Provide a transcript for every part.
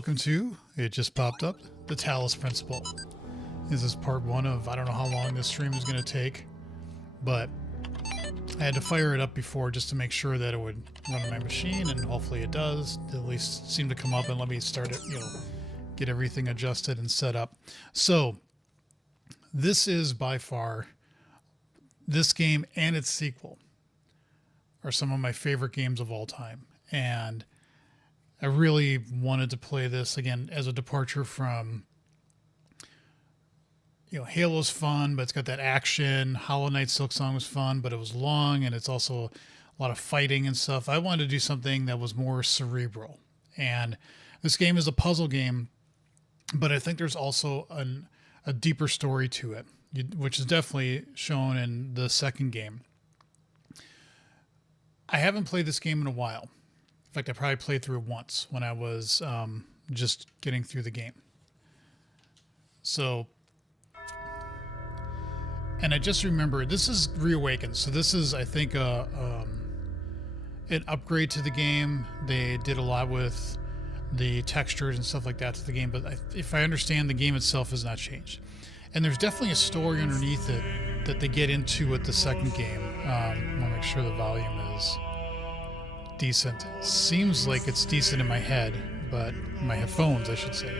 welcome to, it just popped up, the Talos Principle. This is part one of, I don't know how long this stream is going to take, but I had to fire it up before just to make sure that it would run on my machine, and hopefully it does. It at least seem to come up and let me start it, get everything adjusted and set up. So, this is by far, this game and its sequel are some of my favorite games of all time. And I really wanted to play this again as a departure from, Halo's fun, but it's got that action. Hollow Knight Silksong was fun, but it was long and it's also a lot of fighting and stuff. I wanted to do something that was more cerebral. And this game is a puzzle game, but I think there's also a deeper story to it, which is definitely shown in the second game. I haven't played this game in a while. In fact, I probably played through it once when I was just getting through the game. So, and I just remember, this is Reawakened. So this is, I think, an upgrade to the game. They did a lot with the textures and stuff like that to the game. But if I understand, the game itself has not changed. And there's definitely a story underneath it that they get into with the second game. I want to make sure the volume is decent. Seems like it's decent in my head, but my headphones, I should say.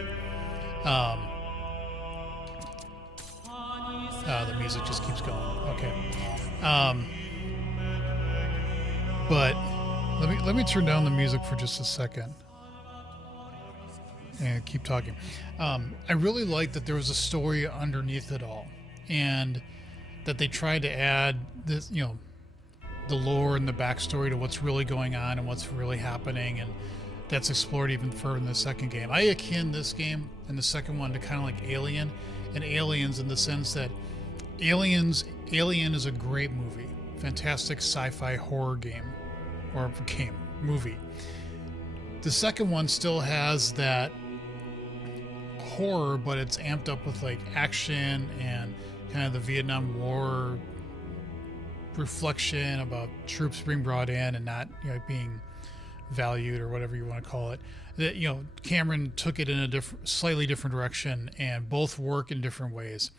The music just keeps going. Okay. But let me turn down the music for just a second and keep talking. I really like that there was a story underneath it all, and that they tried to add this, the lore and the backstory to what's really going on and what's really happening, and that's explored even further in the second game. I akin this game and the second one to kind of like Alien and Aliens, in the sense that Alien is a great movie, fantastic sci-fi horror movie. The second one still has that horror, but it's amped up with like action and kind of the Vietnam War reflection about troops being brought in and not being valued, or whatever you want to call it. That Cameron took it in a slightly different direction, and both work in different ways.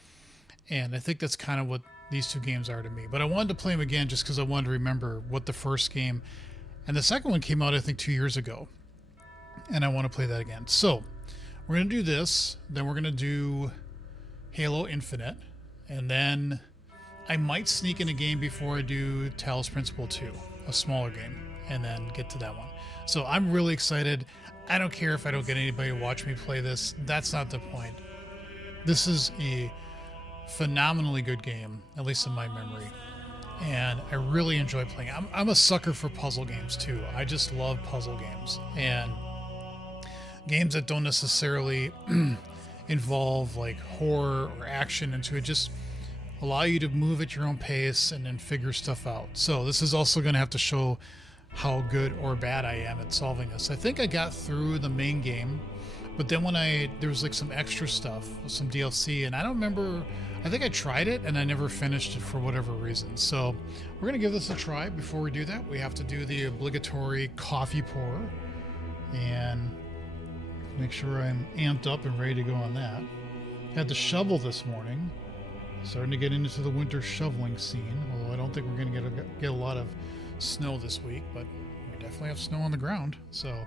And I think that's kind of what these two games are to me. But I wanted to play them again just because I wanted to remember what the first game and the second one came out, I think, 2 years ago, and I want to play that again. So we're going to do this, then we're going to do Halo Infinite, and then I might sneak in a game before I do Talos Principle 2, a smaller game, and then get to that one. So I'm really excited. I don't care if I don't get anybody to watch me play this. That's not the point. This is a phenomenally good game, at least in my memory, and I really enjoy playing it. I'm a sucker for puzzle games too. I just love puzzle games, and games that don't necessarily involve like horror or action into it, just allow you to move at your own pace and then figure stuff out. So this is also going to have to show how good or bad I am at solving this. I think I got through the main game, but then there was like some extra stuff, some DLC, and I don't remember, I think I tried it and I never finished it for whatever reason. So we're going to give this a try. Before we do that, we have to do the obligatory coffee pour and make sure I'm amped up and ready to go on that. Had to shovel this morning. Starting to get into the winter shoveling scene, although I don't think we're going to get a lot of snow this week, but we definitely have snow on the ground. So,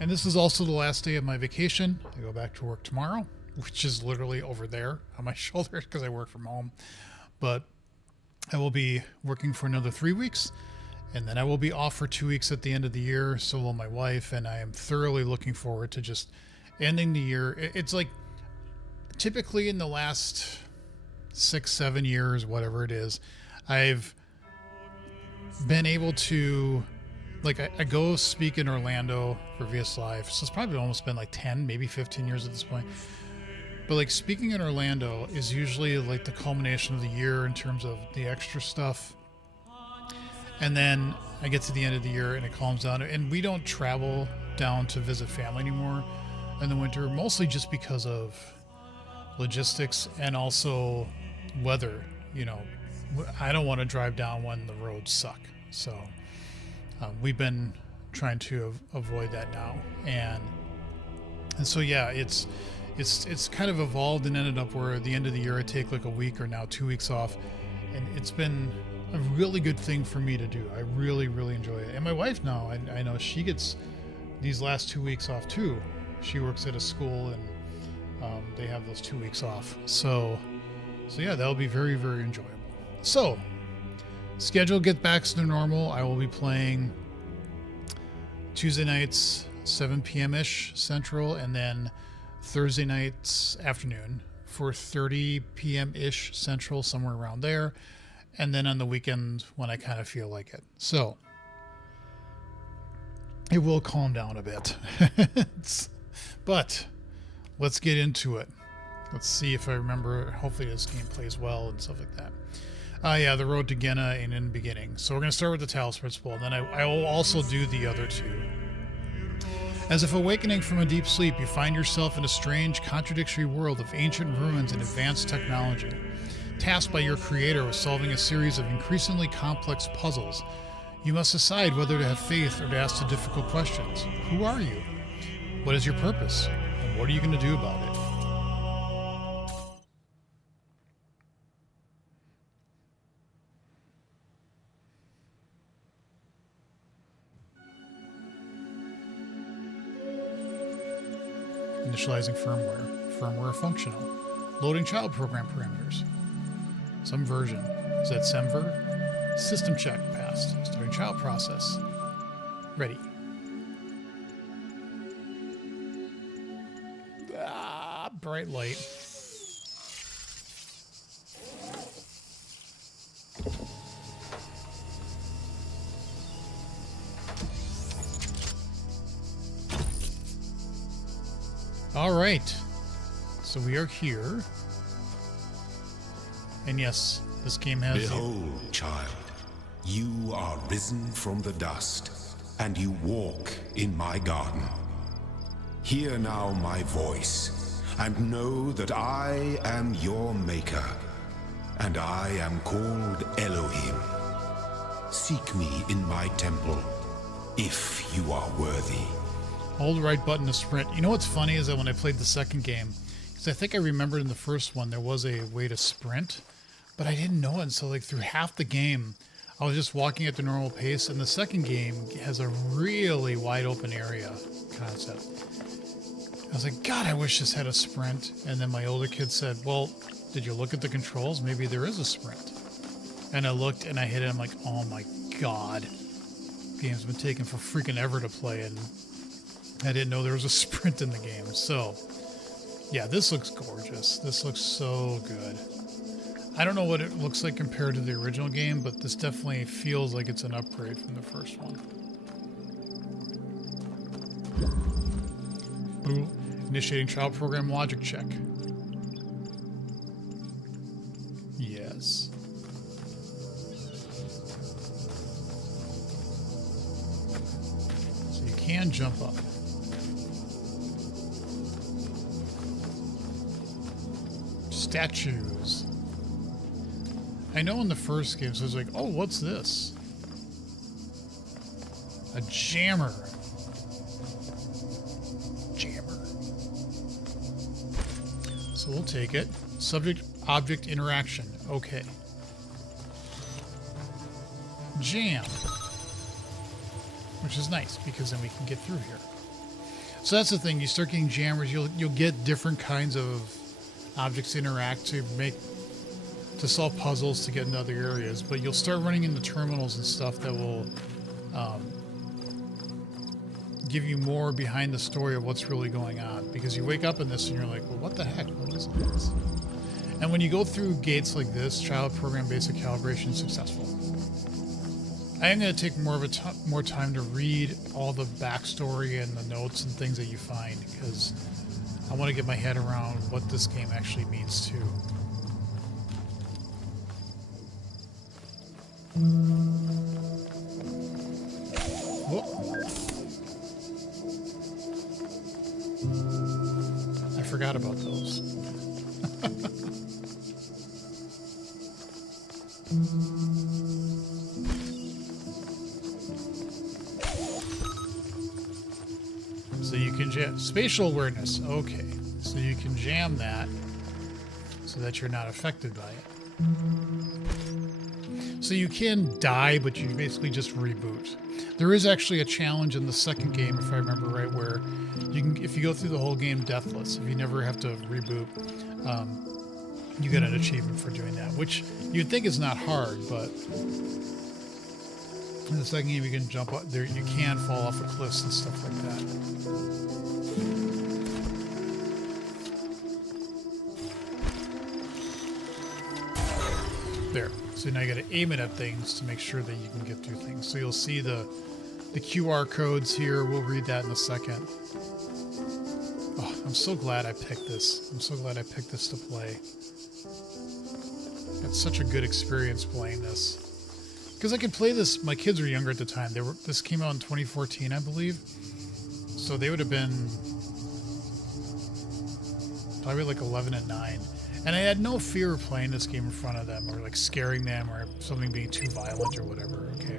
and this is also the last day of my vacation. I go back to work tomorrow, which is literally over there on my shoulder because I work from home. But I will be working for another 3 weeks, and then I will be off for 2 weeks at the end of the year. So will my wife, and I am thoroughly looking forward to just ending the year. It's like typically in the last 6-7 years, whatever it is, I've been able to, like, I go speak in Orlando for VS Live, so it's probably almost been like 10, maybe 15 years at this point. But like speaking in Orlando is usually like the culmination of the year in terms of the extra stuff. And then I get to the end of the year and it calms down, and we don't travel down to visit family anymore in the winter, mostly just because of logistics and also weather. I don't want to drive down when the roads suck. So we've been trying to avoid that now. And And so yeah, it's kind of evolved and ended up where at the end of the year I take like a week or now 2 weeks off, and it's been a really good thing for me to do. I really enjoy it. And my wife now, I know she gets these last 2 weeks off too. She works at a school, and they have those 2 weeks off. So yeah, that'll be very enjoyable. So schedule get back to normal. I will be playing Tuesday nights 7 p.m. ish Central, and then Thursday nights afternoon for 30 p.m. ish Central, somewhere around there, and then on the weekend when I kind of feel like it. So it will calm down a bit. But let's get into it. Let's see if I remember. Hopefully this game plays well and stuff like that. Yeah, the road to Genna and in the beginning. So we're going to start with the Talos principle, and then I will also do the other two. As if awakening from a deep sleep, you find yourself in a strange, contradictory world of ancient ruins and advanced technology. Tasked by your creator with solving a series of increasingly complex puzzles, you must decide whether to have faith or to ask the difficult questions. Who are you? What is your purpose? And what are you going to do about it? Initializing firmware functional, loading child program parameters, some version, is that semver, system check passed, starting child process, ready. Bright light. All right, so we are here, and yes, this game has... Behold, child, you are risen from the dust, and you walk in my garden. Hear now my voice, and know that I am your maker, and I am called Elohim. Seek me in my temple, if you are worthy. Hold right button to sprint. You know what's funny is that when I played the second game, because I think I remembered in the first one there was a way to sprint, but I didn't know it. And so like through half the game, I was just walking at the normal pace. And the second game has a really wide open area concept. I was like, God, I wish this had a sprint. And then my older kid said, well, did you look at the controls? Maybe there is a sprint. And I looked and I hit it. I'm like, oh my God. This game's been taking for freaking ever to play, and I didn't know there was a sprint in the game. So, yeah, this looks gorgeous. This looks so good. I don't know what it looks like compared to the original game, but this definitely feels like it's an upgrade from the first one. Ooh, initiating child program logic check. Yes. So you can jump up. Statues. I know in the first game, so I was like, oh, what's this? A jammer. Jammer. So we'll take it. Subject-object interaction. Okay. Jam. Which is nice, because then we can get through here. So that's the thing. You start getting jammers, you'll get different kinds of objects interact to solve puzzles to get into other areas, but you'll start running into terminals and stuff that will give you more behind the story of what's really going on, because you wake up in this and you're like, well, what the heck, what is this? And when you go through gates like this, child program basic calibration is successful. I am going to take more time to read all the backstory and the notes and things that you find, because I want to get my head around what this game actually means too. Whoa. I forgot about those. So you can spatial awareness. Okay, so you can jam that so that you're not affected by it. So you can die, but you basically just reboot. There is actually a challenge in the second game, if I remember right, where you can, if you go through the whole game deathless, if you never have to reboot, you get an achievement for doing that, which you'd think is not hard, but in the second game you can jump up there, you can fall off of cliffs and stuff like that. There. So now you got to aim it at things to make sure that you can get through things. So you'll see the QR codes here. We'll read that in a second. Oh, I'm so glad I picked this. I'm so glad I picked this to play. It's such a good experience playing this. Because I could play this, my kids were younger at the time. This came out in 2014, I believe. So they would have been probably like 11 and 9. And I had no fear of playing this game in front of them or like scaring them or something being too violent or whatever, okay?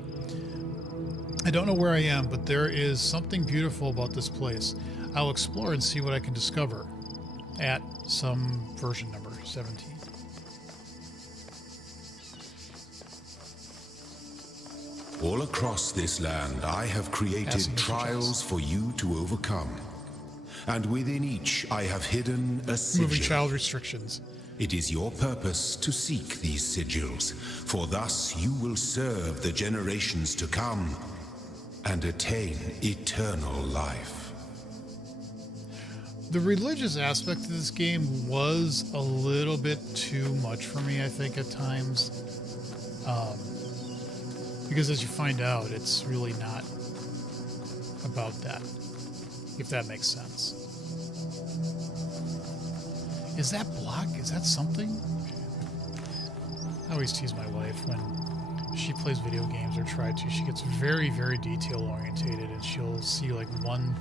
I don't know where I am, but there is something beautiful about this place. I'll explore and see what I can discover at some version number 17. All across this land, I have created trials for you to overcome. And within each, I have hidden a sigil. Moving child restrictions. It is your purpose to seek these sigils, for thus you will serve the generations to come and attain eternal life. The religious aspect of this game was a little bit too much for me, I think, at times. Because as you find out, it's really not about that, if that makes sense. Is that block? Is that something? I always tease my wife when she plays video games or tries to. She gets very, very detail orientated, and she'll see like one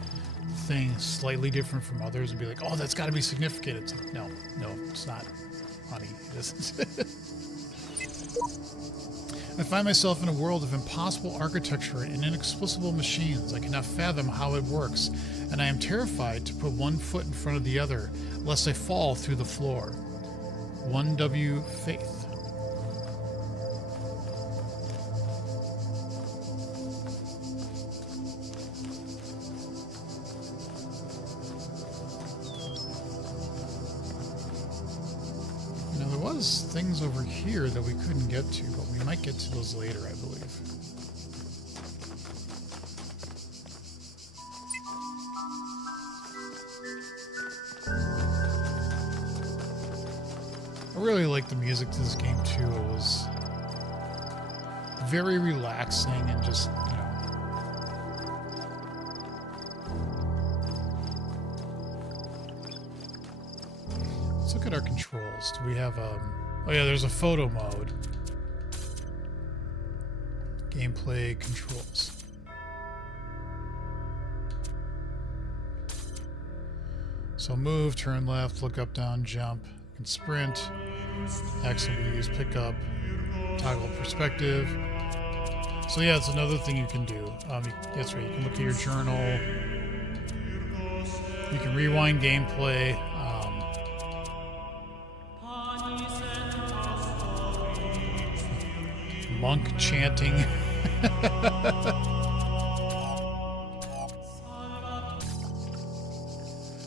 thing slightly different from others and be like, oh, that's got to be significant. It's like, no, it's not, honey. It isn't. I find myself in a world of impossible architecture and inexplicable machines. I cannot fathom how it works, and I am terrified to put one foot in front of the other, lest I fall through the floor. 1W Faith. Now there was things over here that we couldn't get to, but we might get to those later, I believe. I really like the music to this game too. It was very relaxing and just, you know. Let's look at our controls. Do we have oh yeah, there's a photo mode. Gameplay controls. So move, turn left, look up, down, jump. You can sprint. X will be used, pick up, toggle perspective. So yeah, it's another thing you can do. That's right, you can look at your journal. You can rewind gameplay. Monk chanting.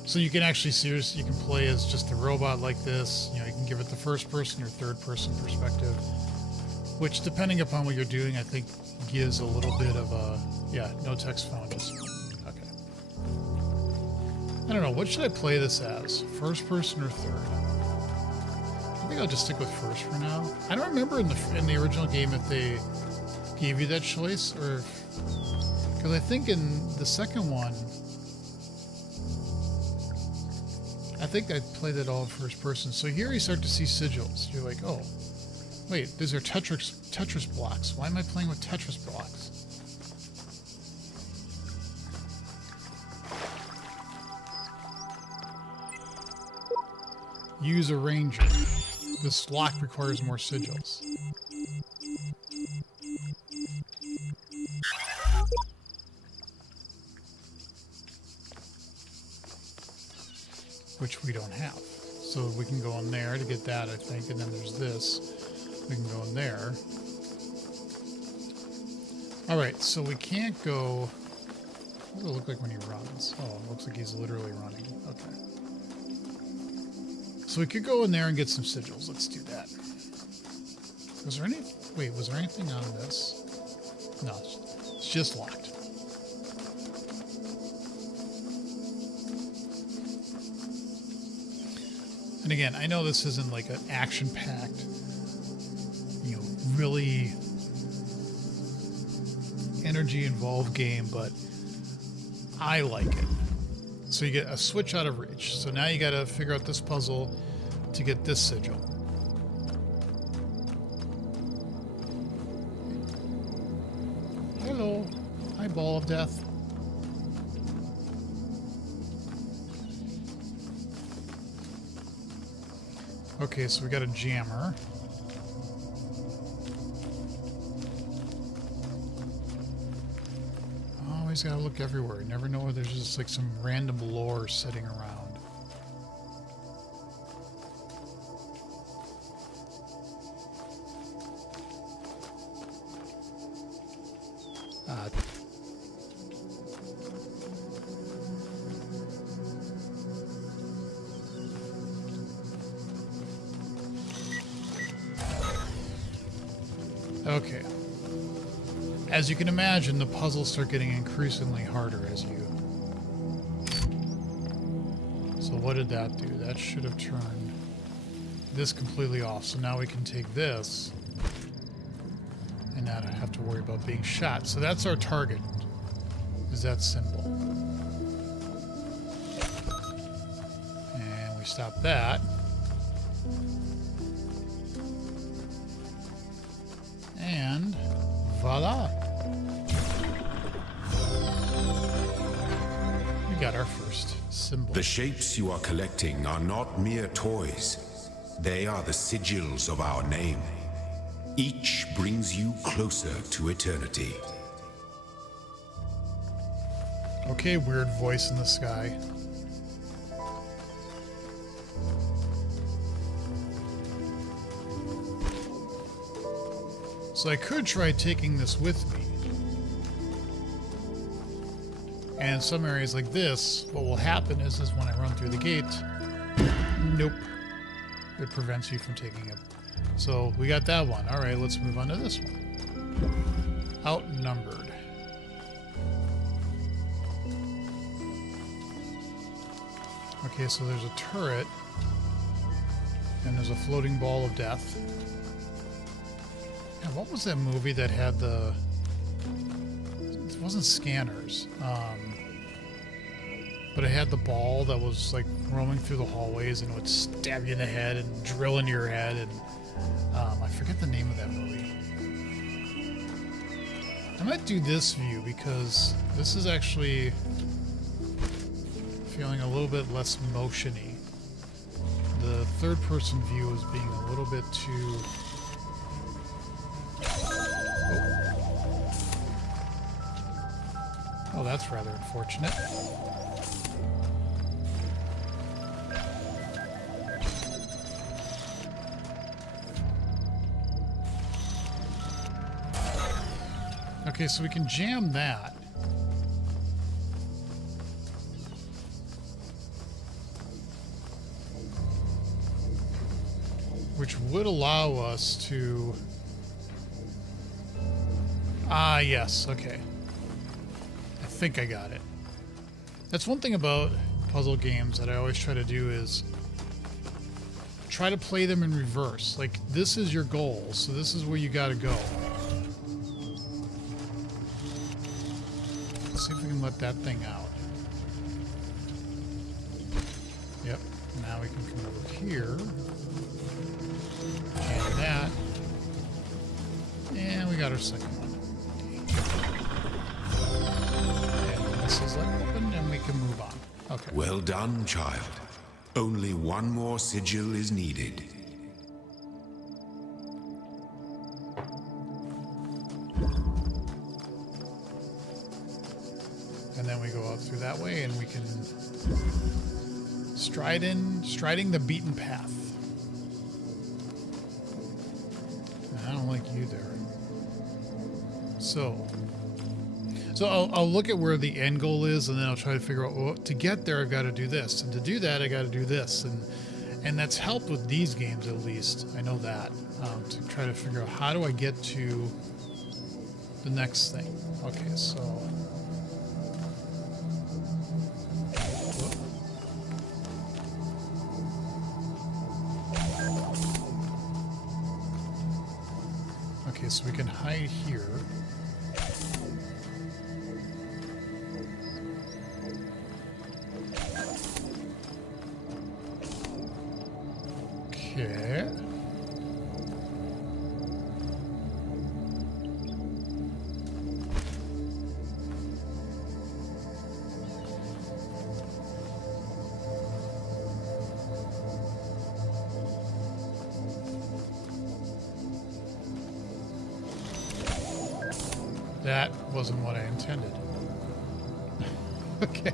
So you can actually you can play as just a robot like this. You know, you can give it the first person or third person perspective, which depending upon what you're doing, I think gives a little bit of a, yeah, no text found. Just, okay. I don't know, what should I play this as? First person or third? I think I'll just stick with first for now. I don't remember in the original game if they gave you that choice, or because I think in the second one, I think I played it all in first person. So here you start to see sigils. You're like, oh, wait, these are Tetris blocks. Why am I playing with Tetris blocks? Use a ranger. This lock requires more sigils. which we don't have. So we can go in there to get that, I think, and then there's this. We can go in there. Alright, so we can't go... What does it look like when he runs? Oh, it looks like he's literally running. Okay. So we could go in there and get some sigils. Let's do that. Was there any... Wait, was there anything on this? No, it's just locked. And again, I know this isn't like an action-packed, you know, really energy-involved game, but I like it. So you get a switch out of reach. So now you got to figure out this puzzle to get this sigil. Hello, hi, ball of death. Okay, so we got a jammer. Always gotta look everywhere. You never know where there's just like some random lore sitting around. Okay. As you can imagine, the puzzles start getting increasingly harder as you... So what did that do? That should have turned this completely off. So now we can take this and not have to worry about being shot. So that's our target, is that symbol. And we stop that. And voila! We got our first symbol. The shapes you are collecting are not mere toys. They are the sigils of our name. Each brings you closer to eternity. Okay, weird voice in the sky. So I could try taking this with me. And in some areas like this, what will happen is when I run through the gate, nope, it prevents you from taking it. So we got that one. All right, let's move on to this one. Outnumbered. Okay, so there's a turret, and there's a floating ball of death. Yeah, what was that movie that had the... It wasn't Scanners. But it had the ball that was like roaming through the hallways and would stab you in the head and drill into your head. And I forget the name of that movie. I might do this view because this is actually feeling a little bit less motion-y. The third-person view is being a little bit too... Oh, that's rather unfortunate. Okay, so we can jam that. Which would allow us to... Ah, yes, okay. I think I got it. That's one thing about puzzle games that I always try to do is try to play them in reverse. Like, this is your goal, so this is where you gotta go. Let's see if we can let that thing out. Yep, now we can come over here. And that. And we got our second one. And this is like open, and we can move on. Okay. Well done, child. Only one more sigil is needed. And then we go out through that way, and we can Striding the beaten path. I don't like you there. So I'll look at where the end goal is, and then I'll try to figure out, well, to get there, I've got to do this, and to do that, I got to do this, and that's helped with these games at least. I know that, to try to figure out how do I get to the next thing. Okay, so. Okay, so we can hide here. Okay. That wasn't what I intended. Okay.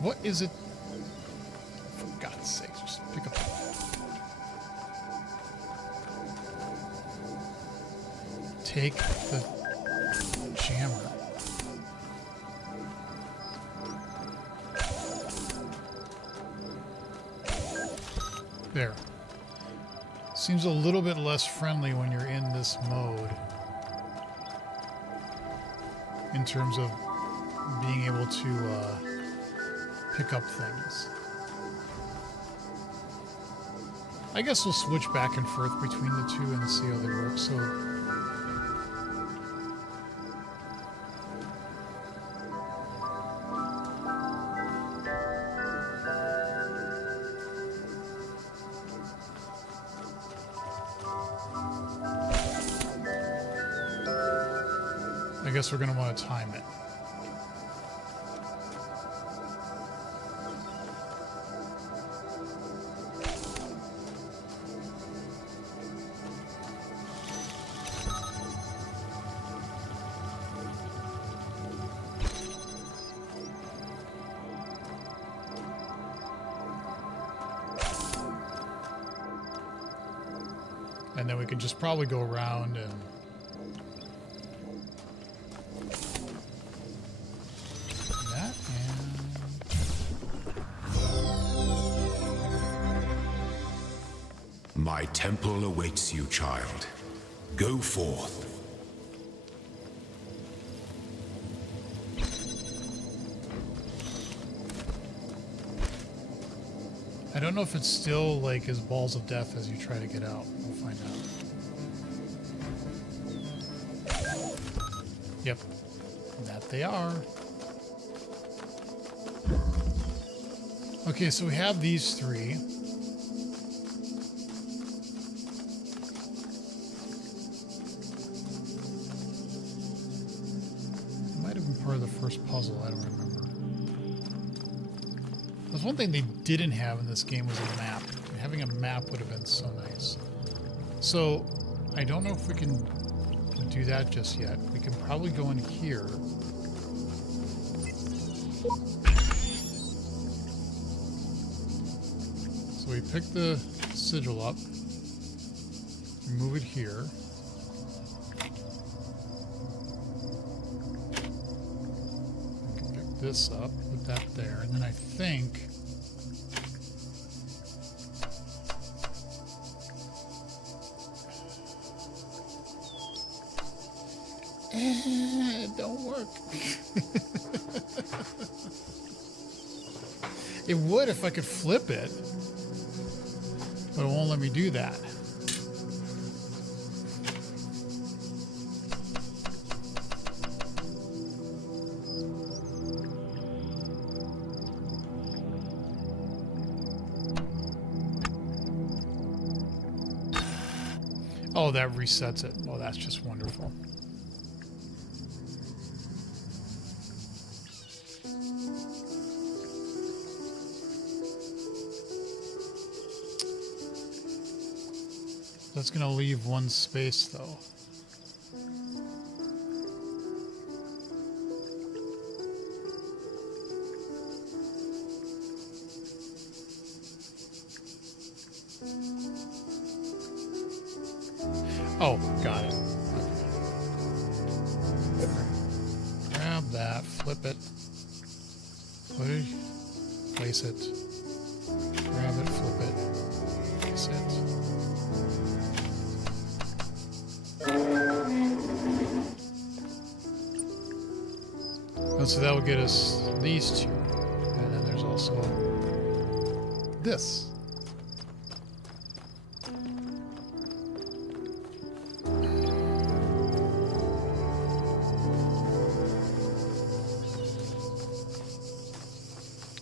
What is it? For God's sake, just pick up. Take the jammer. There. Seems a little bit less friendly when you're in this mode in terms of being able to pick up things. I guess we'll switch back and forth between the two and see how they work. So I guess we're going to want to time it. And then we can just probably go around and that and My temple awaits you, child. Go forth. I don't know if it's still like as balls of death as you try to get out. We'll find out. Yep. That they are. Okay, so we have these three. It might have been part of the first puzzle, I don't remember. There's one thing they didn't have in this game was a map. Having a map would have been so nice. So, I don't know if we can do that just yet. We can probably go in here. So we pick the sigil up. We move it here. We can pick this up, put that there, and then I think it don't work. It would if I could flip it, but it won't let me do that. Oh, that resets it. Oh, that's just wonderful. That's going to leave one space, though. Oh, got it. Grab that, flip it, put it, place it, grab it, flip it, place it. And so that will get us these two. And then there's also this.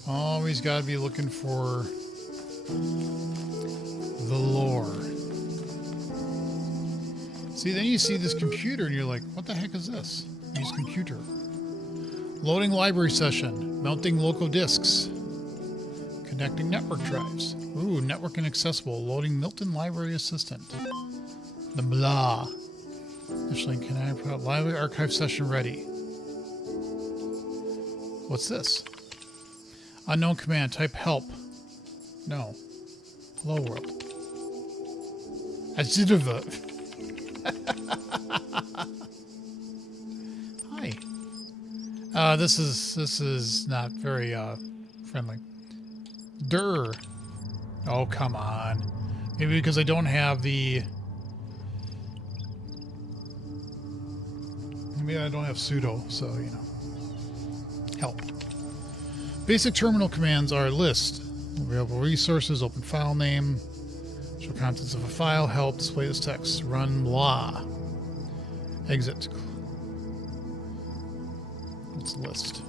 Always got to be looking for the lore. See, then you see this computer and you're like, what the heck is this? Use computer. Loading library session. Mounting local disks. Connecting network drives. Ooh, network inaccessible. Loading Milton Library Assistant. The blah. Actually, can I put library archive session ready? What's this? Unknown command. Type help. No. Hello world. Azidiva. Hi. This is not very friendly. Durr. Oh, come on. Maybe because I don't have the... Maybe I don't have sudo, so, you know. Help. Basic terminal commands are list, available resources, open file name, show contents of a file, help, display this text, run blah, exit. It's list.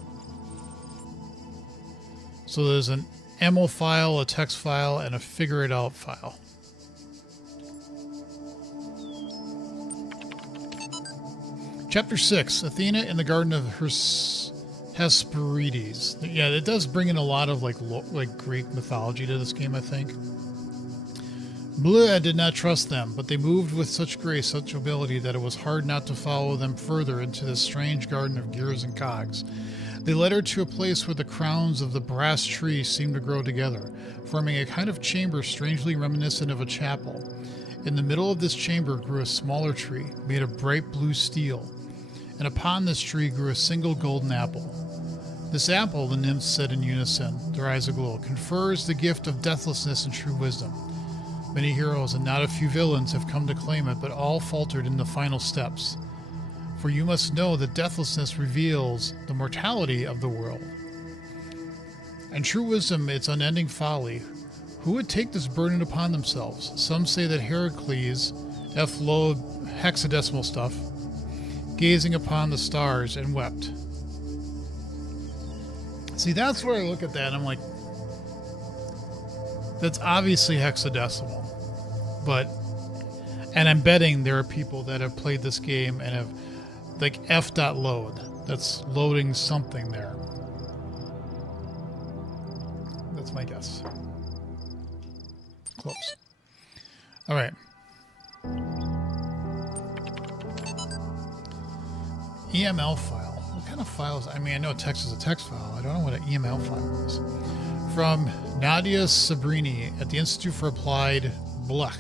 So there's an ammo file, a text file, and a figure it out file. Chapter 6, Athena in the Garden of Hesperides. Yeah, it does bring in a lot of like Greek mythology to this game, I think. Bleu did not trust them, but they moved with such grace, such ability, that it was hard not to follow them further into this strange garden of gears and cogs. They led her to a place where the crowns of the brass trees seemed to grow together, forming a kind of chamber strangely reminiscent of a chapel. In the middle of this chamber grew a smaller tree, made of bright blue steel, and upon this tree grew a single golden apple. This apple, the nymphs said in unison, their eyes aglow, confers the gift of deathlessness and true wisdom. Many heroes and not a few villains have come to claim it, but all faltered in the final steps. For you must know that deathlessness reveals the mortality of the world, and true wisdom its unending folly. Who would take this burden upon themselves? Some say that Heracles, F-low hexadecimal stuff, gazing upon the stars and wept. See, that's where I look at that and I'm like, that's obviously hexadecimal. But, and I'm betting there are people that have played this game and have, like, f.load. That's loading something there. That's my guess. Close. All right. EML file. What kind of files? I mean, I know text is a text file. I don't know what an EML file is. From Nadia Sabrini at the Institute for Applied Blech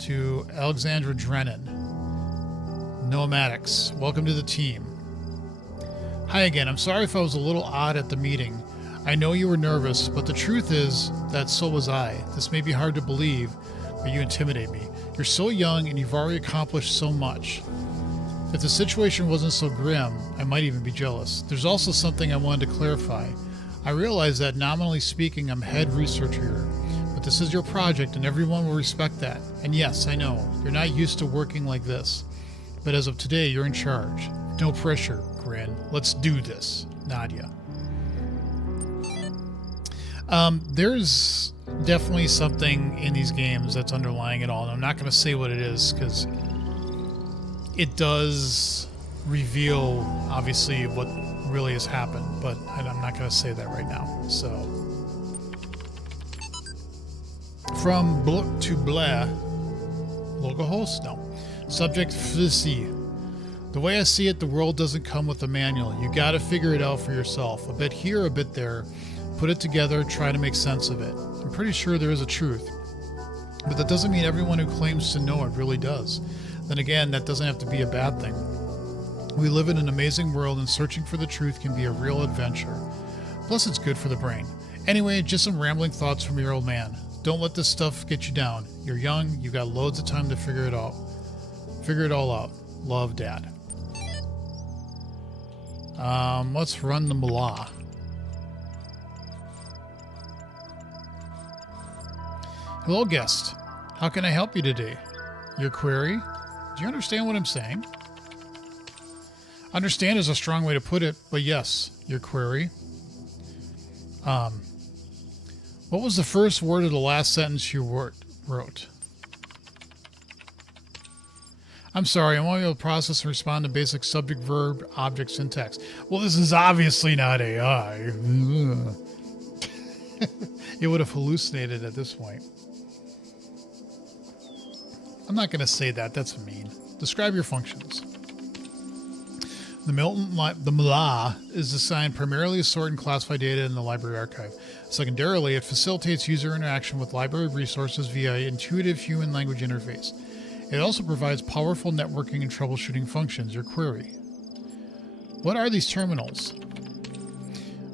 to Alexandra Drennan. Nomadics. Welcome to the team. Hi again. I'm sorry if I was a little odd at the meeting. I know you were nervous, but the truth is that so was I. This may be hard to believe, but you intimidate me. You're so young and you've already accomplished so much. If the situation wasn't so grim, I might even be jealous. There's also something I wanted to clarify. I realize that nominally speaking, I'm head researcher here, but this is your project and everyone will respect that. And yes, I know, you're not used to working like this, but as of today, you're in charge. No pressure, Grin. Let's do this, Nadia. There's definitely something in these games that's underlying it all, and I'm not going to say what it is because it does reveal, obviously, what really has happened, but I'm not going to say that right now. So, from Blech to Bleh, Local host? No. Subject FCC. The way I see it, the world doesn't come with a manual. You gotta figure it out for yourself. A bit here, a bit there. Put it together, try to make sense of it. I'm pretty sure there is a truth. But that doesn't mean everyone who claims to know it really does. Then again, that doesn't have to be a bad thing. We live in an amazing world, and searching for the truth can be a real adventure. Plus, it's good for the brain. Anyway, just some rambling thoughts from your old man. Don't let this stuff get you down. You're young, you got loads of time to figure it out. Figure it all out. Love, Dad. Let's run the Mullah. Hello, guest. How can I help you today? Your query? Do you understand what I'm saying? Understand is a strong way to put it, but yes, your query. What was the first word of the last sentence you wrote? I'm sorry, I won't be able to process and respond to basic subject, verb, object syntax. Well, this is obviously not AI. It would have hallucinated at this point. I'm not going to say that. That's mean. Describe your functions. The Mullah is designed primarily to sort and classify data in the library archive. Secondarily, it facilitates user interaction with library resources via intuitive human language interface. It also provides powerful networking and troubleshooting functions. Your query. What are these terminals?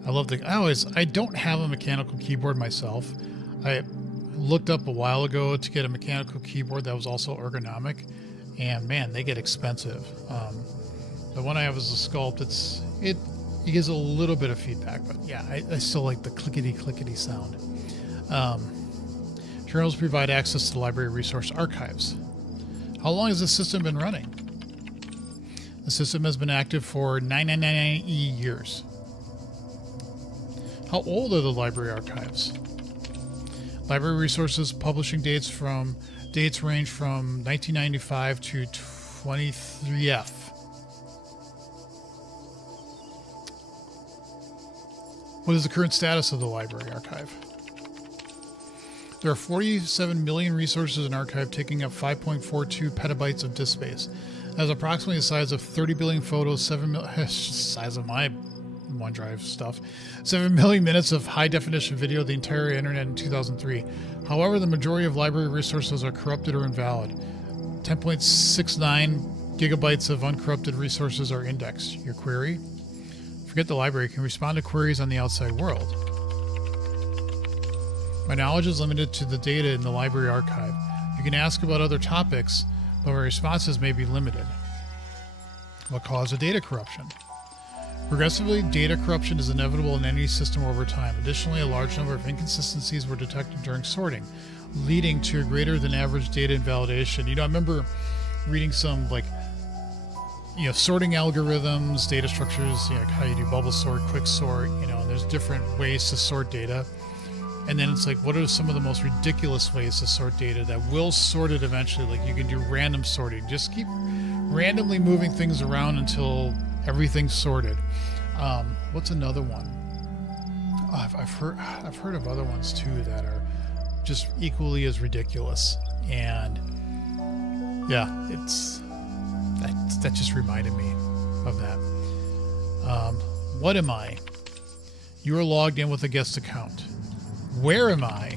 I don't have a mechanical keyboard myself. I looked up a while ago to get a mechanical keyboard that was also ergonomic, and man, they get expensive. The one I have is a Sculpt. It gives a little bit of feedback, but yeah, I still like the clickety sound. Terminals provide access to the library resource archives. How long has this system been running? The system has been active for 999 years. How old are the library archives? Library resources publishing dates range from 1995 to 23F. What is the current status of the library archive? There are 47 million resources in archive, taking up 5.42 petabytes of disk space. That is approximately the size of 30 billion photos, size of my OneDrive stuff, 7 million minutes of high-definition video, the entire internet in 2003. However, the majority of library resources are corrupted or invalid. 10.69 gigabytes of uncorrupted resources are indexed. Your query? Forget the library. You can respond to queries on the outside world. My knowledge is limited to the data in the library archive. You can ask about other topics, but my responses may be limited. What caused the data corruption? Progressively, data corruption is inevitable in any system over time. Additionally, a large number of inconsistencies were detected during sorting, leading to a greater than average data invalidation. I remember reading some sorting algorithms, data structures, how you do bubble sort, quick sort, and there's different ways to sort data. And then it's like, what are some of the most ridiculous ways to sort data that will sort it eventually? Like you can do random sorting. Just keep randomly moving things around until everything's sorted. What's another one? I've heard of other ones too that are just equally as ridiculous. And yeah, that just reminded me of that. What am I? You are logged in with a guest account. Where am I?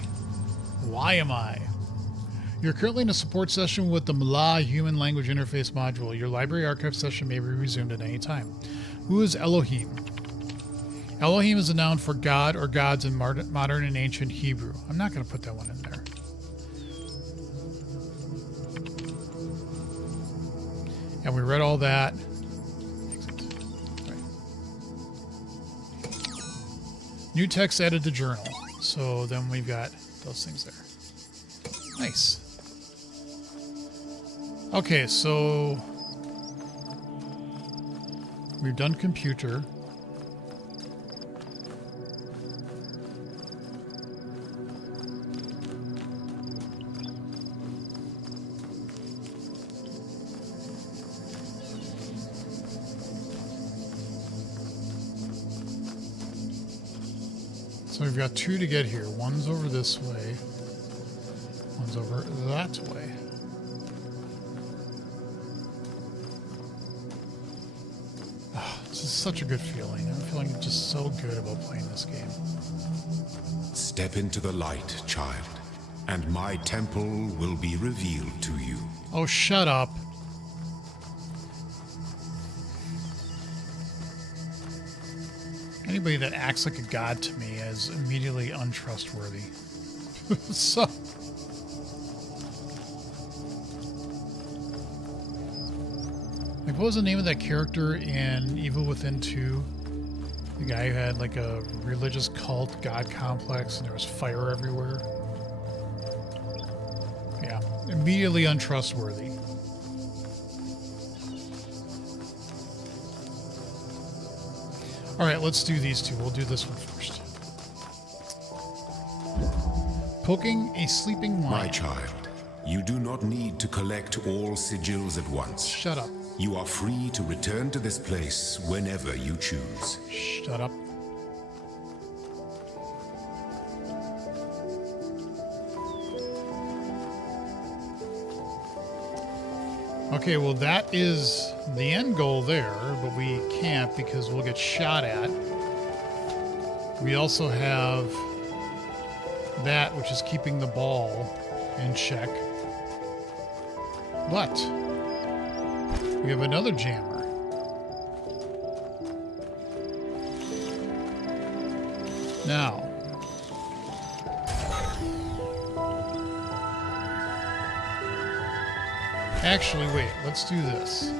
Why am I? You're currently in a support session with the Mullah Human Language Interface module. Your library archive session may be resumed at any time. Who is Elohim? Elohim is a noun for God or gods in modern and ancient Hebrew. I'm not going to put that one in there. And we read all that. Right. New text added to journal. So then we've got those things there. Nice. Okay, so we've done computer. So we've got two to get here. One's over this way. One's over that way. This is such a good feeling. I'm feeling just so good about playing this game. Step into the light, child, and my temple will be revealed to you. Oh, shut up. Anybody that acts like a god to me is immediately untrustworthy. So... Like, what was the name of that character in Evil Within 2? The guy who had, like, a religious cult god complex and there was fire everywhere. Yeah, immediately untrustworthy. Alright, let's do these two. We'll do this one first. Poking a sleeping lion. My child, you do not need to collect all sigils at once. Shut up. You are free to return to this place whenever you choose. Shut up. Okay, well that is the end goal there, but we can't because we'll get shot at. We also have that, which is keeping the ball in check. But we have another jammer. Now, actually, wait, let's do this.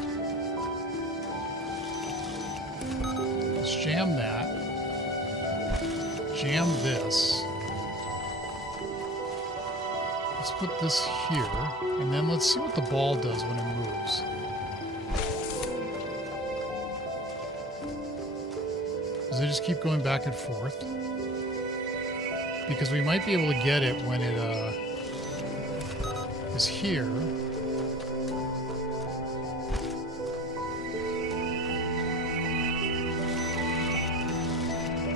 Let's jam that. Jam this. Let's put this here, and then let's see what the ball does when it moves. Does it just keep going back and forth? Because we might be able to get it when it is here.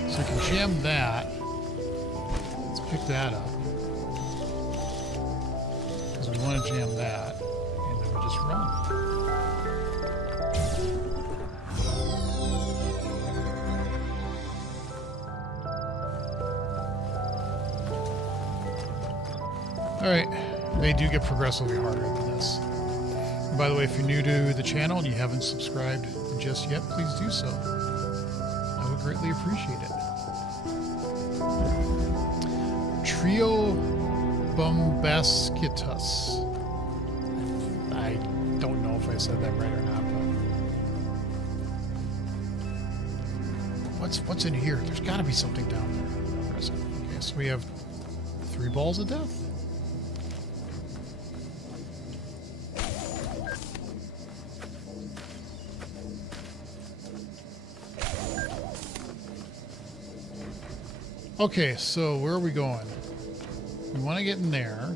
So I can jam that. Let's pick that up. Because we want to jam that. And then we just run. Alright, they do get progressively harder than this. And by the way, if you're new to the channel and you haven't subscribed just yet, please do so. I would greatly appreciate it. Trio Bombascitus. I don't know if I said that right or not, but... What's in here? There's got to be something down there. Okay, so we have 3 balls of death. Okay, so where are we going? We want to get in there.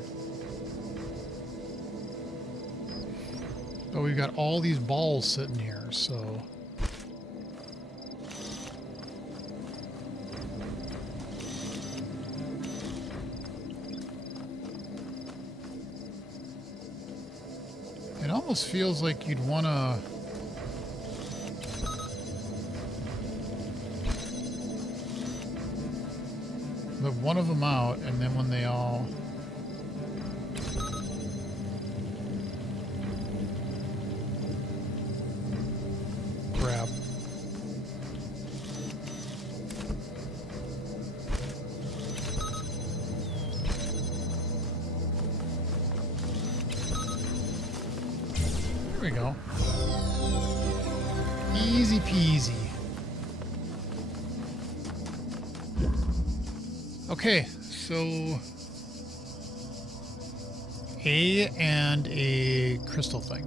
But we've got all these balls sitting here, so... It almost feels like you'd want to... Let one of them out, and then when they all... grab. There we go. Easy peasy. Okay, so A and a crystal thing.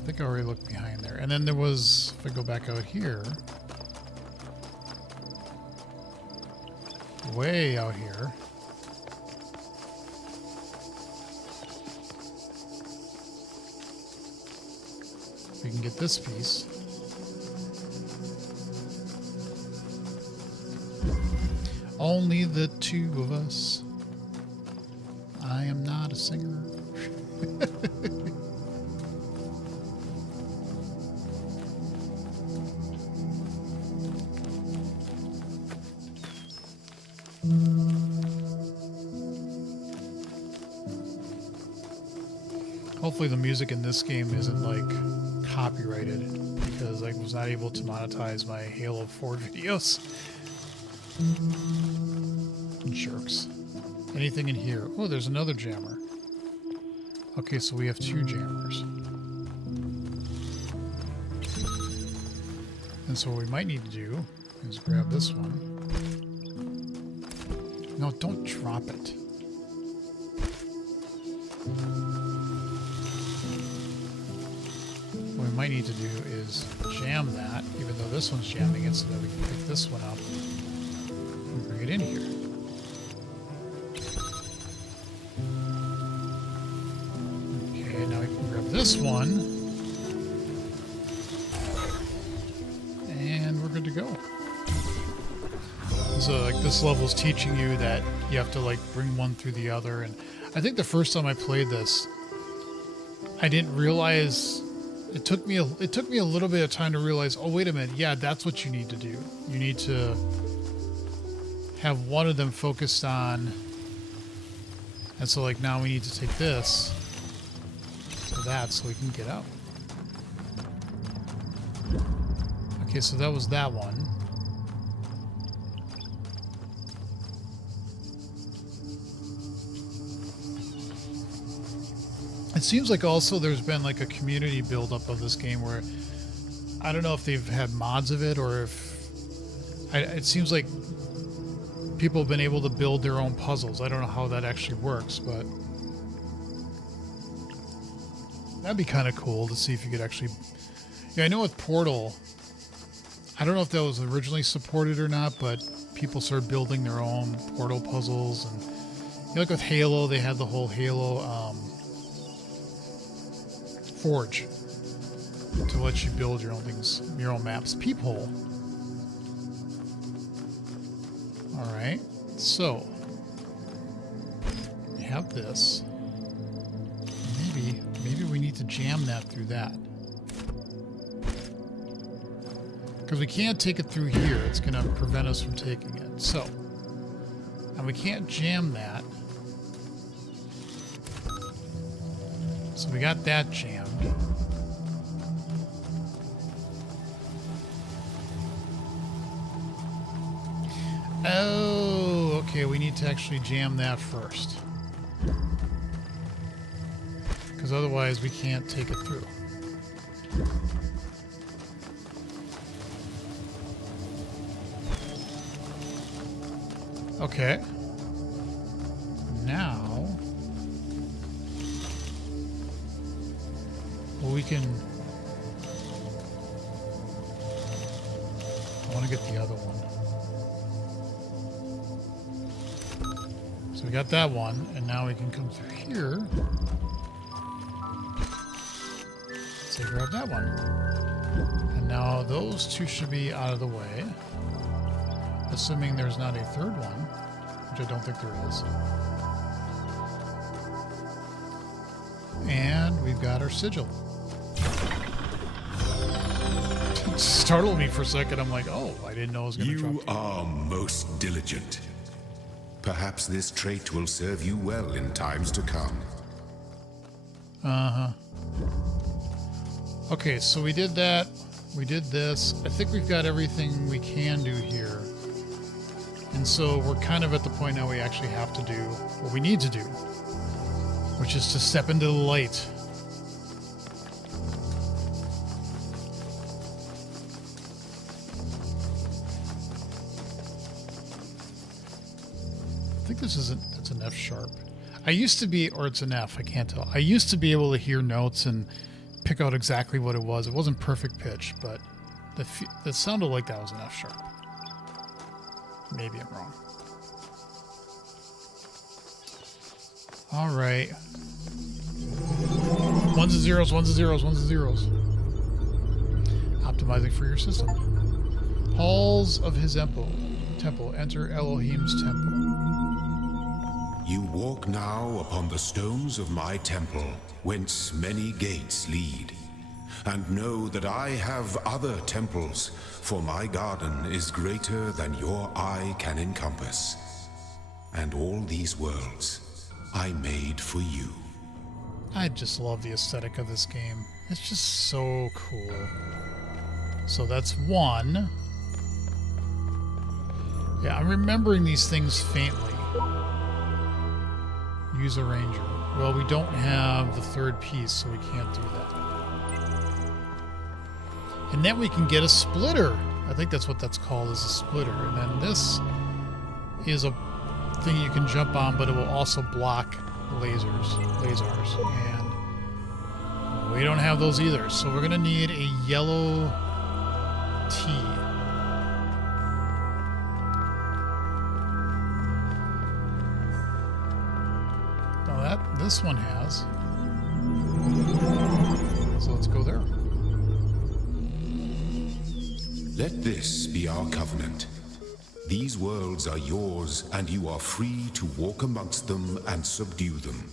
I think I already looked behind there. And then there was, if I go back out here, way out here, we can get this piece. Only the 2 of us. I am not a singer. Hopefully the music in this game isn't like copyrighted, because I was not able to monetize my Halo 4 videos. Jerks. Anything in here? Oh, there's another jammer. Okay, so we have 2 jammers. And so what we might need to do is grab this one. No, don't drop it. What we might need to do is jam that, even though this one's jamming it, so that we can pick this one up and bring it in here. Okay, now we can grab this one. And we're good to go. So like this level's teaching you that you have to like bring one through the other, and I think the first time I played this, I didn't realize. It took me a little bit of time to realize, oh, wait a minute. Yeah, that's what you need to do. You need to have one of them focused on. And so, like, now we need to take this to that so we can get out. Okay, so that was that one. It seems like also there's been like a community buildup of this game where I don't know if they've had mods of it or if it seems like people have been able to build their own puzzles. I don't know how that actually works, but that'd be kind of cool to see if you could actually. Yeah, I know with Portal, I don't know if that was originally supported or not, but people started building their own Portal puzzles, and you know, like with Halo, they had the whole Halo. Forge to let you build your own things, your own maps. Peephole. All right, so we have this. Maybe we need to jam that through that, because we can't take it through here. It's going to prevent us from taking it. So, and we can't jam that. So we got that jammed. Oh, okay, we need to actually jam that first. Because otherwise we can't take it through. Okay. Now... well, we can... I want to get the other one. So we got that one, and now we can come through here. Say grab that one. And now those two should be out of the way. Assuming there's not a third one, which I don't think there is. And we've got our sigil. It startled me for a second. I'm like, oh, I didn't know I was going to drop. You are most diligent. Perhaps this trait will serve you well in times to come. Uh-huh. Okay, so we did that. We did this. I think we've got everything we can do here. And so we're kind of at the point now we actually have to do what we need to do, which is to step into the light. I think this isn't, that's an F sharp. I used to be, or it's an F, I can't tell. I used to be able to hear notes and pick out exactly what it was. It wasn't perfect pitch, but that sounded like that was an F sharp. Maybe I'm wrong. All right. Ones and zeros, ones and zeros, ones and zeros. Optimizing for your system. Halls of his temple. Enter Elohim's temple. You walk now upon the stones of my temple, whence many gates lead. And know that I have other temples, for my garden is greater than your eye can encompass. And all these worlds I made for you. I just love the aesthetic of this game. It's just so cool. So that's one. Yeah, I'm remembering these things faintly. Use a ranger. Well, we don't have the third piece, so we can't do that. And then we can get a splitter. I think that's what that's called, is a splitter. And then this is a thing you can jump on, but it will also block lasers. And we don't have those either. So we're going to need a yellow T. Now this one has. So let's go there. Let this be our covenant. These worlds are yours, and you are free to walk amongst them and subdue them.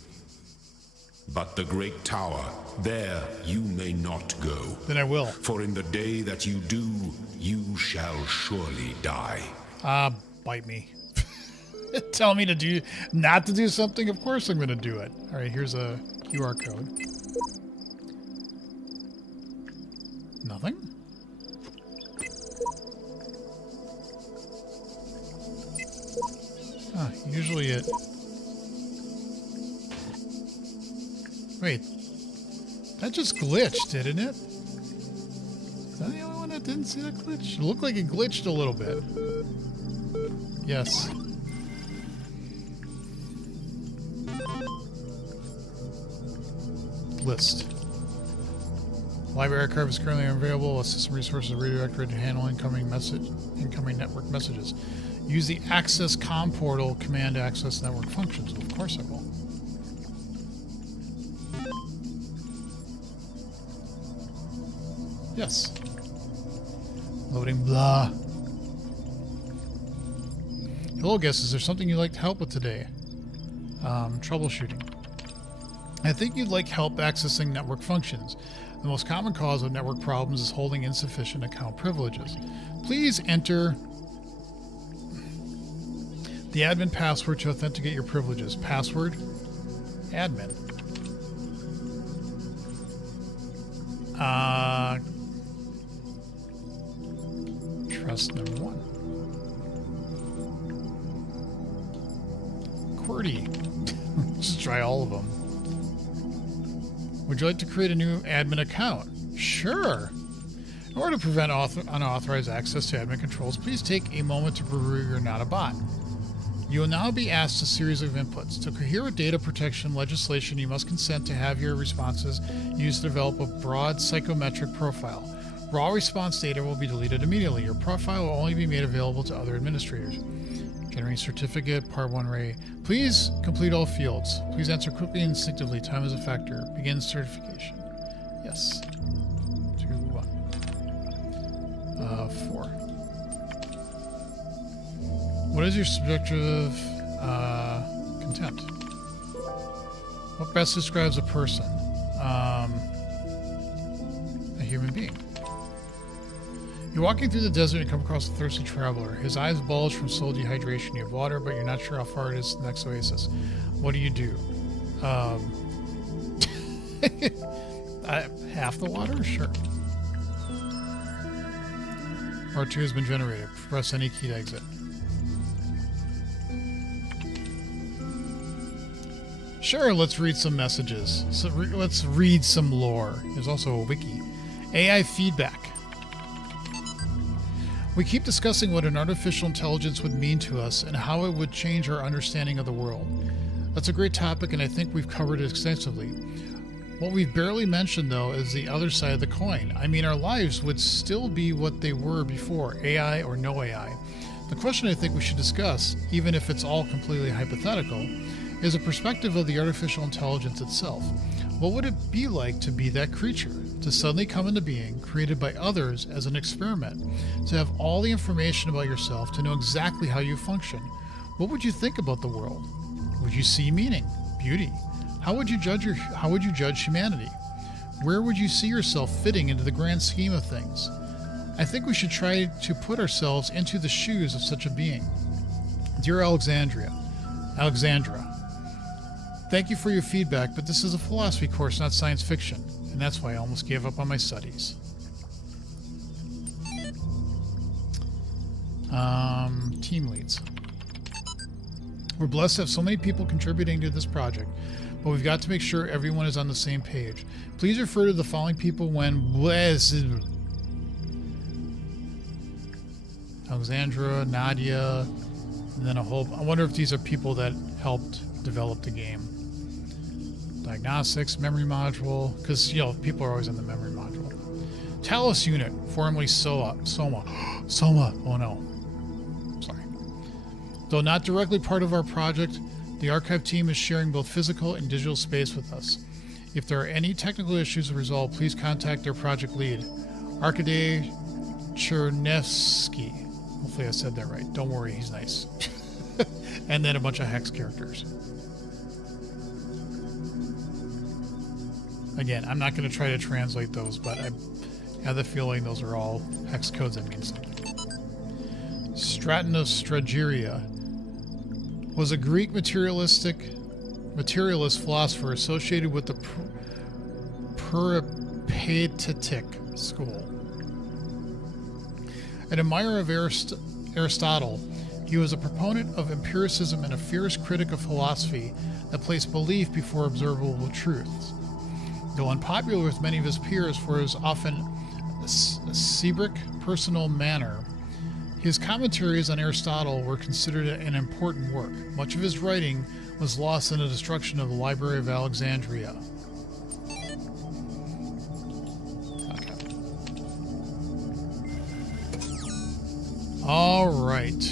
But the great tower, there you may not go. Then I will. For in the day that you do, you shall surely die. Bite me. Tell me not to do something? Of course I'm going to do it. All right, here's a QR code. Nothing? Usually it... Wait. That just glitched, didn't it? Is that the only one that didn't see that glitch? It looked like it glitched a little bit. Yes. List. Library archive is currently unavailable. System resources redirected to handle incoming network messages. Use the access comm portal command to access network functions. Of course I will. Yes. Loading blah. Hello, guest. Is there something you'd like to help with today? Troubleshooting. I think you'd like help accessing network functions. The most common cause of network problems is holding insufficient account privileges. Please enter the admin password to authenticate your privileges. Password, admin. Trust number 1. QWERTY. Just try all of them. Would you like to create a new admin account? Sure. In order to prevent unauthorized access to admin controls, please take a moment to prove you're not a bot. You will now be asked a series of inputs. To cohere with data protection legislation, you must consent to have your responses used to develop a broad psychometric profile. Raw response data will be deleted immediately. Your profile will only be made available to other administrators. Generating certificate, part 1 array. Please complete all fields. Please answer quickly and instinctively. Time is a factor. Begin certification. Yes. 2, 1. 4. What is your subjective content? What best describes a person? A human being. You're walking through the desert and come across a thirsty traveler. His eyes bulge from soul dehydration. You have water, but you're not sure how far it is to the next oasis. What do? Half the water? Sure. R2 has been generated. Press any key to exit. Sure, let's read some messages. So let's read some lore. There's also a wiki. AI feedback. We keep discussing what an artificial intelligence would mean to us and how it would change our understanding of the world. That's a great topic, and I think we've covered it extensively. What we've barely mentioned, though, is the other side of the coin. I mean, our lives would still be what they were before, AI or no AI. The question I think we should discuss, even if it's all completely hypothetical, is a perspective of the artificial intelligence itself. What would it be like to be that creature, to suddenly come into being, created by others as an experiment, to have all the information about yourself, to know exactly how you function? What would you think about the world? Would you see meaning, beauty? How would you judge humanity? Where would you see yourself fitting into the grand scheme of things? I think we should try to put ourselves into the shoes of such a being. Dear Alexandra, Thank you for your feedback, but this is a philosophy course, not science fiction, and that's why I almost gave up on my studies. Team leads. We're blessed to have so many people contributing to this project, but we've got to make sure everyone is on the same page. Please refer to the following people when Alexandra, Nadia, and then a whole... I wonder if these are people that helped develop the game. Diagnostics, memory module, because, you know, people are always in the memory module. Talos unit, formerly Soma. Soma, oh no. Sorry. Though not directly part of our project, the archive team is sharing both physical and digital space with us. If there are any technical issues to resolve, please contact their project lead, Arkady Chernevsky. Hopefully I said that right. Don't worry, he's nice. And then a bunch of hex characters. Again, I'm not going to try to translate those, but I have the feeling those are all hex codes that mean something. Stratonostrageria was a Greek materialist philosopher associated with the Peripatetic school. An admirer of Aristotle, he was a proponent of empiricism and a fierce critic of philosophy that placed belief before observable truths. Though unpopular with many of his peers for his often acerbic personal manner, his commentaries on Aristotle were considered an important work. Much of his writing was lost in the destruction of the Library of Alexandria. Okay. All right.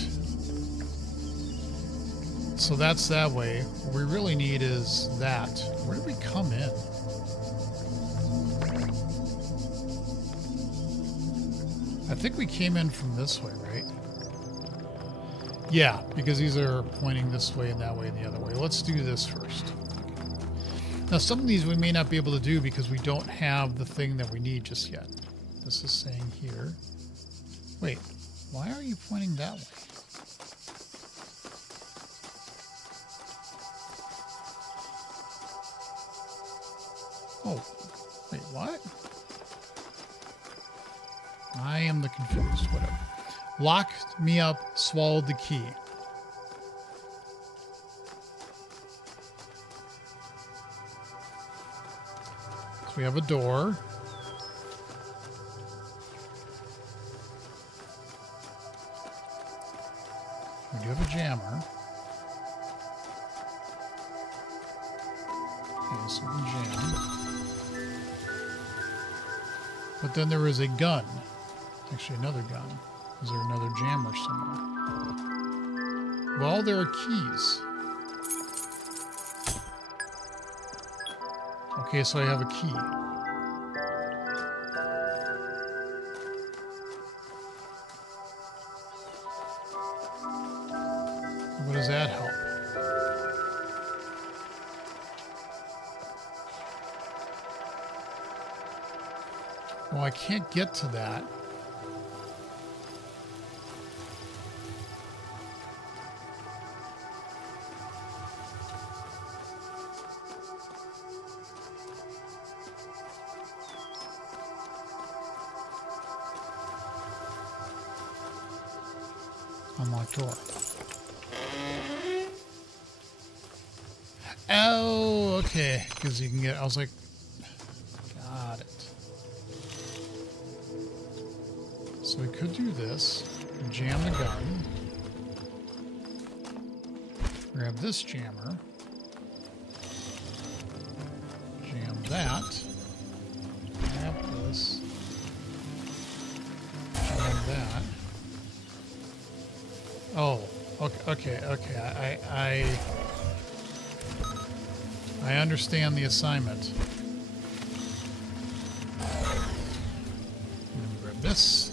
So that's that way. What we really need is that. Where did we come in? I think we came in from this way, right? Yeah, because these are pointing this way and that way and the other way. Let's do this first. Now, some of these we may not be able to do because we don't have the thing that we need just yet. This is saying here. Wait, why are you pointing that way? Oh, wait, what? I am the confused, whatever. Locked me up, swallowed the key. So we have a door. We do have a jammer. Okay, so we can jam. But then there is a gun. Actually, another gun. Is there another jammer somewhere? Well, there are keys. Okay, so I have a key. What does that help? Well, I can't get to that. Unlocked door. Oh, okay. Because you can get... I was like... Got it. So we could do this. Jam the gun. Grab this jammer. Jam that. Grab this. Jam that. Oh, okay. I understand the assignment. And then we grab this,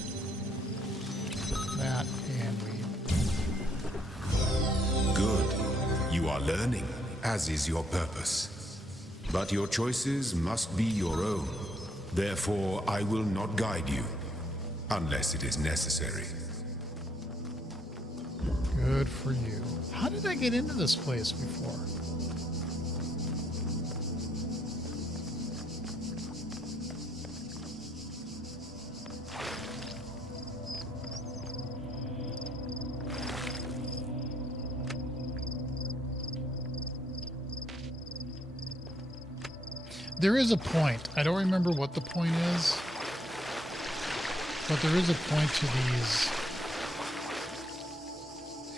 that, and we... Good. You are learning, as is your purpose. But your choices must be your own. Therefore, I will not guide you, unless it is necessary. Good for you. How did I get into this place before? There is a point. I don't remember what the point is, but there is a point to these,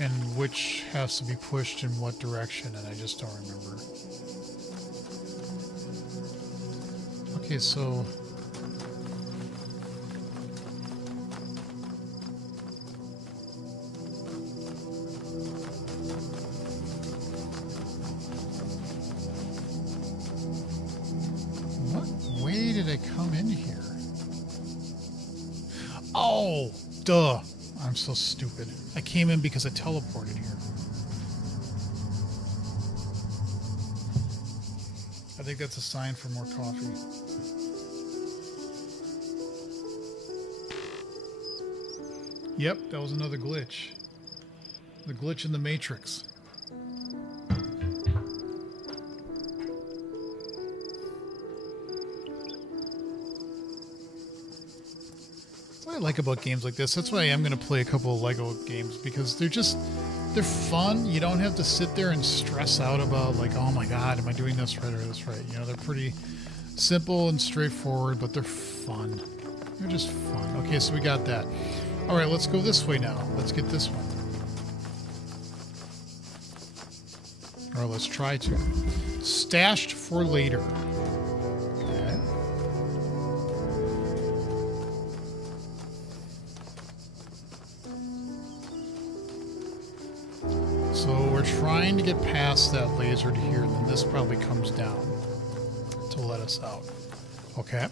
and which has to be pushed in what direction, and I just don't remember. Okay, so what way did I come in here? Oh, duh. I'm so stupid. I came in because I teleported here. I think that's a sign for more coffee. Yep, that was another glitch. The glitch in the Matrix. That's what I like about games like this. That's why I am going to play a couple of Lego games, because they're fun. You don't have to sit there and stress out about, like, oh my god, am I doing this right or this right? You know, they're pretty simple and straightforward, but they're fun. They're just fun. Okay, so we got that. All right, let's go this way now. Let's get this one. Or let's try to. Stashed for later. Okay. So we're trying to get past that laser to here, and then this probably comes down to let us out. Okay.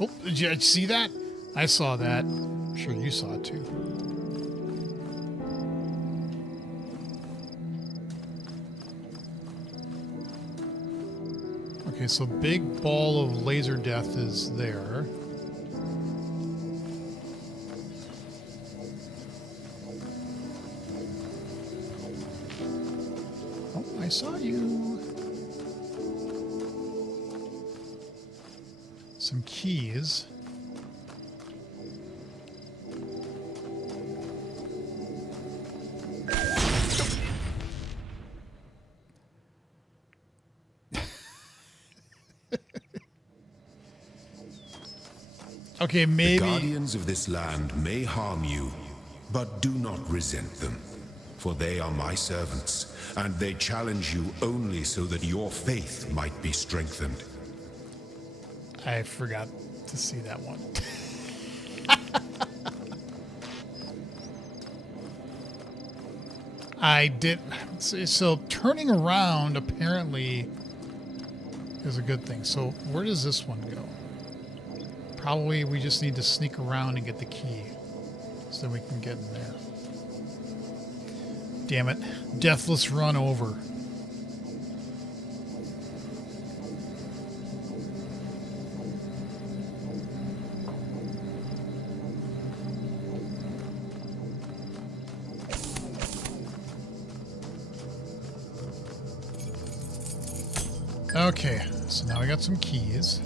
Oh, did you see that? I saw that. I'm sure you saw it too. Okay, so big ball of laser death is there. Oh, I saw you. Some keys. Okay, maybe. The guardians of this land may harm you, but do not resent them, for they are my servants, and they challenge you only so that your faith might be strengthened. I forgot to see that one. I did. So turning around apparently is a good thing. So where does this one go? Probably we just need to sneak around and get the key so we can get in there. Damn it. Deathless run over. Okay, so now we got some keys.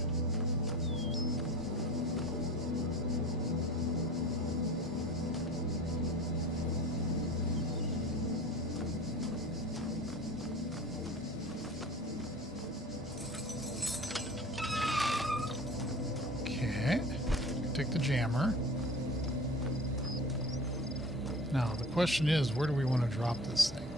Take the jammer. Now, the question is, where do we want to drop this thing?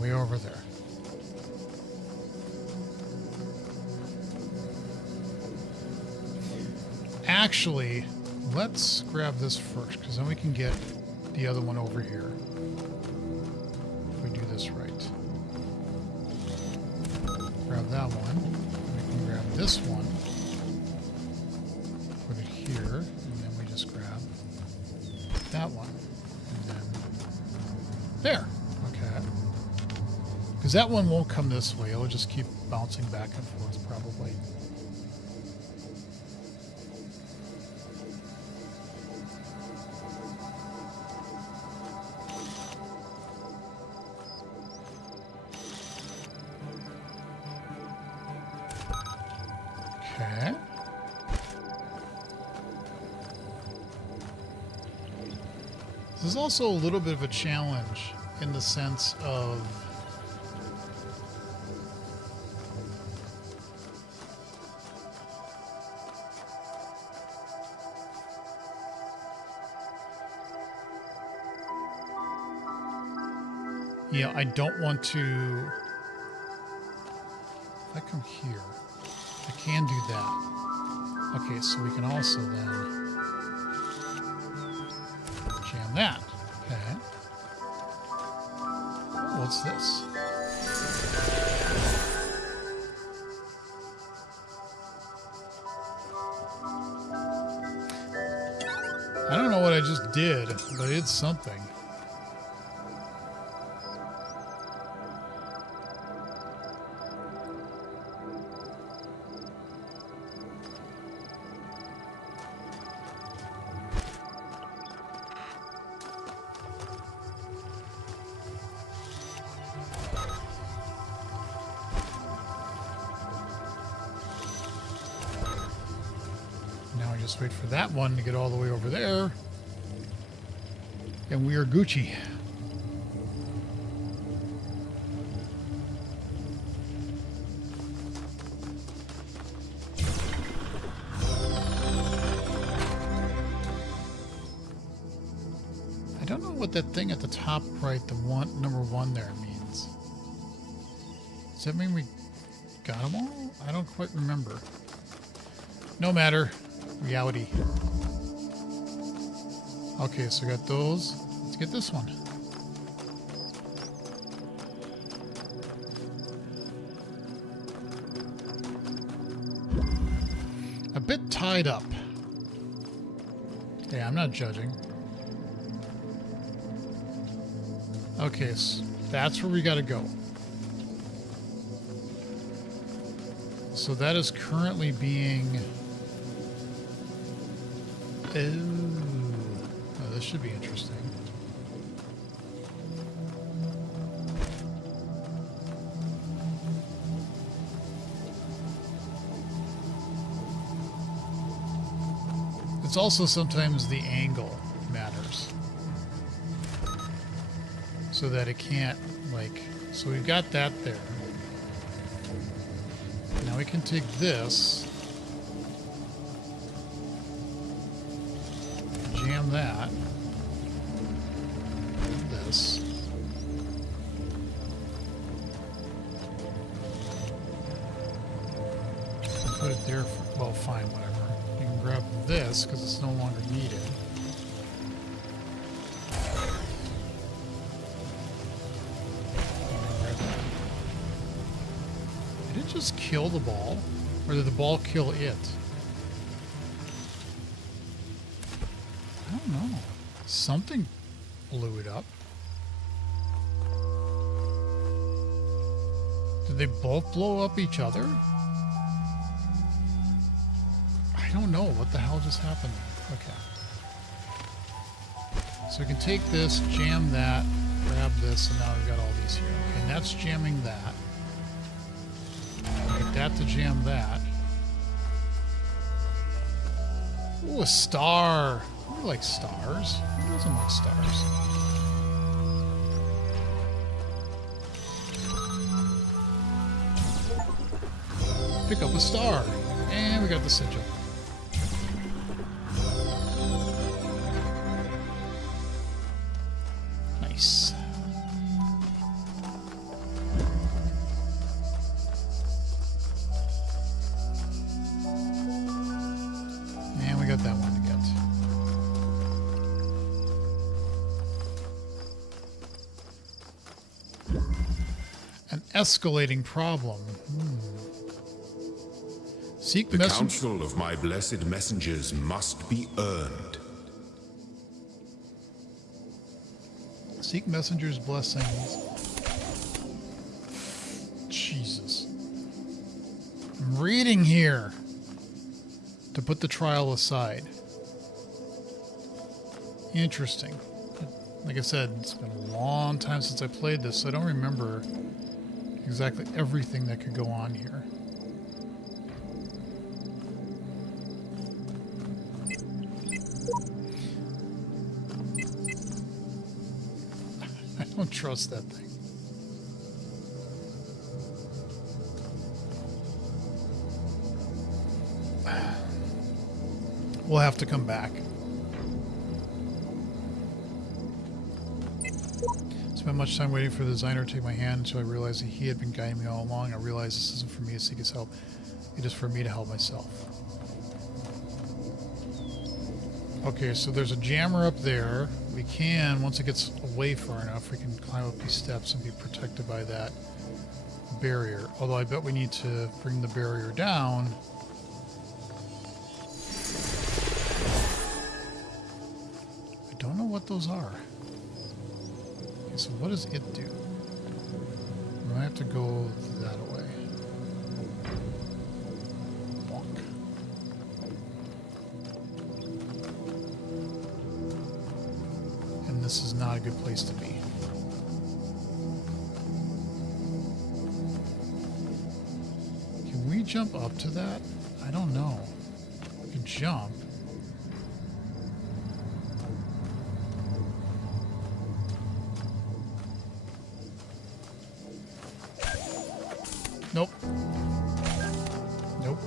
Way over there. Actually, let's grab this first, because then we can get the other one over here. If we do this right. Grab that one. We can grab this one. Put it here. And then we just grab that one. And then there. Okay. Because that one won't come this way. It'll just keep bouncing back and forth probably. This is also a little bit of a challenge in the sense of I don't want to. If I come here, I can do that. Okay, so we can also then jam that. Okay. What's this? I don't know what I just did, but it's something. Just wait for that one to get all the way over there. And we are Gucci. I don't know what that thing at the top right, the one, number 1 there means. Does that mean we got them all? I don't quite remember. No matter. Reality. Okay, so we got those. Let's get this one. A bit tied up. Yeah, I'm not judging. Okay, so that's where we gotta go. So that is currently being... Oh, this should be interesting. It's also sometimes the angle matters. So that it can't, like... So we've got that there. Now we can take this... Jam that. This. Put it there for, well, fine, whatever. You can grab this because it's no longer needed. Did it just kill the ball? Or did the ball kill it? I don't know. Something blew it up. Did they both blow up each other? I don't know. What the hell just happened? Okay. So we can take this, jam that, grab this, and now we've got all these here. Okay, and that's jamming that. Get that to jam that. Ooh, a star. I like stars. Who doesn't like stars? Pick up a star. And we got the sigil. Nice. And we got that one to get. An escalating problem. Seek the counsel of my blessed messengers must be earned. Seek messengers' blessings. Jesus. I'm reading here. To put the trial aside. Interesting. Like I said, it's been a long time since I played this, so I don't remember exactly everything that could go on here. Don't trust that thing. We'll have to come back. Spent much time waiting for the designer to take my hand until I realized that he had been guiding me all along. I realized this isn't for me to seek his help. It is for me to help myself. Okay, so there's a jammer up there. We can, once it gets away far enough, we can climb up these steps and be protected by that barrier. Although I bet we need to bring the barrier down. I don't know what those are. Okay, so what does it do? We might have to go that way. Walk. And this is not a good place to be. Can we jump up to that? I don't know. We can jump. Nope. Nope.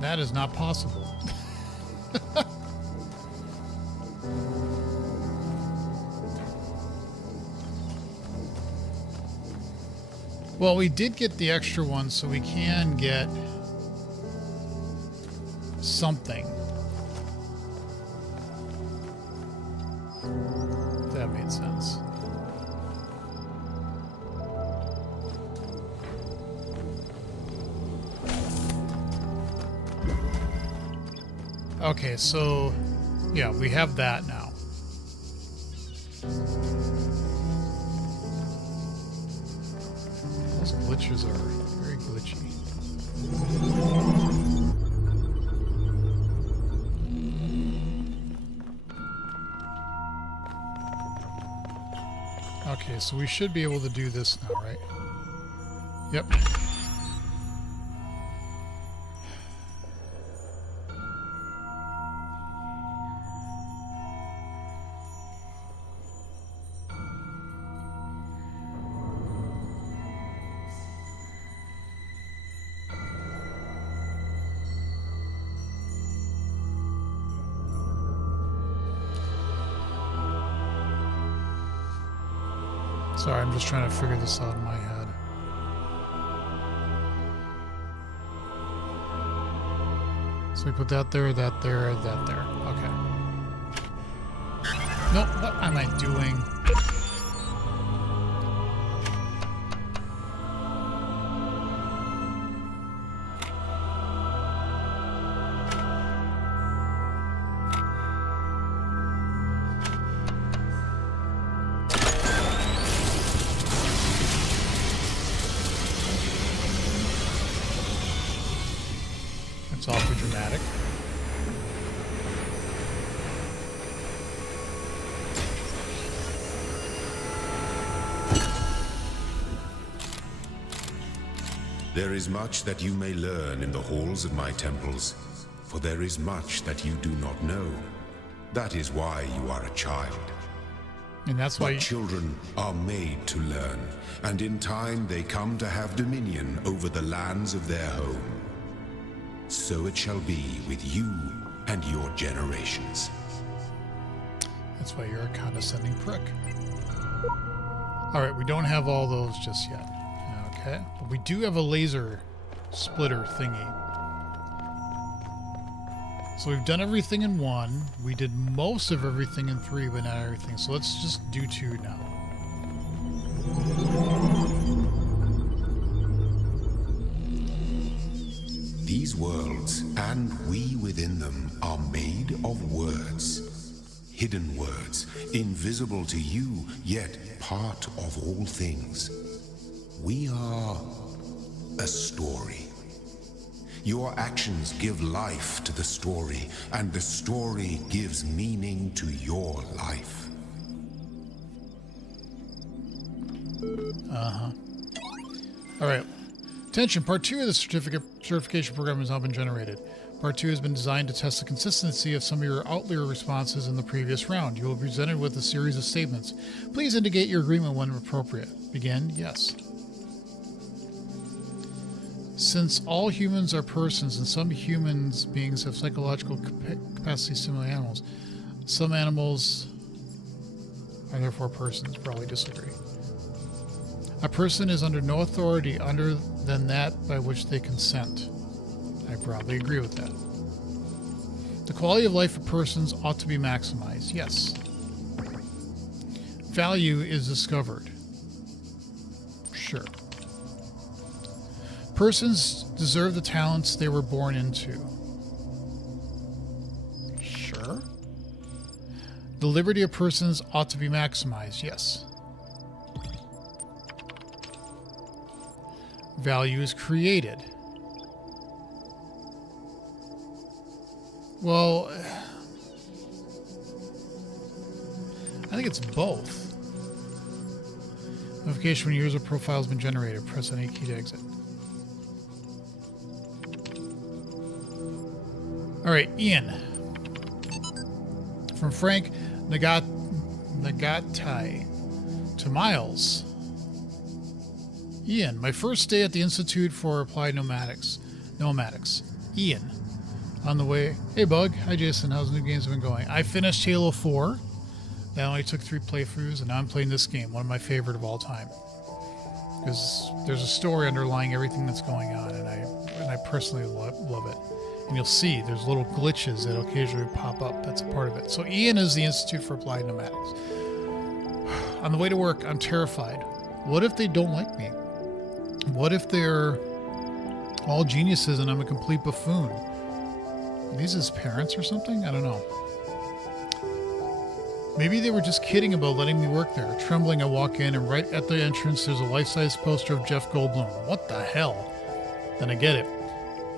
That is not possible. Well, we did get the extra one, so we can get something. If that made sense. Okay, so yeah, we have that now. Those glitches are very glitchy. Okay, so we should be able to do this now, right? Yep. Sorry, I'm just trying to figure this out in my head. So we put that there, that there, that there. Okay. No, what am I doing? It's awfully dramatic. There is much that you may learn in the halls of my temples, for there is much that you do not know. That is why you are a child. And that's why But children are made to learn, and in time they come to have dominion over the lands of their home. So it shall be with you and your generations. That's why you're a condescending prick. Alright, we don't have all those just yet. Okay. But we do have a laser splitter thingy. So we've done everything in 1. We did most of everything in 3, but not everything. So let's just do 2 now. These worlds, and we within them, are made of words. Hidden words, invisible to you, yet part of all things. We are a story. Your actions give life to the story, and the story gives meaning to your life. Uh-huh. All right. Attention, part 2 of the certification program has now been generated. Part 2 has been designed to test the consistency of some of your outlier responses in the previous round. You will be presented with a series of statements. Please indicate your agreement when appropriate. Begin, yes. Since all humans are persons and some humans beings have psychological capacities similar to animals, some animals are therefore persons. Probably disagree. A person is under no authority other than that by which they consent. I probably agree with that. The quality of life of persons ought to be maximized. Yes. Value is discovered. Sure. Persons deserve the talents they were born into. Sure. The liberty of persons ought to be maximized. Yes. Value is created. Well, I think it's both. Notification when your user profile has been generated. Press any key to exit. All right, Ian. From Frank Nagatai to Miles. Ian, my first day at the Institute for Applied Nomadics. Ian. On the way. Hey, Bug. Hi, Jason. How's the new games been going? I finished Halo 4. That only took 3 playthroughs, and now I'm playing this game, one of my favorite of all time. Because there's a story underlying everything that's going on, and I personally love it. And you'll see there's little glitches that occasionally pop up. That's a part of it. So Ian is the Institute for Applied Nomadics. On the way to work, I'm terrified. What if they don't like me? What if they're all geniuses and I'm a complete buffoon? Are these his parents or something? I don't know. Maybe they were just kidding about letting me work there. Trembling, I walk in, and right at the entrance, there's a life-size poster of Jeff Goldblum. What the hell? Then I get it.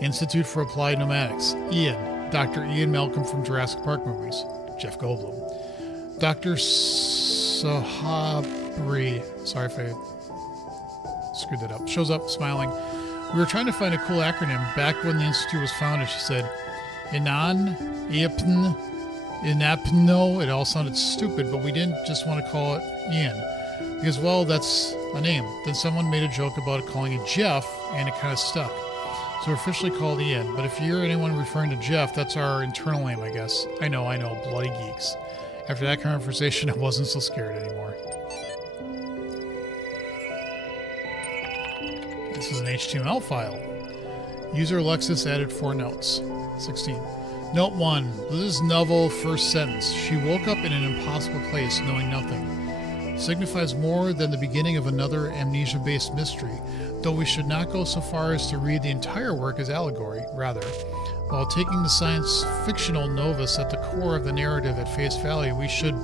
Institute for Applied Nomadics. Ian. Dr. Ian Malcolm from Jurassic Park movies. Jeff Goldblum. Dr. Sahabri. Sorry if I screwed that up. Shows up, smiling. We were trying to find a cool acronym. Back when the Institute was founded, she said, Inan, Iapn, Inapno. It all sounded stupid, but we didn't just want to call it Ian. Because, well, that's a name. Then someone made a joke about calling it Jeff, and it kind of stuck. So we're officially called Ian. But if you're anyone referring to Jeff, that's our internal name, I guess. I know, bloody geeks. After that conversation, I wasn't so scared anymore. This is an HTML file. User Alexis added 4 notes. 16. Note 1. This is novel first sentence. She woke up in an impossible place, knowing nothing. Signifies more than the beginning of another amnesia-based mystery, though we should not go so far as to read the entire work as allegory. Rather, while taking the science fictional novus at the core of the narrative at face value, we should...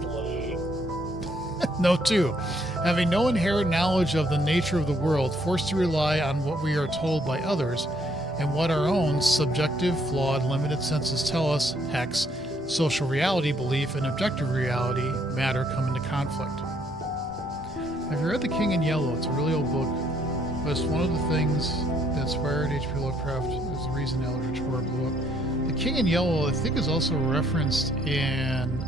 Note 2. Having no inherent knowledge of the nature of the world, forced to rely on what we are told by others, and what our own subjective, flawed, limited senses tell us, hex, social reality, belief, and objective reality, matter come into conflict. Have you read The King in Yellow? It's a really old book, but it's one of the things that inspired H.P. Lovecraft. Is the reason Eldritch Horror blew up. The King in Yellow, I think, is also referenced in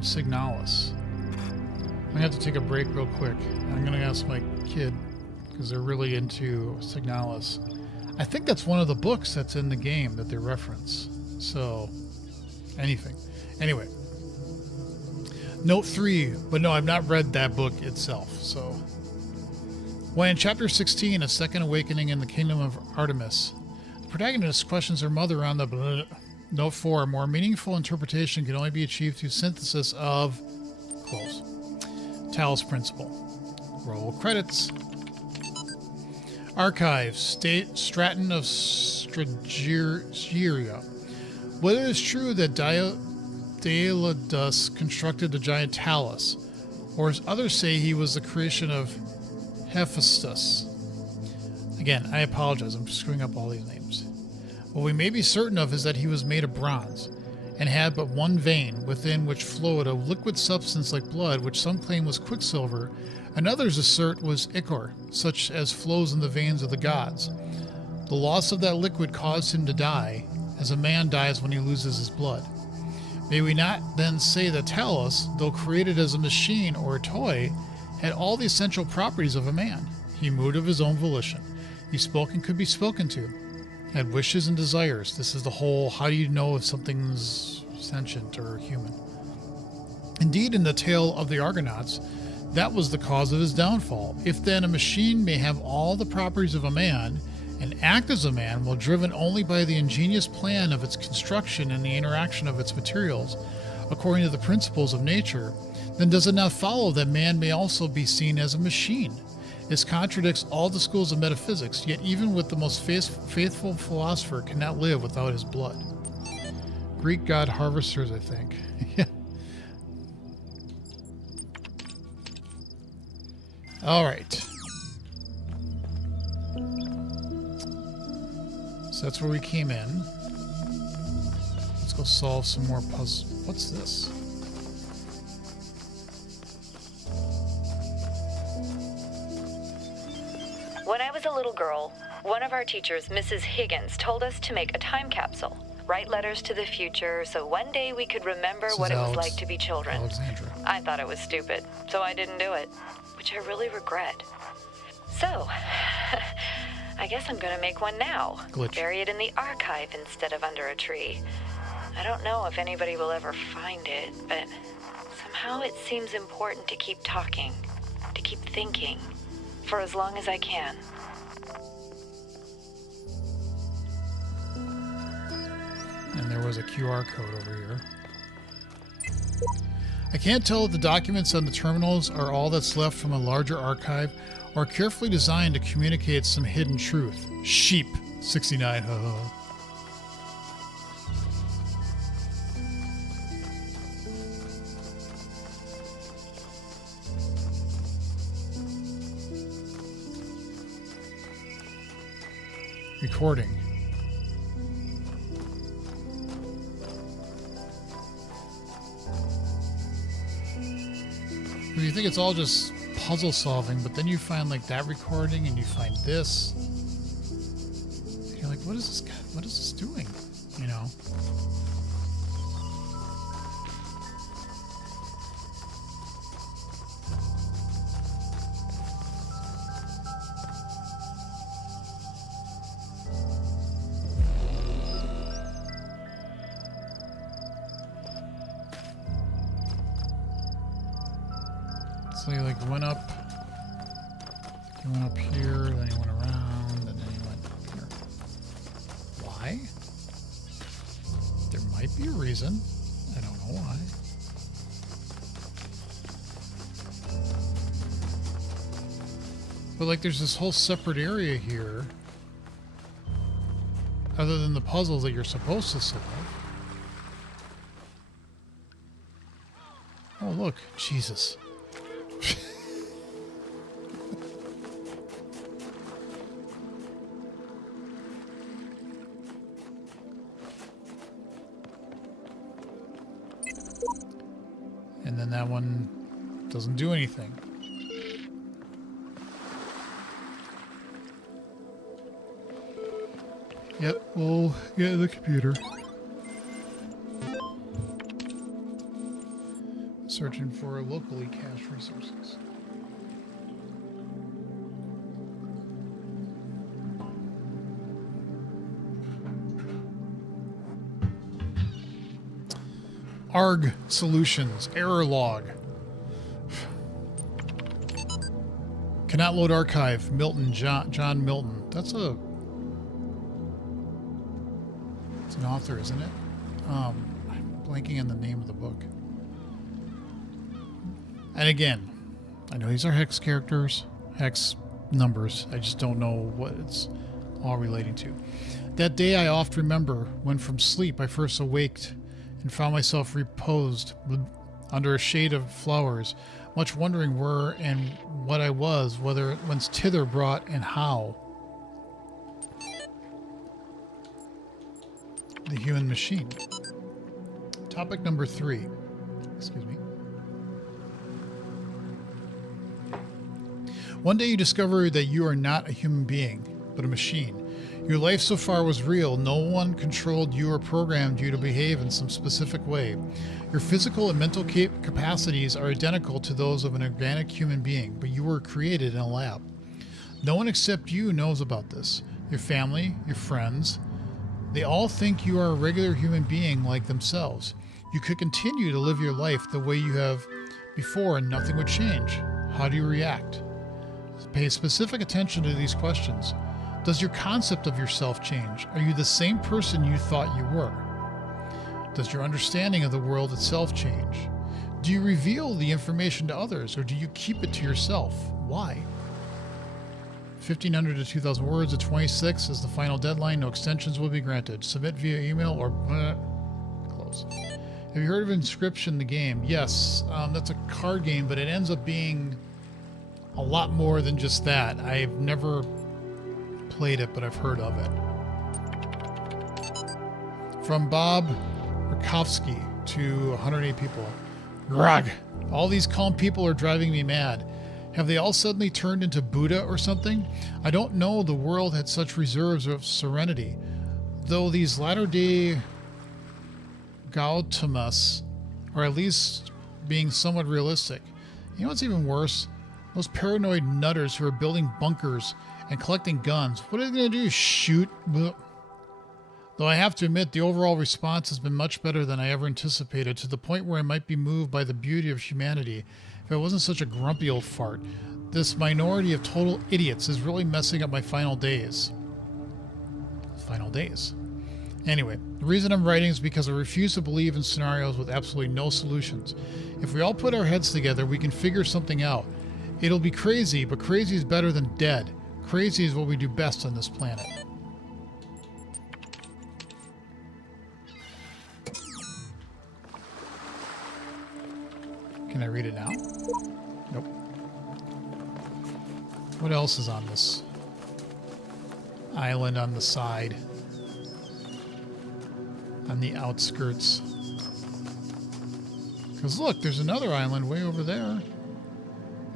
Signalis. I'm going to have to take a break real quick. I'm going to ask my kid, because they're really into Signalis. I think that's one of the books that's in the game that they reference. So, anything. Anyway. Note 3, but no, I've not read that book itself. So, when in Chapter 16, A Second Awakening in the Kingdom of Artemis, the protagonist questions her mother on the... Note 4, more meaningful interpretation can only be achieved through synthesis of... Close. Talos principle. Roll credits. Archives. Stratton of Strageria. Whether it is true that Daedalus constructed the giant Talos, or as others say he was the creation of Hephaestus. Again, I apologize, I'm screwing up all these names. What we may be certain of is that he was made of bronze, and had but one vein, within which flowed a liquid substance like blood, which some claim was quicksilver, and others assert was ichor, such as flows in the veins of the gods. The loss of that liquid caused him to die, as a man dies when he loses his blood. May we not then say that Talos, though created as a machine or a toy, had all the essential properties of a man. He moved of his own volition. He spoke and could be spoken to. Had wishes and desires. This is the whole, how do you know if something's sentient or human? Indeed, in the tale of the Argonauts, that was the cause of his downfall. If then a machine may have all the properties of a man and act as a man while driven only by the ingenious plan of its construction and the interaction of its materials, according to the principles of nature, then does it not follow that man may also be seen as a machine? This contradicts all the schools of metaphysics, yet even with the most faithful philosopher cannot live without his blood. Greek god harvesters, I think. Yeah. All right. So that's where we came in. Let's go solve some more puzzles. What's this? When I was a little girl, one of our teachers, Mrs. Higgins, told us to make a time capsule, write letters to the future, so one day we could remember what it was like to be children. Alexandra. I thought it was stupid, so I didn't do it, which I really regret. So, I guess I'm gonna make one now. Glitch. Bury it in the archive instead of under a tree. I don't know if anybody will ever find it, but somehow it seems important to keep talking, to keep thinking, for as long as I can. And there was a QR code over here. I can't tell if the documents on the terminals are all that's left from a larger archive or carefully designed to communicate some hidden truth. Sheep 69, haha. Recording. You think it's all just puzzle solving, but then you find like that recording and you find this. And you're like, what is this guy? What is this doing? You know? So he like went up, he went up here, then he went around, and then he went up here. Why? There might be a reason. I don't know why. But like there's this whole separate area here, other than the puzzles that you're supposed to solve. Oh look, Jesus. And then that one doesn't do anything. Yep, we'll get the computer. Searching for locally cached resources. ARG Solutions, error log. Cannot load archive, Milton, John Milton. It's an author, isn't it? I'm blanking on the name of the book. And again, I know these are hex characters, hex numbers. I just don't know what it's all relating to. That day I oft remember when from sleep I first awaked and found myself reposed under a shade of flowers, much wondering where and what I was, whether whence thither brought and how. The human machine. Topic number 3. Excuse me. One day you discover that you are not a human being, but a machine. Your life so far was real. No one controlled you or programmed you to behave in some specific way. Your physical and mental capacities are identical to those of an organic human being, but you were created in a lab. No one except you knows about this. Your family, your friends, they all think you are a regular human being like themselves. You could continue to live your life the way you have before and nothing would change. How do you react? Pay specific attention to these questions. Does your concept of yourself change? Are you the same person you thought you were? Does your understanding of the world itself change? Do you reveal the information to others, or do you keep it to yourself? Why? 1,500 to 2,000 words at 26 is the final deadline. No extensions will be granted. Submit via email or close. Have you heard of Inscription, the game? Yes, that's a card game, but it ends up being a lot more than just that. I've never played it, but I've heard of it. From Bob Rakowski to 108 people. Grog. All these calm people are driving me mad. Have they all suddenly turned into Buddha or something? I don't know the world had such reserves of serenity. Though these latter-day Gautamas are at least being somewhat realistic. You know what's even worse? Those paranoid nutters who are building bunkers and collecting guns. What are they going to do? Shoot? Though I have to admit, the overall response has been much better than I ever anticipated, to the point where I might be moved by the beauty of humanity if I wasn't such a grumpy old fart. This minority of total idiots is really messing up my final days. Final days. Anyway, the reason I'm writing is because I refuse to believe in scenarios with absolutely no solutions. If we all put our heads together, we can figure something out. It'll be crazy, but crazy is better than dead. Crazy is what we do best on this planet. Can I read it now? Nope. What else is on this island on the side? On the outskirts. Because look, there's another island way over there.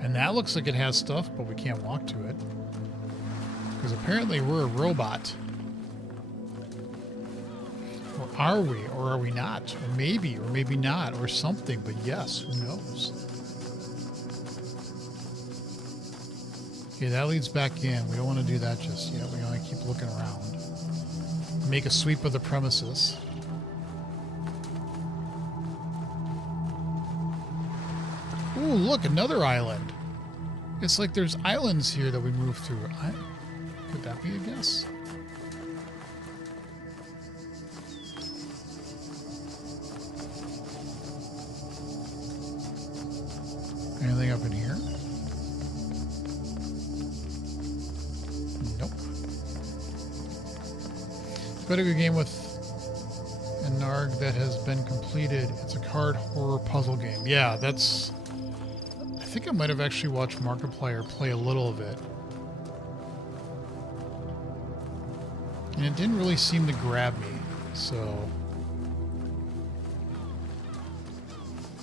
And that looks like it has stuff, but we can't walk to it. Because apparently we're a robot. Or are we? Or are we not? Or maybe not. Or something. But yes, who knows? Okay, that leads back in. We don't want to do that just yet. We want to keep looking around. Make a sweep of the premises. Ooh, look, another island. It's like there's islands here that we move through. Could that be a guess? Anything up in here? Nope. Quite a good game with a Narg that has been completed. It's a card horror puzzle game. Yeah, that's... I think I might have actually watched Markiplier play a little of it. And it didn't really seem to grab me, so...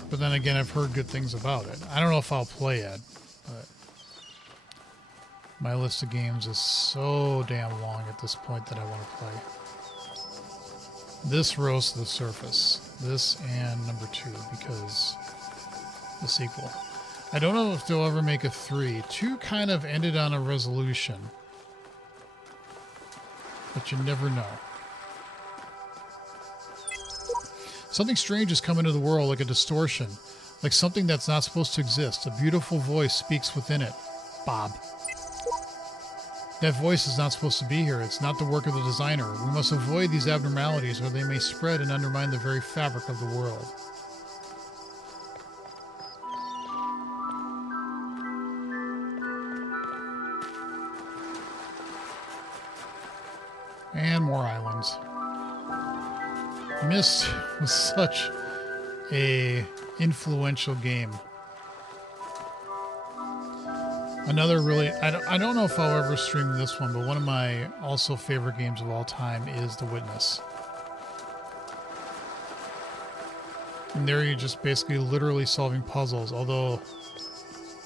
But then again, I've heard good things about it. I don't know if I'll play it, but... My list of games is so damn long at this point that I want to play. This rose to the surface. This and number 2, because the sequel. I don't know if they'll ever make a 3. 2 kind of ended on a resolution. But you never know. Something strange has come into the world, like a distortion. Like something that's not supposed to exist. A beautiful voice speaks within it. Bob. That voice is not supposed to be here. It's not the work of the designer. We must avoid these abnormalities or they may spread and undermine the very fabric of the world. And more islands. Myst was such a influential game. Another really, I don't know if I'll ever stream this one, but one of my also favorite games of all time is The Witness. And there you're just basically literally solving puzzles, although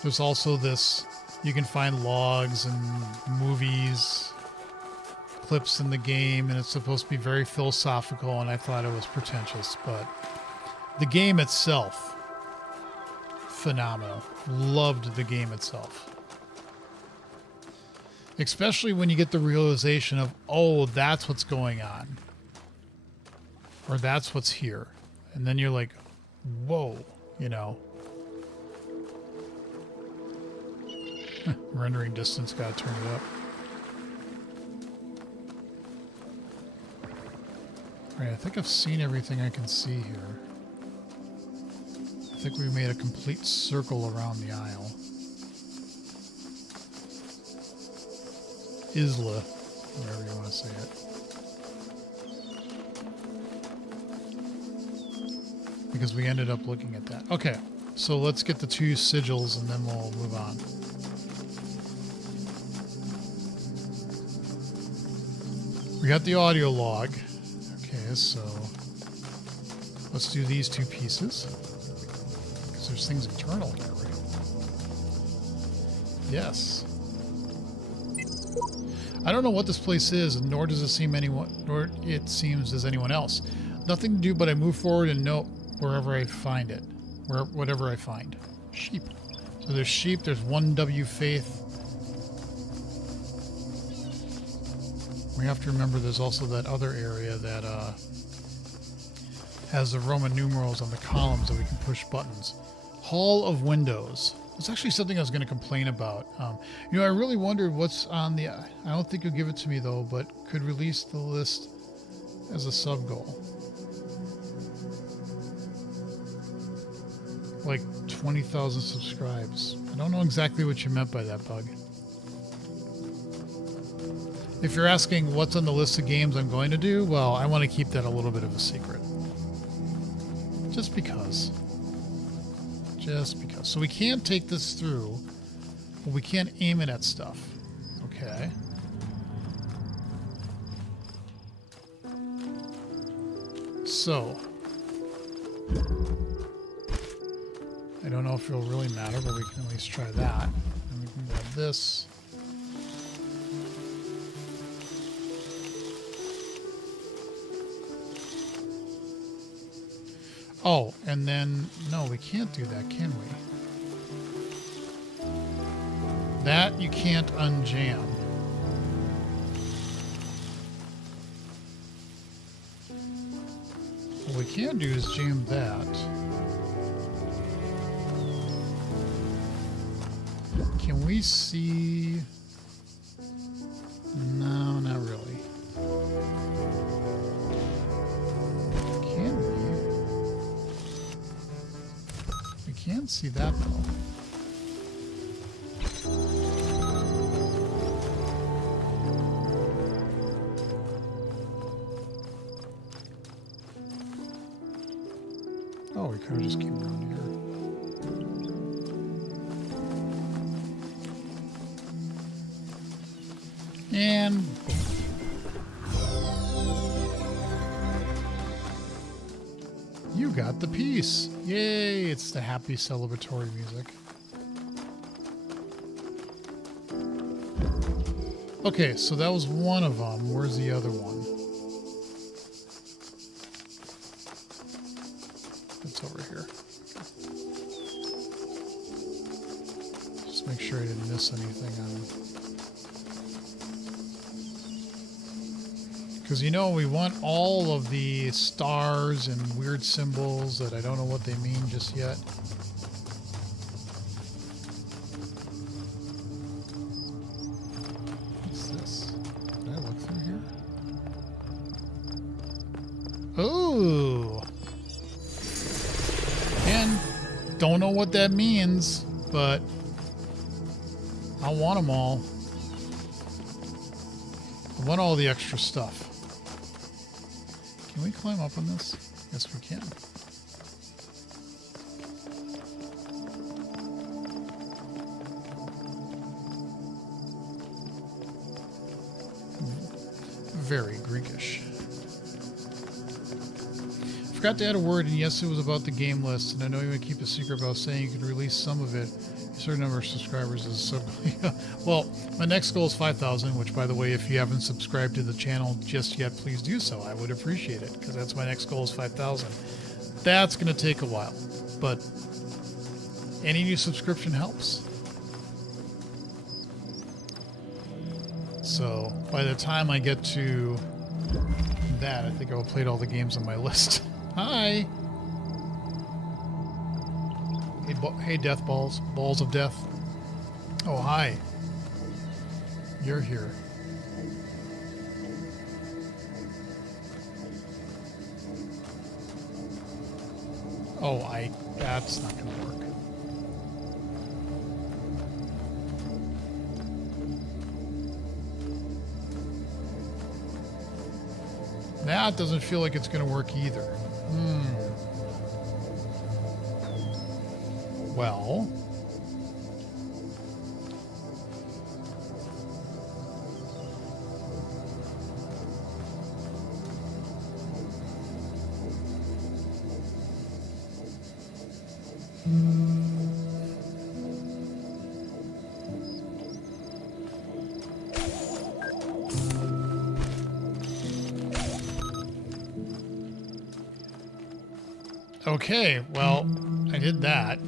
there's also this, you can find logs and movies, clips in the game, and it's supposed to be very philosophical, and I thought it was pretentious, but the game itself, phenomenal. Loved the game itself. Especially when you get the realization of, oh, that's what's going on. Or that's what's here. And then you're like, whoa, you know. Rendering distance, gotta turn it up. Alright, I think I've seen everything I can see here. I think we made a complete circle around the aisle. Isla, whatever you want to say it. Because we ended up looking at that. Okay, so let's get the 2 sigils and then we'll move on. We got the audio log. Okay, so let's do these 2 pieces. Because there's things internal here, right? Yes. I don't know what this place is, nor does it seem as anyone else. Nothing to do but I move forward and note wherever I find it. Whatever I find. Sheep. So there's sheep, there's 1W Faith. We have to remember there's also that other area that has the Roman numerals on the columns that we can push buttons. Hall of Windows. It's actually something I was going to complain about. I really wondered what's on the... I don't think you'll give it to me, though, but could release the list as a sub-goal. Like 20,000 subscribes. I don't know exactly what you meant by that, Bug. If you're asking what's on the list of games I'm going to do, well, I want to keep that a little bit of a secret. Just because. Just because. So we can't take this through, but we can't aim it at stuff. Okay. So. I don't know if it'll really matter, but we can at least try that. And we can grab this. Oh, and then, no, we can't do that, can we? That you can't unjam. What we can do is jam that. Can we see... No, not really. Can we? We can see that, though. Oh, we could have just came around here. And boom. You got the piece. Yay, it's the happy celebratory music. Okay, so that was one of them. Where's the other one? It's over here. Just make sure I didn't miss anything on... Because, you know, we want all of the stars and weird symbols that I don't know what they mean just yet. What's this? Did I look through here? Ooh! And don't know what that means, but I want them all. I want all the extra stuff. Can we climb up on this? Yes, we can. Very Greekish. Forgot to add a word, and yes, it was about the game list, and I know you want to keep a secret about saying you can release some of it. A certain number of subscribers is so. Well, my next goal is 5,000, which, by the way, if you haven't subscribed to the channel just yet, please do so. I would appreciate it, because that's my next goal is 5,000. That's going to take a while, but any new subscription helps. So by the time I get to that, I think I will have played all the games on my list. Hi! Hey, death balls. Balls of death. Oh, hi. You're here. Oh, that's not gonna work. That doesn't feel like it's gonna work either. Well, okay, well, I did that.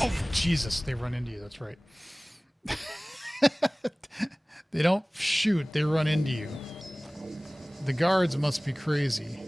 Oh, Jesus, they run into you, that's right. They don't shoot, they run into you. The guards must be crazy.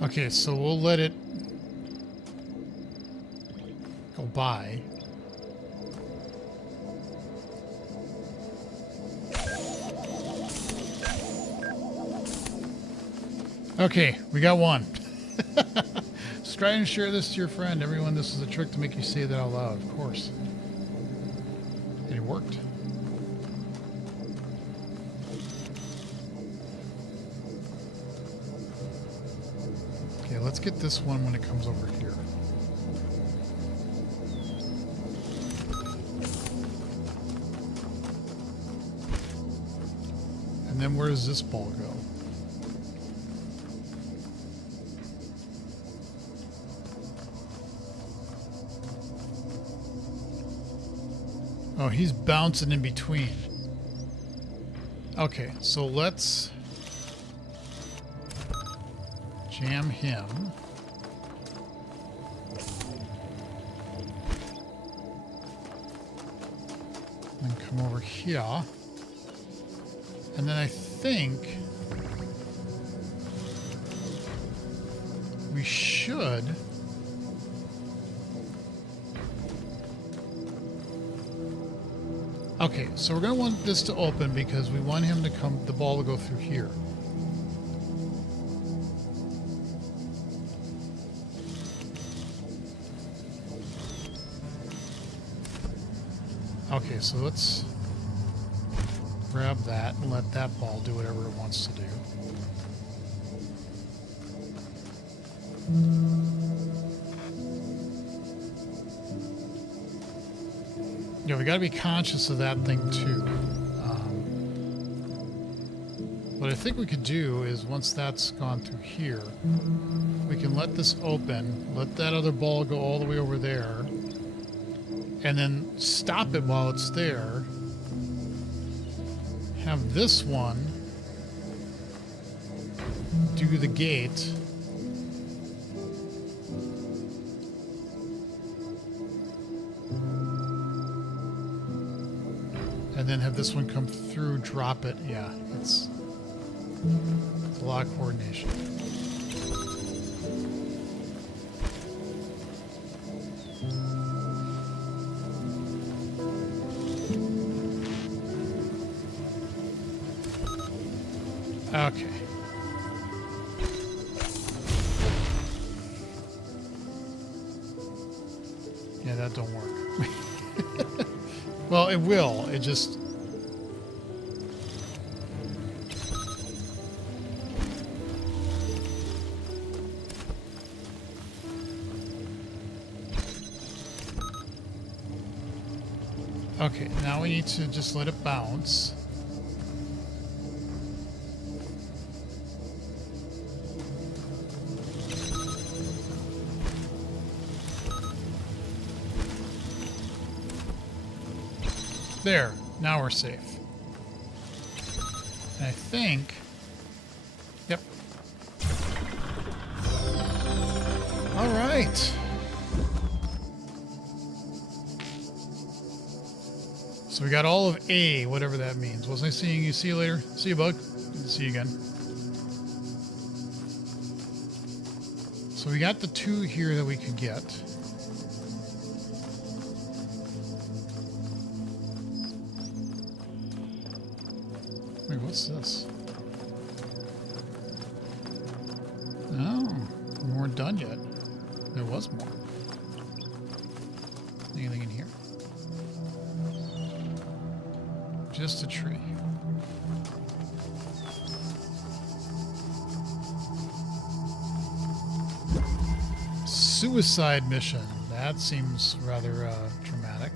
Okay, so we'll let it go by. Okay, we got one. Just try and share this to your friend. Everyone, this is a trick to make you say that out loud, of course. And it worked. Okay, let's get this one when it comes over here. And then where does this ball go? Oh, he's bouncing in between. Okay, so let's jam him. And come over here. And then I think we should okay, so we're going to want this to open because we want him to come, the ball to go through here. Okay, so let's grab that and let that ball do whatever it wants to do. Yeah, we got to be conscious of that thing too. What I think we could do is once that's gone through here, we can let this open, let that other ball go all the way over there, and then stop it while it's there. Have this one do the gate. And then have this one come through, drop it. Yeah, it's a lot of coordination. Okay. Yeah, that don't work. Well, it will. It just... Okay, now we need to just let it bounce. There, now we're safe. And I think... Yep. All right. So we got all of A, whatever that means. Wasn't I seeing you? See you later. See you, bug. Good to see you again. So we got the 2 here that we could get. Wait, what's this? Oh, we weren't done yet. There was more. Anything in here? Just a tree. Suicide mission. That seems rather dramatic.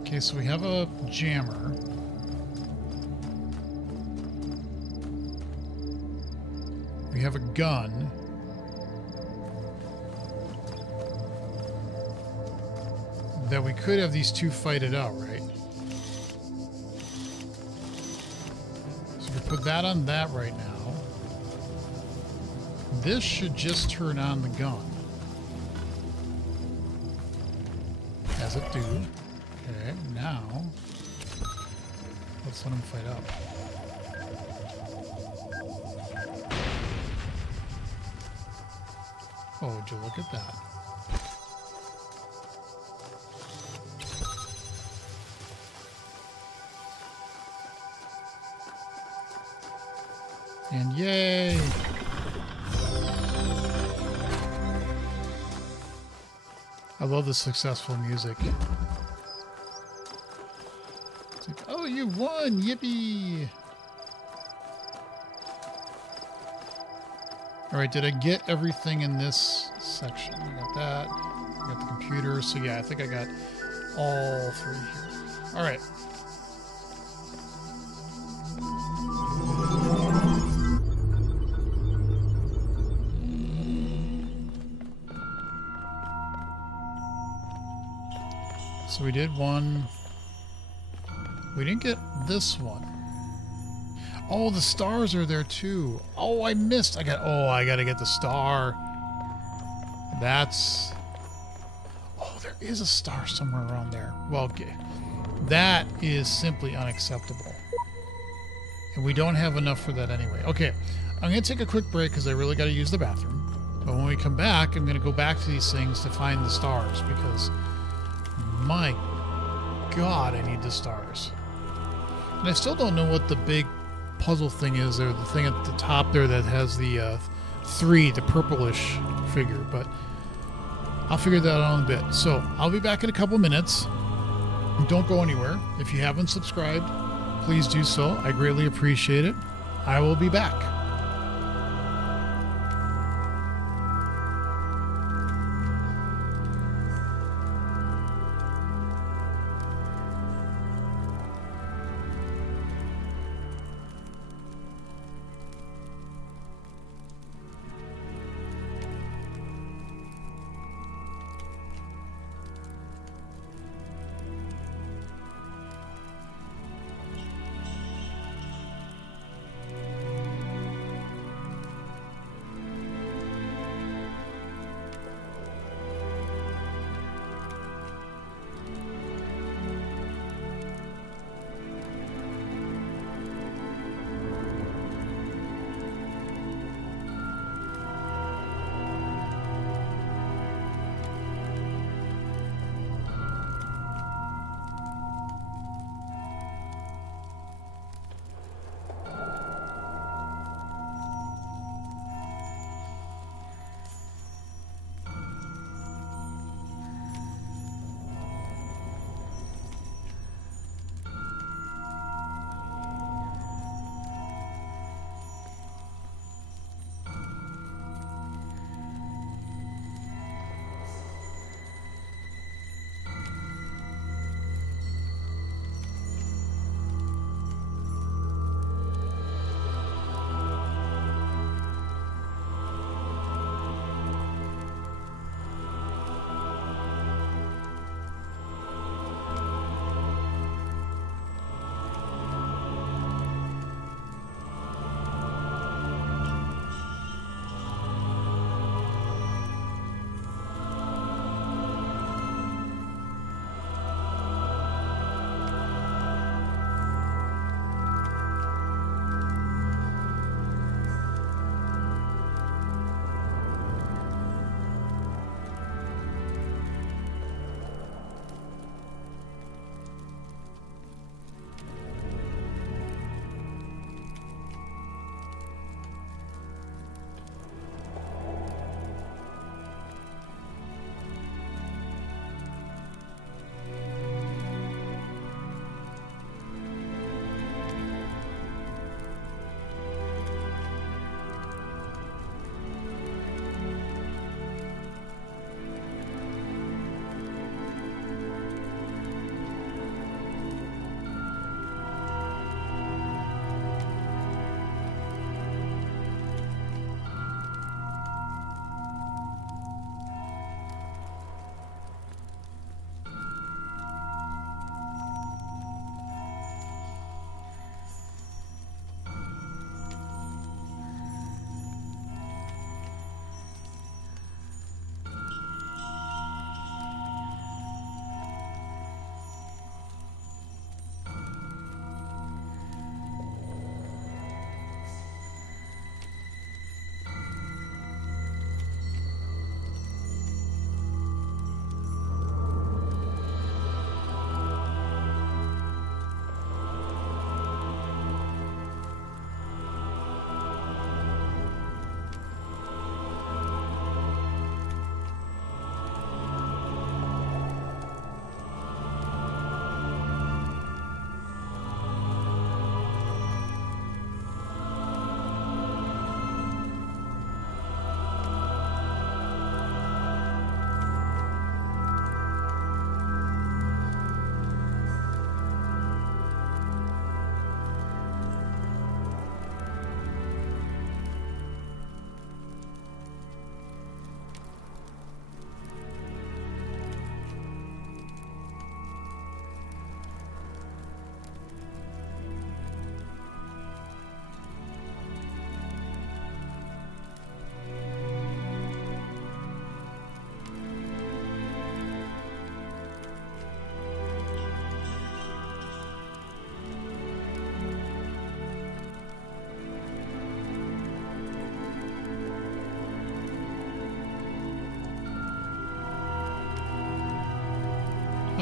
Okay, so we have a jammer. We have a gun. That we could have these 2 fight it out, right? So we put that on that right now. This should just turn on the gun. As it do. Okay, now let's let them fight out. Oh, would you look at that? And yay! I love the successful music. It's like, oh, you won! Yippee! Alright, did I get everything in this section? I got that. I got the computer. So yeah, I think I got all 3 here. Alright. So we did one. We didn't get this one. Oh, the stars are there too. Oh, I missed. I gotta get the star. That's... Oh, there is a star somewhere around there. Well, okay. That is simply unacceptable. And we don't have enough for that anyway. Okay, I'm gonna take a quick break because I really gotta use the bathroom. But when we come back, I'm gonna go back to these things to find the stars because... My God, I need the stars. And I still don't know what the big puzzle thing is there, the thing at the top there that has the 3, the purplish figure, but I'll figure that out in a bit. So I'll be back in a couple minutes. Don't go anywhere. If you haven't subscribed, please do so. I greatly appreciate it. I will be back.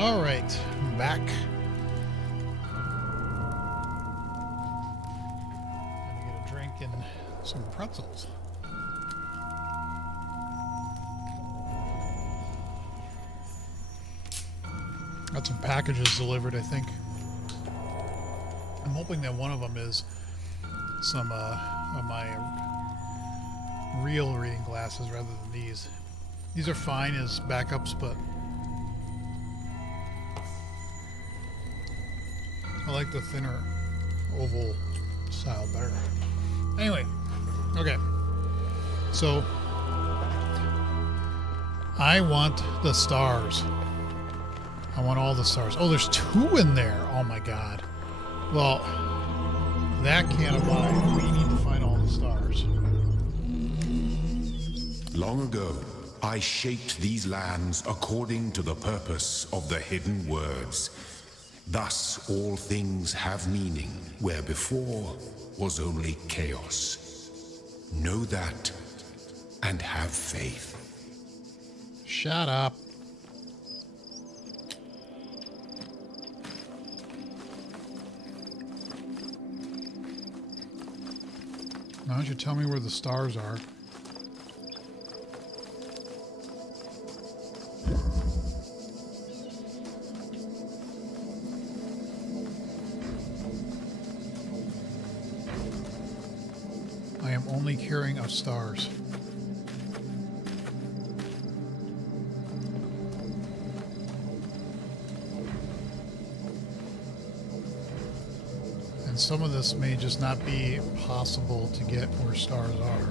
All right, I'm back. Gonna get a drink and some pretzels. Got some packages delivered, I think. I'm hoping that one of them is some of my real reading glasses rather than these. These are fine as backups, but I like the thinner oval style better. Anyway, okay. So I want the stars. I want all the stars. Oh, there's 2 in there. Oh my god. Well, that can't abide. We need to find all the stars. Long ago, I shaped these lands according to the purpose of the hidden words. Thus, all things have meaning, where before was only chaos. Know that, and have faith. Shut up. Why don't you tell me where the stars are? I am only carrying of stars. And some of this may just not be possible to get where stars are.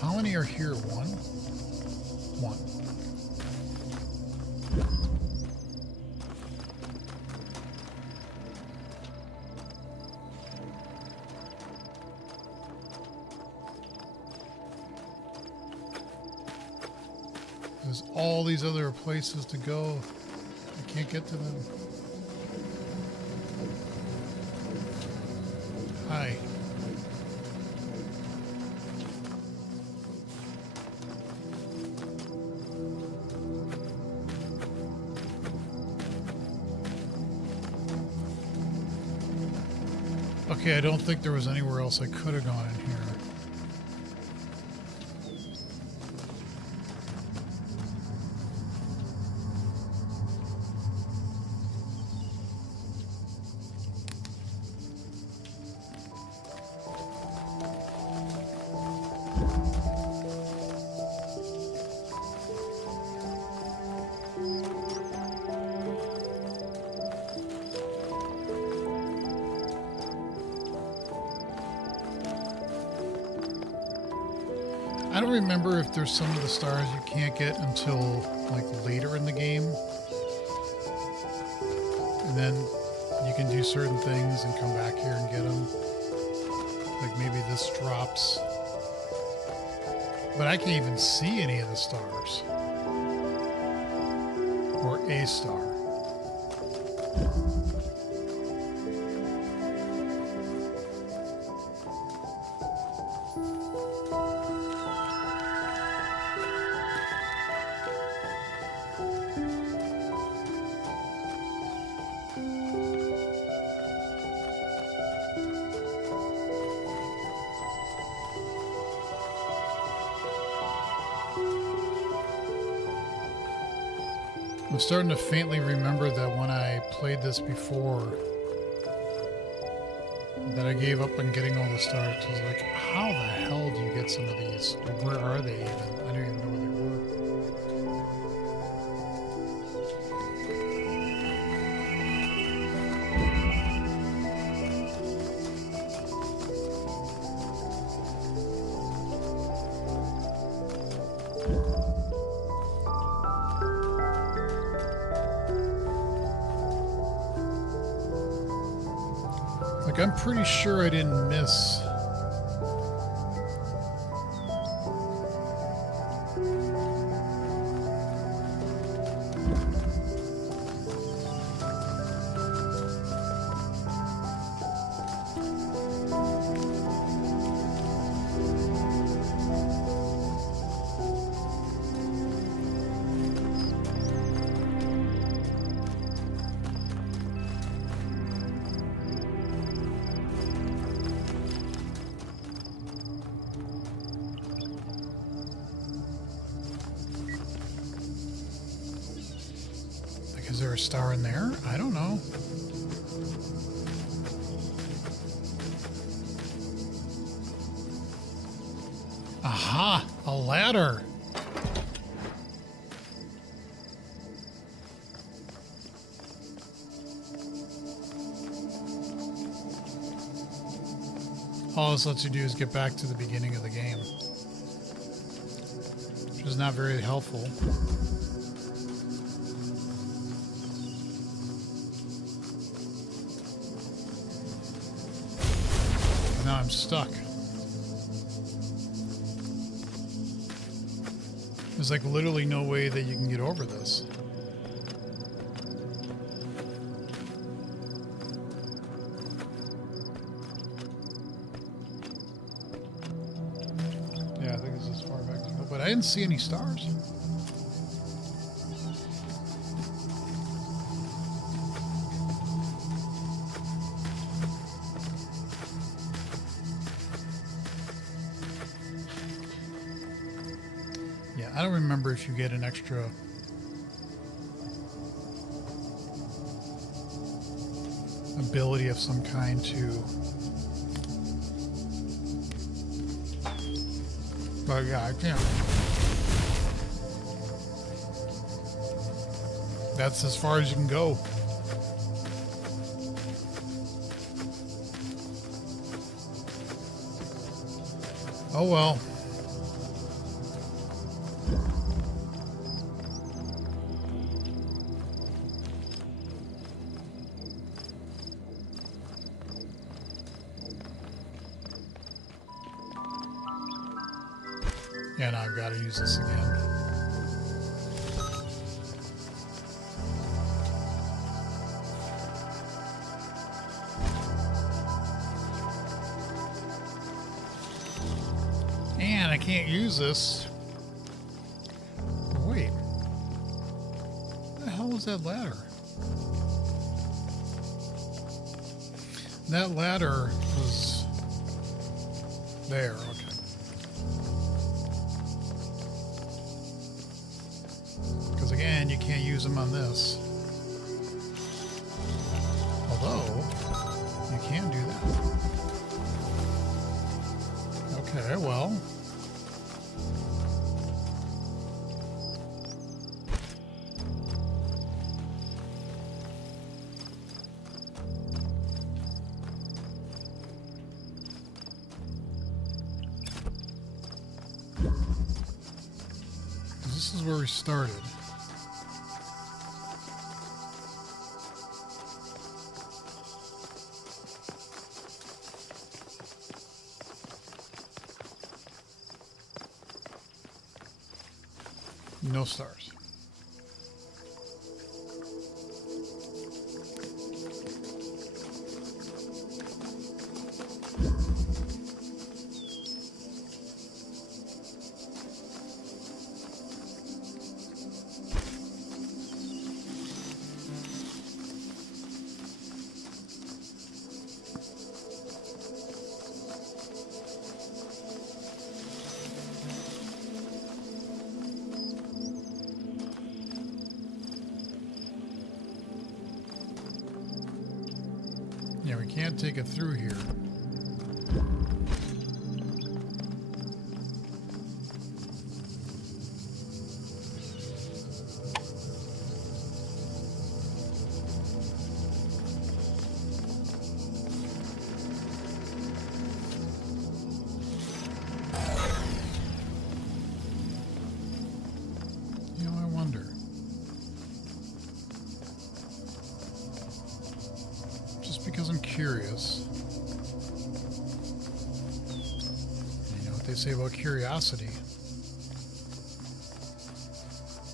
How many are here? One? One. There's all these other places to go. I can't get to them. Hi. Okay, I don't think there was anywhere else I could have gone in here. I don't remember if there's some of the stars you can't get until like later in the game. And then you can do certain things and come back here and get them. Like maybe this drops. But I can't even see any of the stars. Or a star. I'm starting to faintly remember that when I played this before, that I gave up on getting all the stars. I was like, how the hell do you get some of these? Or where are they even? I don't even know where they were. Like, I'm pretty sure I didn't miss. a star in there? I don't know. Aha! A ladder! All this lets you do is get back to the beginning of the game, which is not very helpful. Now I'm stuck. There's like literally no way that you can get over this. Yeah, I think this is as far back as I go, but I didn't see any stars. Yeah, I don't remember if you get an extra ability of some kind to... But yeah, I can't. That's as far as you can go. Oh well. Yeah, now I've got to use this again. And I can't use this. Wait. What the hell was that ladder? That ladder was there. Okay. Again, you can't use them on this. Although, you can do that. Okay, well. This is where we started. No stars. Yeah, we can't take it through here. You know, I wonder. Because I'm curious. You know what they say about curiosity?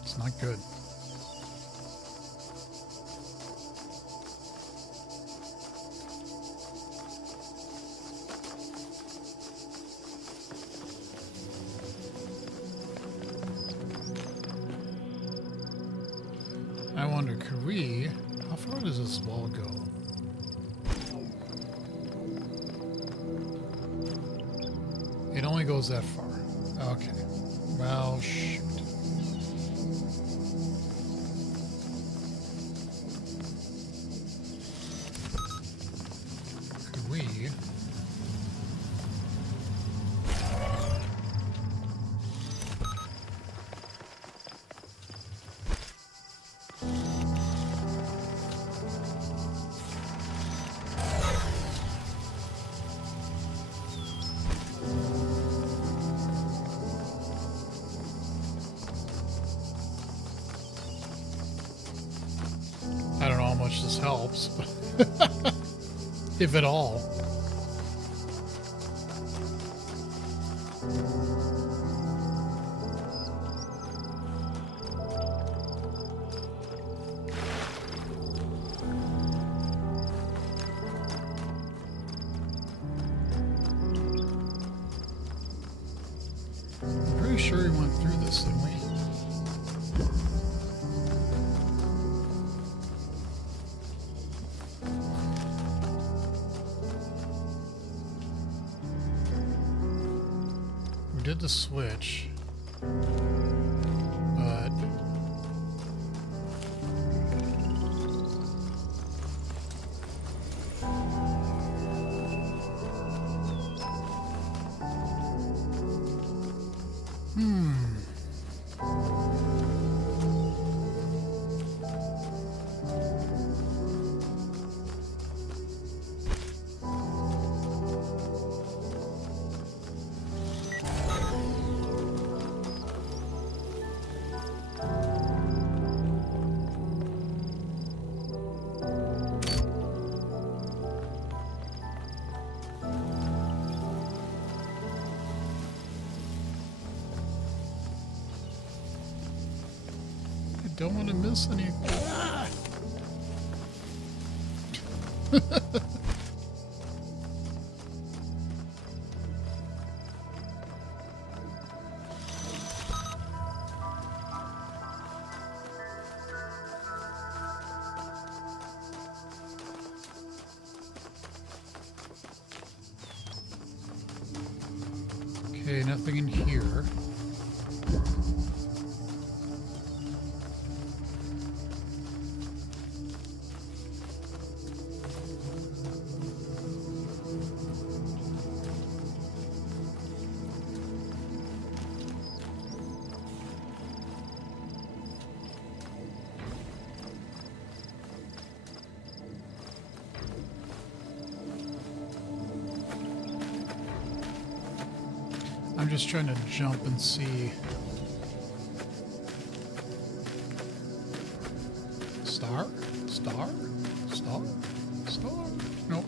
It's not good. I wonder, could we... How far does this wall go? It only goes that far. Okay. Well, shoot. helps, if at all. I'm pretty sure we went through this, didn't we? We did the switch, but I don't want to miss anything. Ah! Okay, nothing in here. I'm just trying to jump and see. Star? Star? Star? Star? Nope.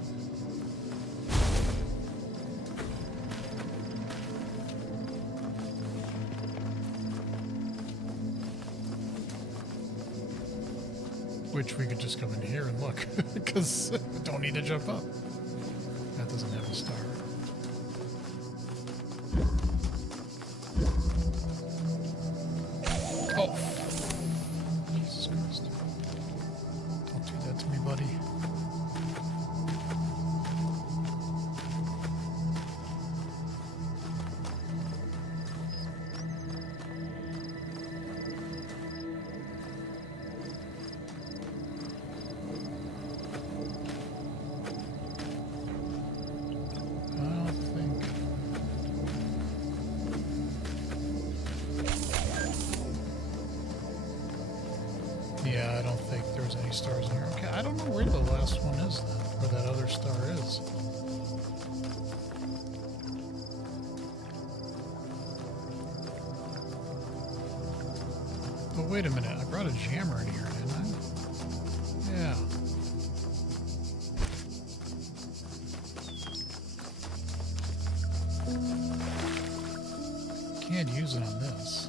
Which we could just come in here and look, because we don't need to jump up. That doesn't have a star. Oh. Jesus Christ. Don't do that to me, buddy. Yeah, I don't think there's any stars in here. Okay, I don't know where the last one is then, where that other star is. But wait a minute, I brought a jammer in here, didn't I? Yeah. Can't use it on this.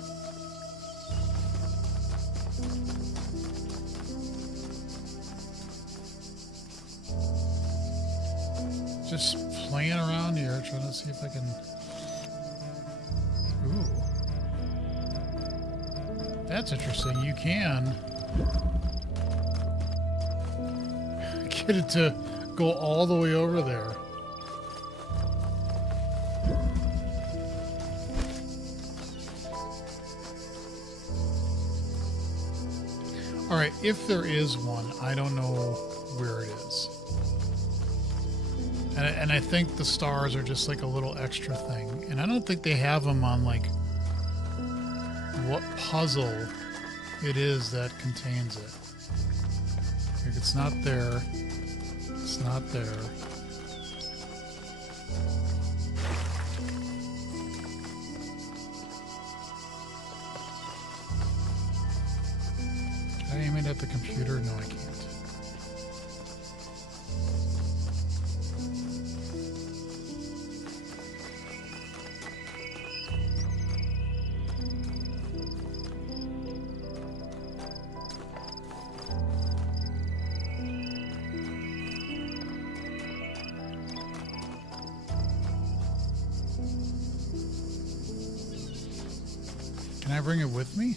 Just playing around here, trying to see if I can... Ooh. That's interesting. You can get it to go all the way over there. Alright, if there is one, I don't know where it is. And I think the stars are just like a little extra thing. And I don't think they have them on like what puzzle it is that contains it. If it's not there, it's not there. Can I aim it at the computer? No, I can't. Can I bring it with me?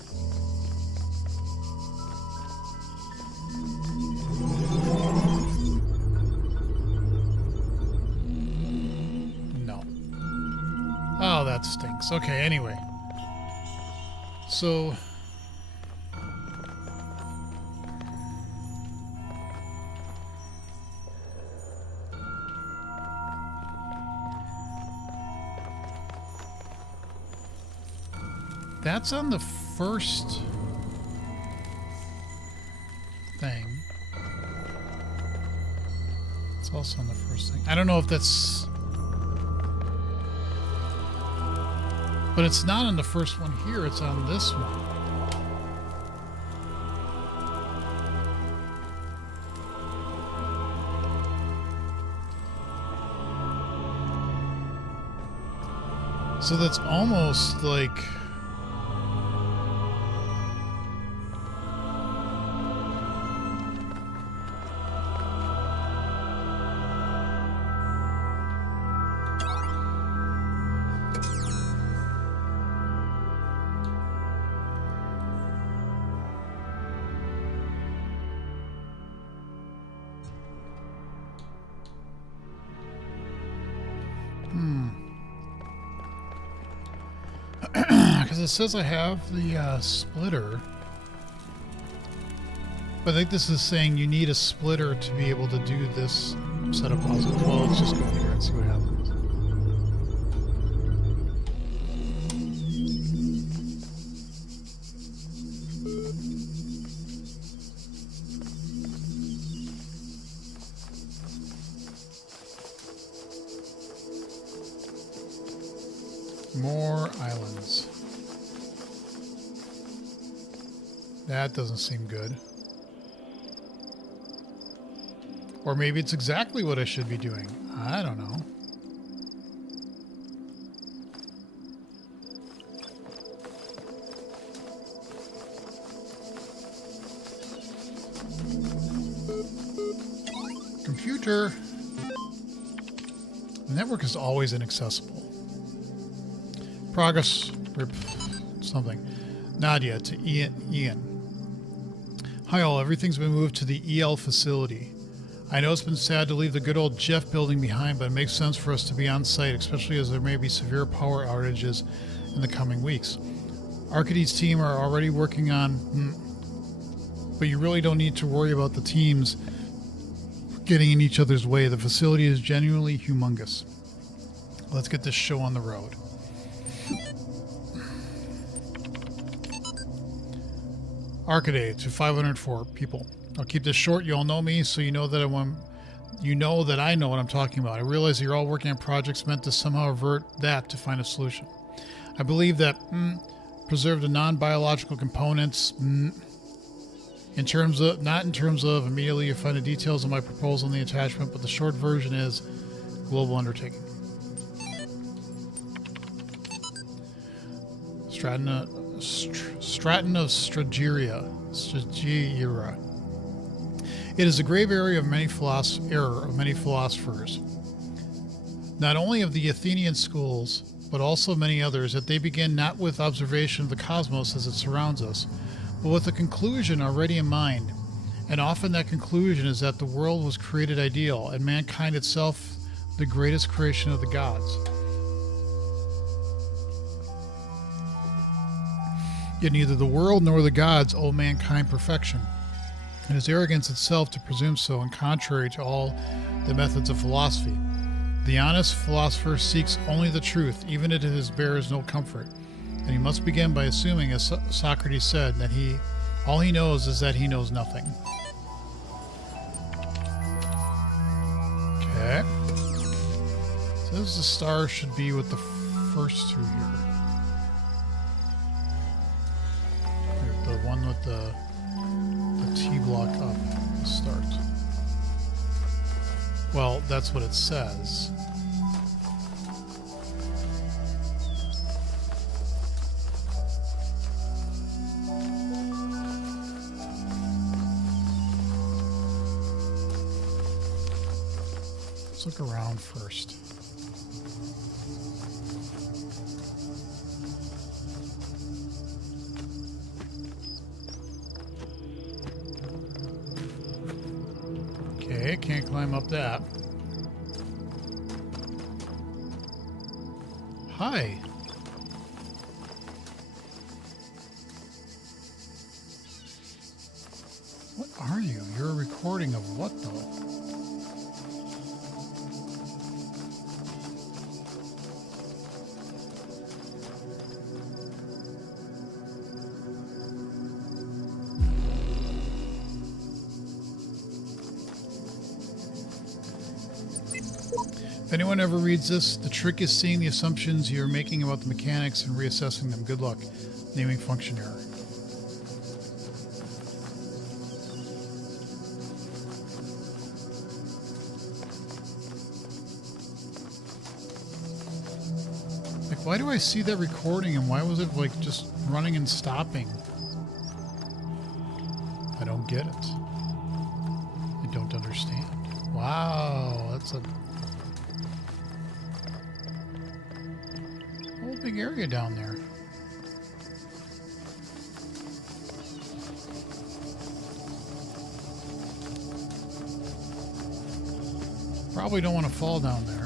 No. Oh, that stinks. Okay, anyway. So... that's on the first thing. It's also on the first thing. I don't know if that's... but it's not on the first one here. It's on this one. So that's almost like... because it says I have the splitter. But I think this is saying you need a splitter to be able to do this set of puzzles. Well, let's just go here and see what happens. More islands. That doesn't seem good. Or maybe it's exactly what I should be doing. I don't know. Computer. The network is always inaccessible. Progress. Something. Nadia to Ian. Hi all, everything's been moved to the EL facility. I know it's been sad to leave the good old Jeff building behind, but it makes sense for us to be on site, especially as there may be severe power outages in the coming weeks. Arcady's team are already working on... but you really don't need to worry about the teams getting in each other's way. The facility is genuinely humongous. Let's get this show on the road. Arcady to 504 people. I'll keep this short. You all know me, so you know that I know what I'm talking about. I realize you're all working on projects meant to somehow avert that to find a solution. I believe that preserve the non-biological components in terms of not in terms of immediately you find the details of my proposal in the attachment, but the short version is global undertaking. Stratton of Strageria. It is a grave area of many philosophers, not only of the Athenian schools, but also many others, that they begin not with observation of the cosmos as it surrounds us, but with a conclusion already in mind. And often that conclusion is that the world was created ideal, and mankind itself the greatest creation of the gods. Yet neither the world nor the gods owe mankind perfection. It is arrogance itself to presume so, and contrary to all the methods of philosophy. The honest philosopher seeks only the truth, even if it bears no comfort. And he must begin by assuming, as Socrates said, that all he knows is that he knows nothing. Okay. So this the star should be with the first two here. The one with the T block up to start. Well, that's what it says. Let's look around first. that. Hi. What are you? You're a recording of what, though? If anyone ever reads this, the trick is seeing the assumptions you're making about the mechanics and reassessing them. Good luck. Naming function error. Like, why do I see that recording and why was it like just running and stopping? I don't get it. I don't understand. Wow, that's a whole big area down there. Probably don't want to fall down there.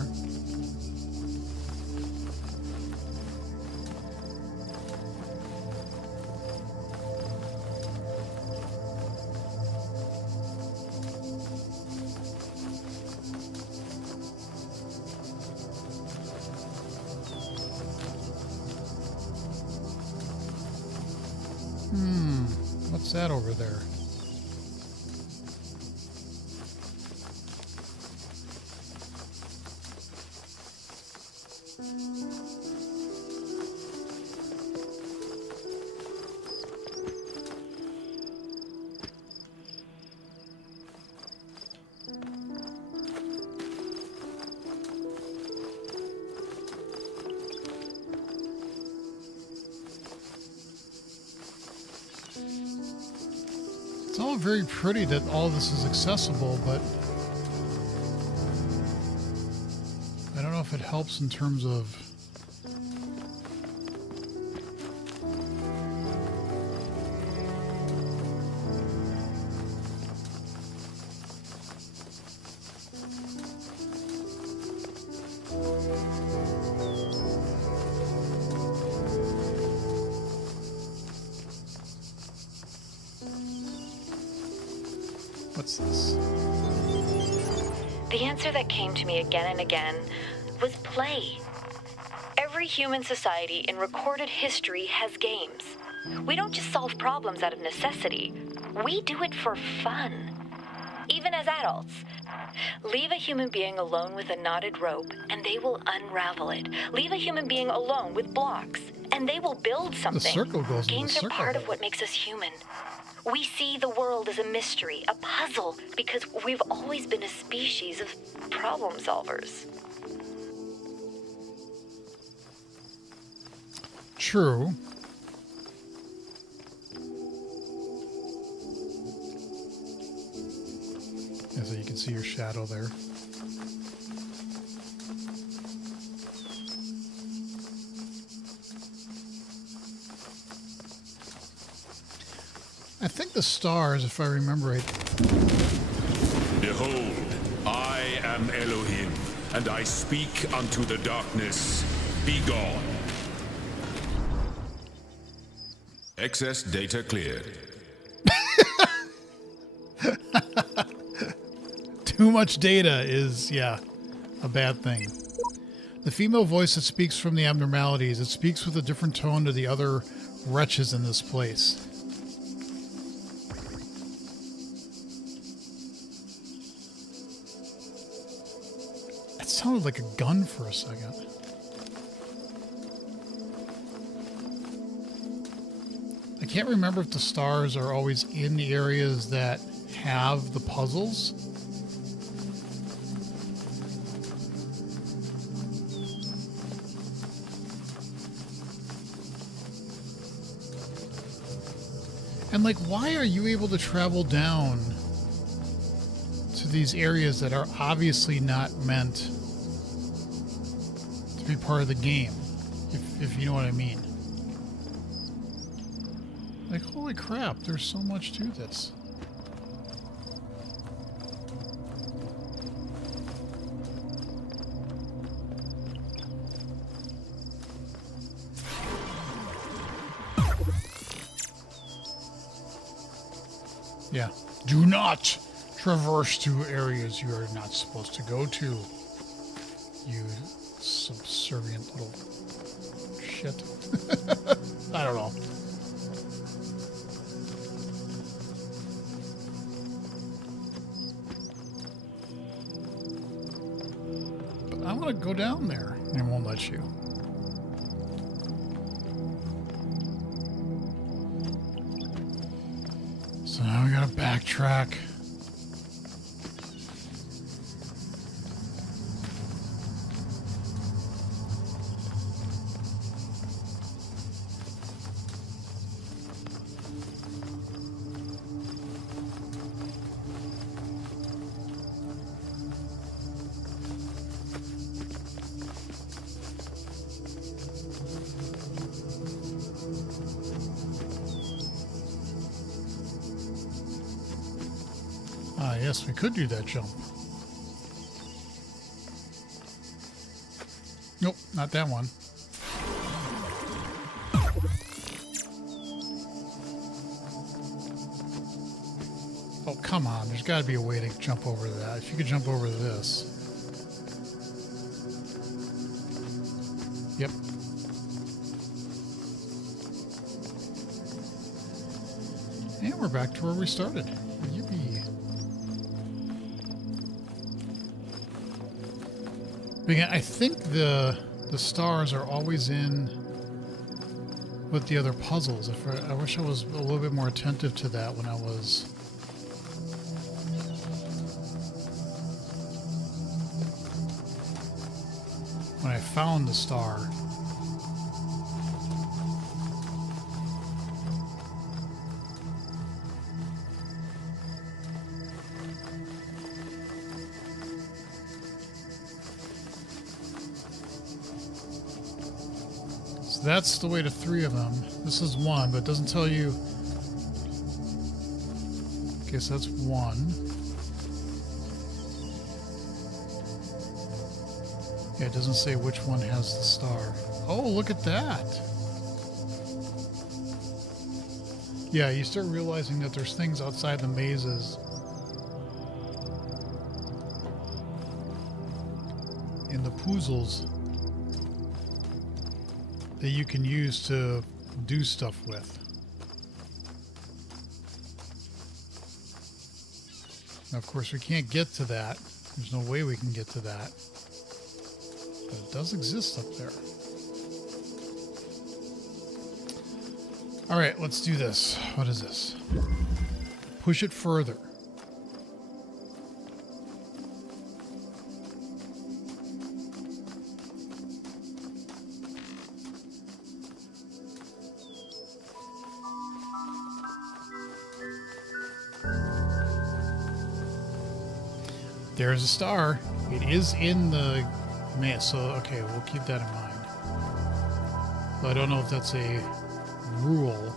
What's that over there? It's all very pretty that all this is accessible, but I don't know if it helps in terms of what's this? The answer that came to me again and again was play. Every human society in recorded history has games. We don't just solve problems out of necessity. We do it for fun. Even as adults. Leave a human being alone with a knotted rope, and they will unravel it. Leave a human being alone with blocks, and they will build something. The circle goes in the Games circle. are part of what makes us human. We see the world as a mystery, a puzzle, because we've always been a species of problem solvers. True. Yeah, so you can see your shadow there. I think the stars, if I remember right. Behold, I am Elohim, and I speak unto the darkness. Be gone. Excess data cleared. Too much data is, yeah, a bad thing. The female voice that speaks from the abnormalities, it speaks with a different tone to the other wretches in this place. That sounded like a gun for a second. I can't remember if the stars are always in the areas that have the puzzles. And like, why are you able to travel down to these areas that are obviously not meant to be part of the game, if you know what I mean? Like, holy crap, there's so much to this. Yeah. Do not traverse to areas you are not supposed to go to. You subservient little shit. I don't know. But I want to go down there. And it won't let you. So now we gotta backtrack. Ah, yes, we could do that jump. Nope, not that one. Oh, come on. There's got to be a way to jump over that. If you could jump over this. Yep. And we're back to where we started. Yippee. But again, I think the stars are always in with the other puzzles. I wish I was a little bit more attentive to that when I found the star. That's the way to 3 of them. This is 1, but it doesn't tell you. Okay, so that's 1. Yeah, it doesn't say which one has the star. Oh, look at that. Yeah, you start realizing that there's things outside the mazes. In the puzzles that you can use to do stuff with. Now, of course, we can't get to that. There's no way we can get to that. But it does exist up there. All right, let's do this. What is this? Push it further. There's a star. It is in the maze, so okay, we'll keep that in mind. But I don't know if that's a rule.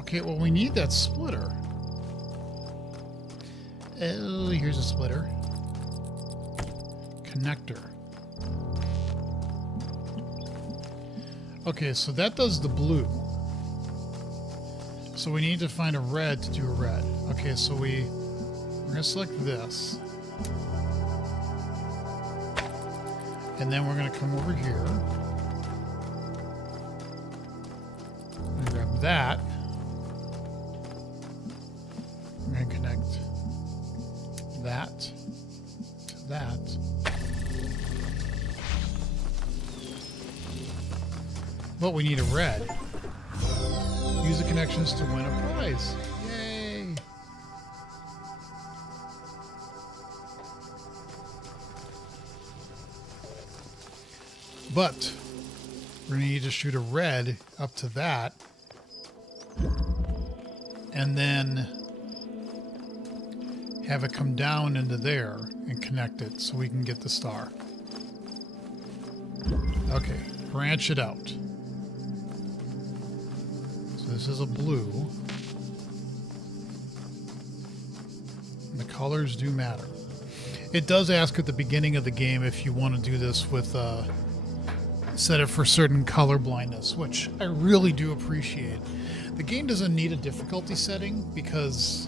Okay, well, we need that splitter. Oh, here's a splitter. Connector. Okay, so that does the blue. So we need to find a red to do a red. Okay, so we're going to select this. And then we're going to come over here. And grab that. We're going to connect that to that. But we need a red. Use the connections to win a prize. Yay! But we're going to need to shoot a red up to that. And then have it come down into there and connect it so we can get the star. Okay, branch it out. This is a blue. And the colors do matter. It does ask at the beginning of the game if you want to do this with set it for certain color blindness, which I really do appreciate. The game doesn't need a difficulty setting because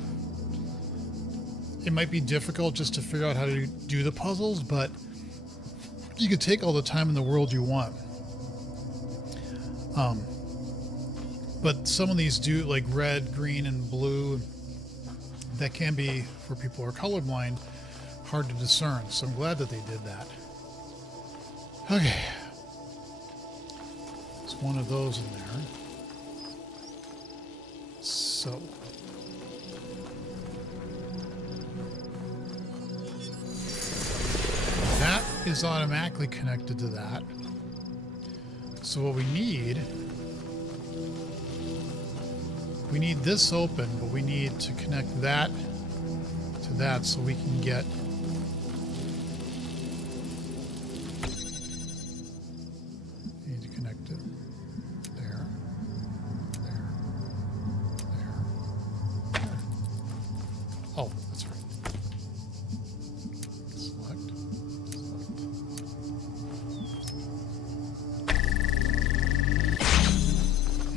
it might be difficult just to figure out how to do the puzzles, but you can take all the time in the world you want. But some of these do, like red, green, and blue, that can be, for people who are colorblind, hard to discern. So I'm glad that they did that. Okay. There's one of those in there. So. That is automatically connected to that. So what we need this open, but we need to connect that to that so we can get need to connect it there, there, there. Oh, that's right. Select.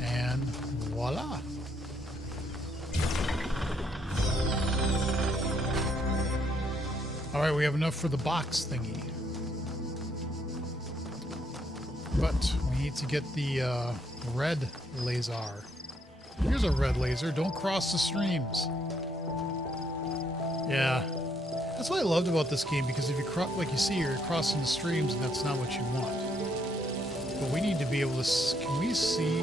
And voila. All right, we have enough for the box thingy. But we need to get the red laser. Here's a red laser. Don't cross the streams. Yeah. That's what I loved about this game, because if you like you see, you're crossing the streams and that's not what you want. But we need to be able to... Can we see...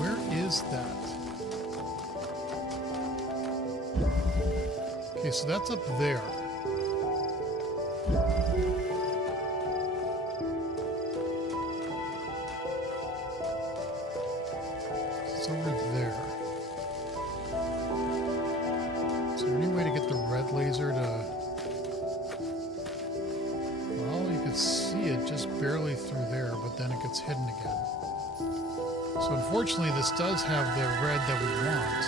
Where is that? Okay, so that's up there. It's over there. Is there any way to get the red laser to... Well, you can see it just barely through there, but then it gets hidden again. So unfortunately, this does have the red that we want.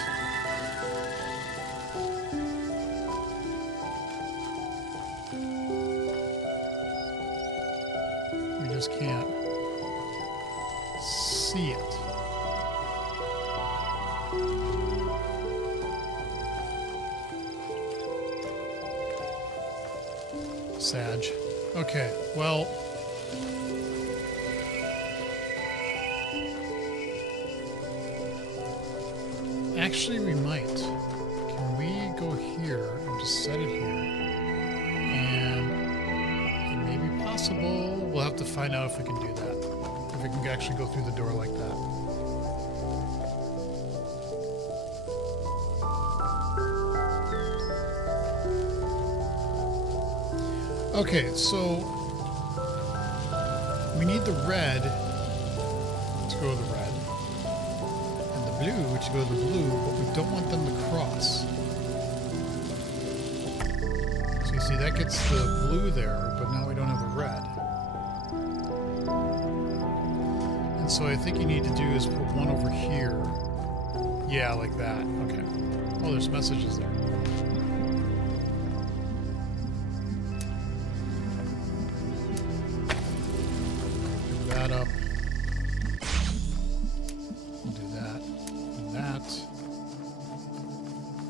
Just can't see it. Sag. Okay, well... Actually, we might. Can we go here and just set it here? And it may be possible. We'll have to find out if we can do that. If we can actually go through the door like that. Okay, so we need the red to go to the red, and the blue to go to the blue, but we don't want them to cross. So you see, that gets the blue there, but now we don't have the red. And so I think you need to do is put one over here. Yeah, like that. Okay. Oh, there's messages there. That up. We'll do that and that.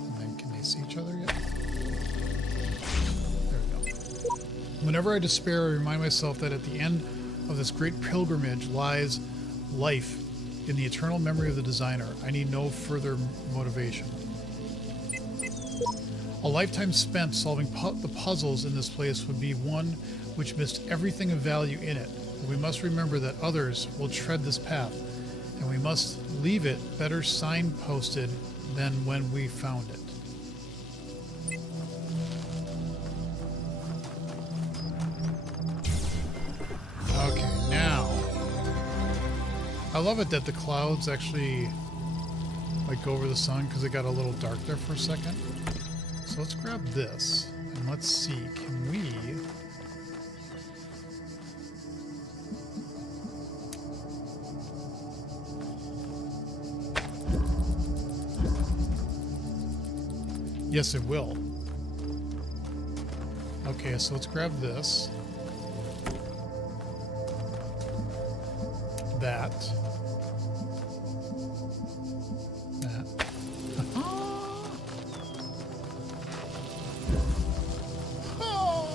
And then can they see each other yet? There we go. Whenever I despair, I remind myself that at the end of this great pilgrimage lies life in the eternal memory of the designer. I need no further motivation. A lifetime spent solving the puzzles in this place would be one which missed everything of value in it. We must remember that others will tread this path, and we must leave it better signposted than when we found it. Okay, now I love it that the clouds actually like go over the sun, because it got a little dark there for a second. So let's grab this and let's see, can we... Yes, it will. Okay, so let's grab this. That. That. Oh,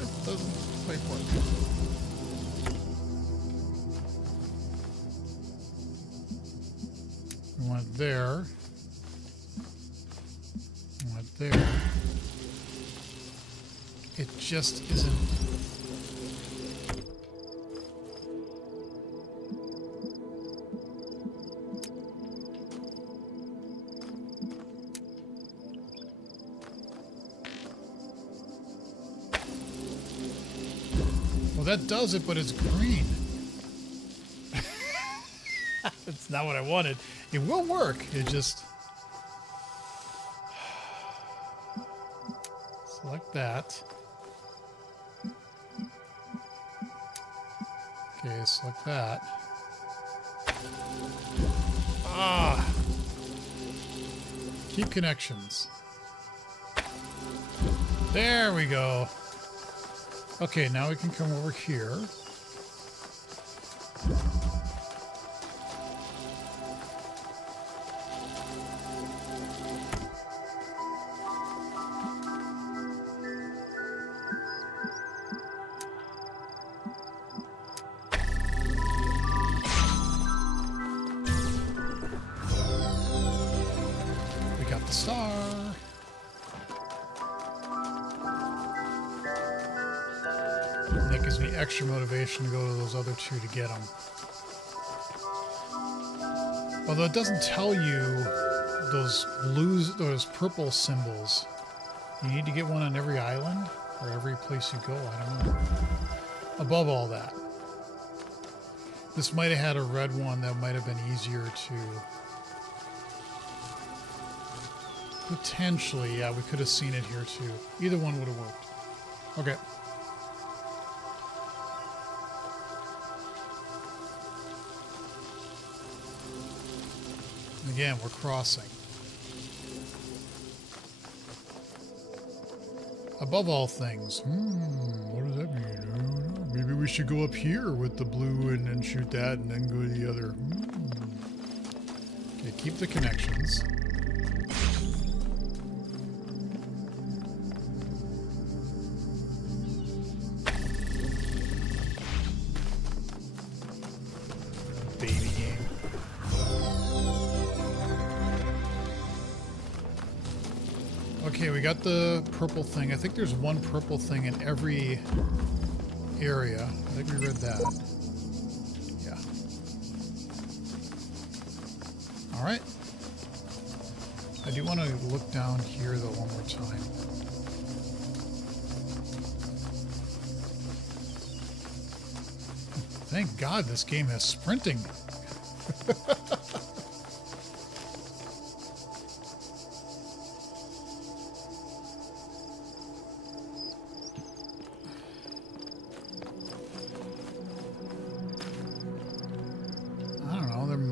it doesn't quite work. We want it there. We want it there. It just isn't. Well, that does it, but it's green. It's not what I wanted. It will work. It just... Select that. Okay, select that. Ah! Keep connections. There we go. Okay, now we can come over here. We got the star. That gives me extra motivation to go to those other two to get them. Although it doesn't tell you those purple symbols. You need to get one on every island or every place you go. I don't know. Above all that, this might have had a red one that might have been easier to potentially. Yeah, we could have seen it here too. Either one would have worked. Okay. Again, we're crossing. Above all things. What does that mean? Maybe we should go up here with the blue and then shoot that and then go to the other. Okay, keep the connections. Baby game. Okay, we got the purple thing. I think there's one purple thing in every area. I think we read that. Yeah. All right. I do want to look down here, though, one more time. Thank God this game has sprinting.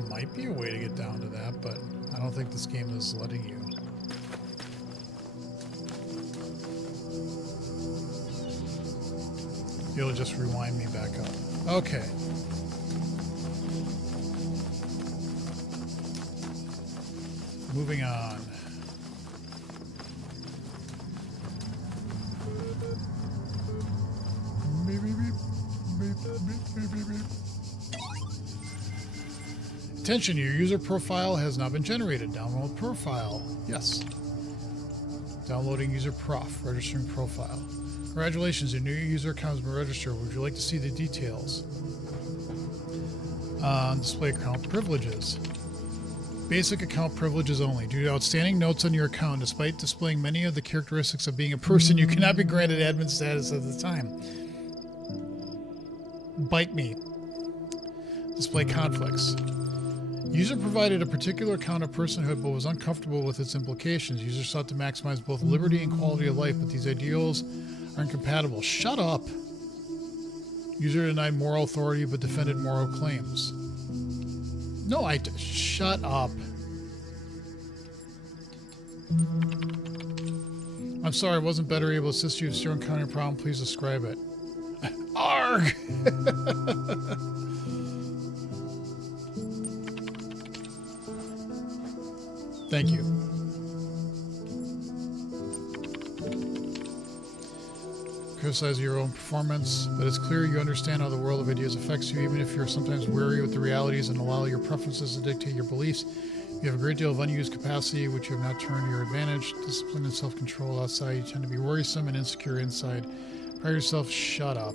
Might be a way to get down to that, but I don't think this game is letting you. You'll just rewind me back up. Okay. Moving on. Beep, beep, beep. Beep, beep, beep, beep, beep. Attention, your user profile has not been generated. Download profile. Yes. Downloading user prof. Registering profile. Congratulations, your new user account has been registered. Would you like to see the details? Display account privileges. Basic account privileges only. Due to outstanding notes on your account, despite displaying many of the characteristics of being a person, you cannot be granted admin status at the time. Bite me. Display conflicts. User provided a particular account of personhood but was uncomfortable with its implications. User sought to maximize both liberty and quality of life, but these ideals are incompatible. Shut up! User denied moral authority but defended moral claims. No, shut up. I'm sorry I wasn't better able to assist you. If you're encountering a problem, please describe it. Arg! Thank you. Criticize your own performance, but it's clear you understand how the world of ideas affects you, even if you're sometimes weary with the realities and allow your preferences to dictate your beliefs. You have a great deal of unused capacity, which you have not turned to your advantage. Discipline and self-control outside, you tend to be worrisome and insecure inside. Pride yourself, shut up.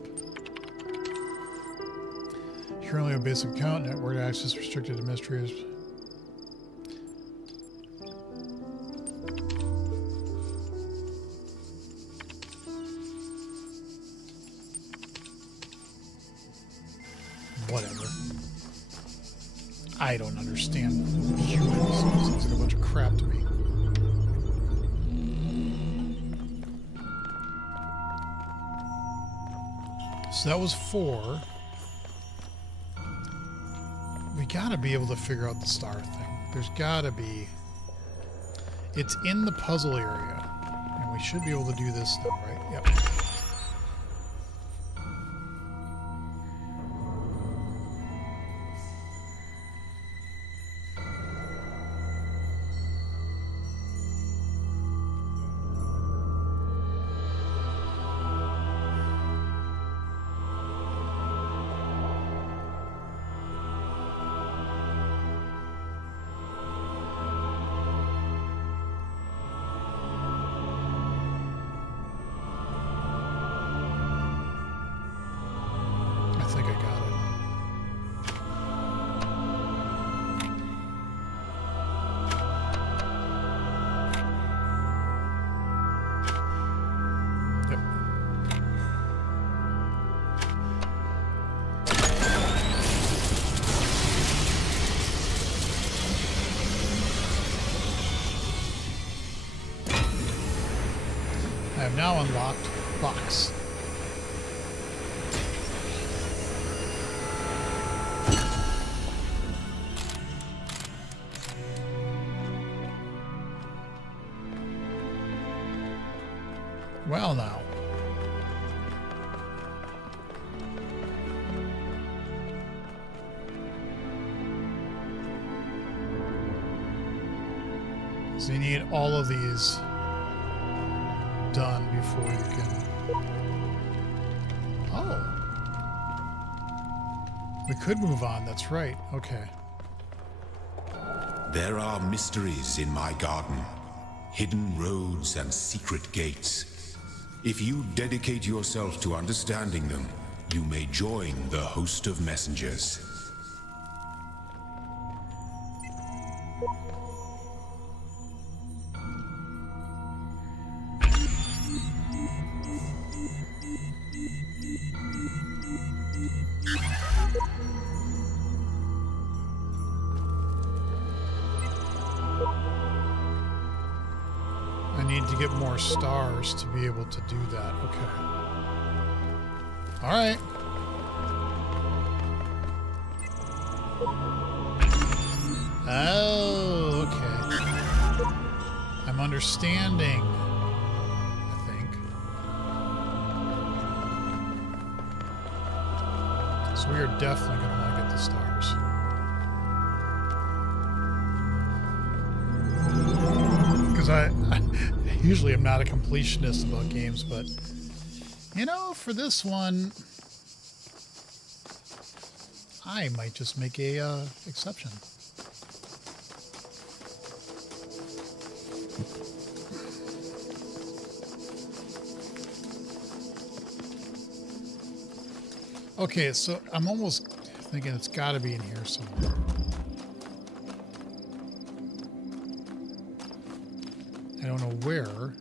You currently have a basic account, network access restricted to administrators. Whatever. I don't understand humans. Sounds like a bunch of crap to me. So that was 4. We gotta be able to figure out the star thing. There's gotta be... It's in the puzzle area. And we should be able to do this now, right? Yep. I think I got it. Yep. I have now unlocked box. Well, now. So you need all of these done before you can... Oh. We could move on, that's right. Okay. There are mysteries in my garden, hidden roads and secret gates. If you dedicate yourself to understanding them, you may join the host of messengers. I need to get more stars to be able to do that. Okay. All right. Oh, okay. I'm understanding, I think. So we are definitely going to want to get the stars. Because I usually am not a completionist about games, but you know, for this one, I might just make a exception. Okay, so I'm almost thinking it's got to be in here somewhere. I don't know where,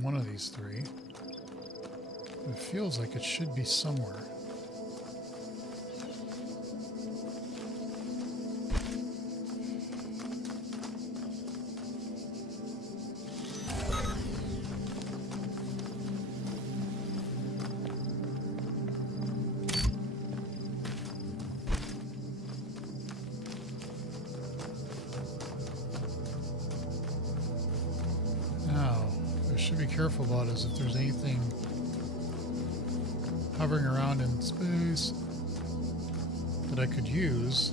one of these 3. It feels like it should be somewhere. should be careful about is if there's anything hovering around in space that I could use.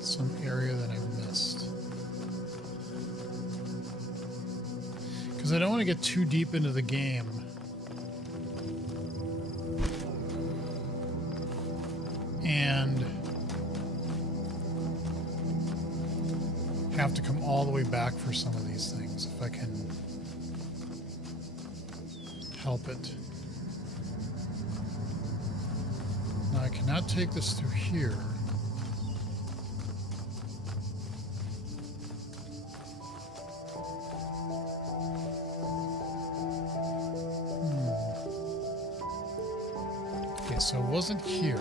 Some area that I missed. Because I don't want to get too deep into the game. And have to come all the way back for some of these things if I can help it. Now I cannot take this through here. Okay, so it wasn't here.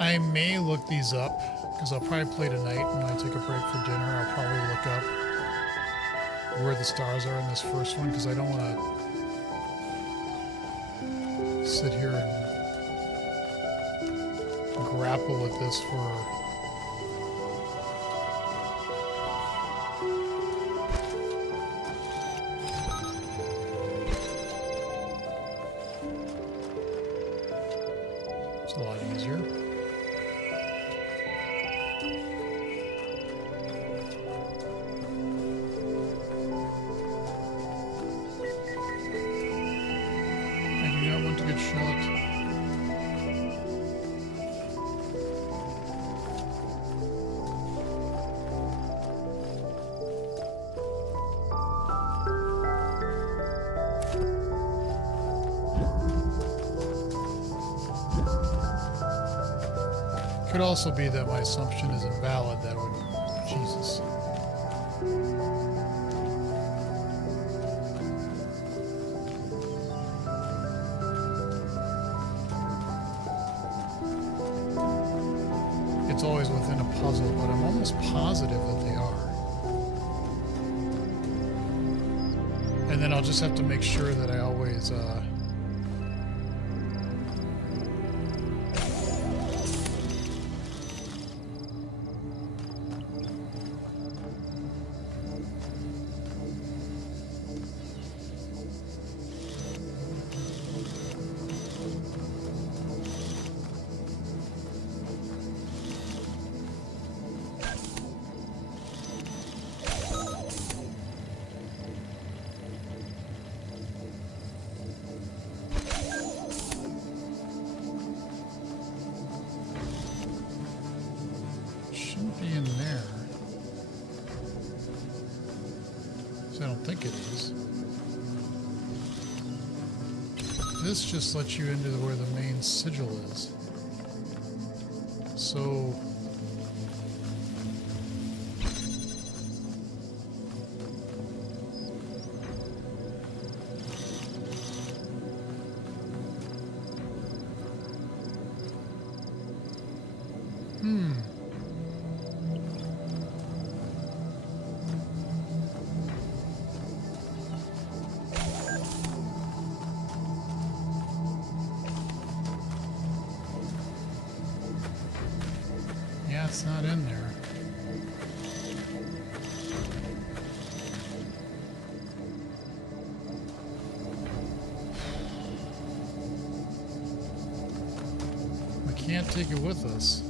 I may look these up because I'll probably play tonight when I take a break for dinner. I'll probably look up where the stars are in this first one because I don't want to sit here and grapple with this for it's a lot easier. Good shot. Could also be that my assumption is invalid. That would, Jesus. It's always within a puzzle, but I'm almost positive that they are. And then I'll just have to make sure that I always, be in there. So I don't think it is. This just lets you into where the main sigil is. So yeah, it's not in there. We can't take it with us.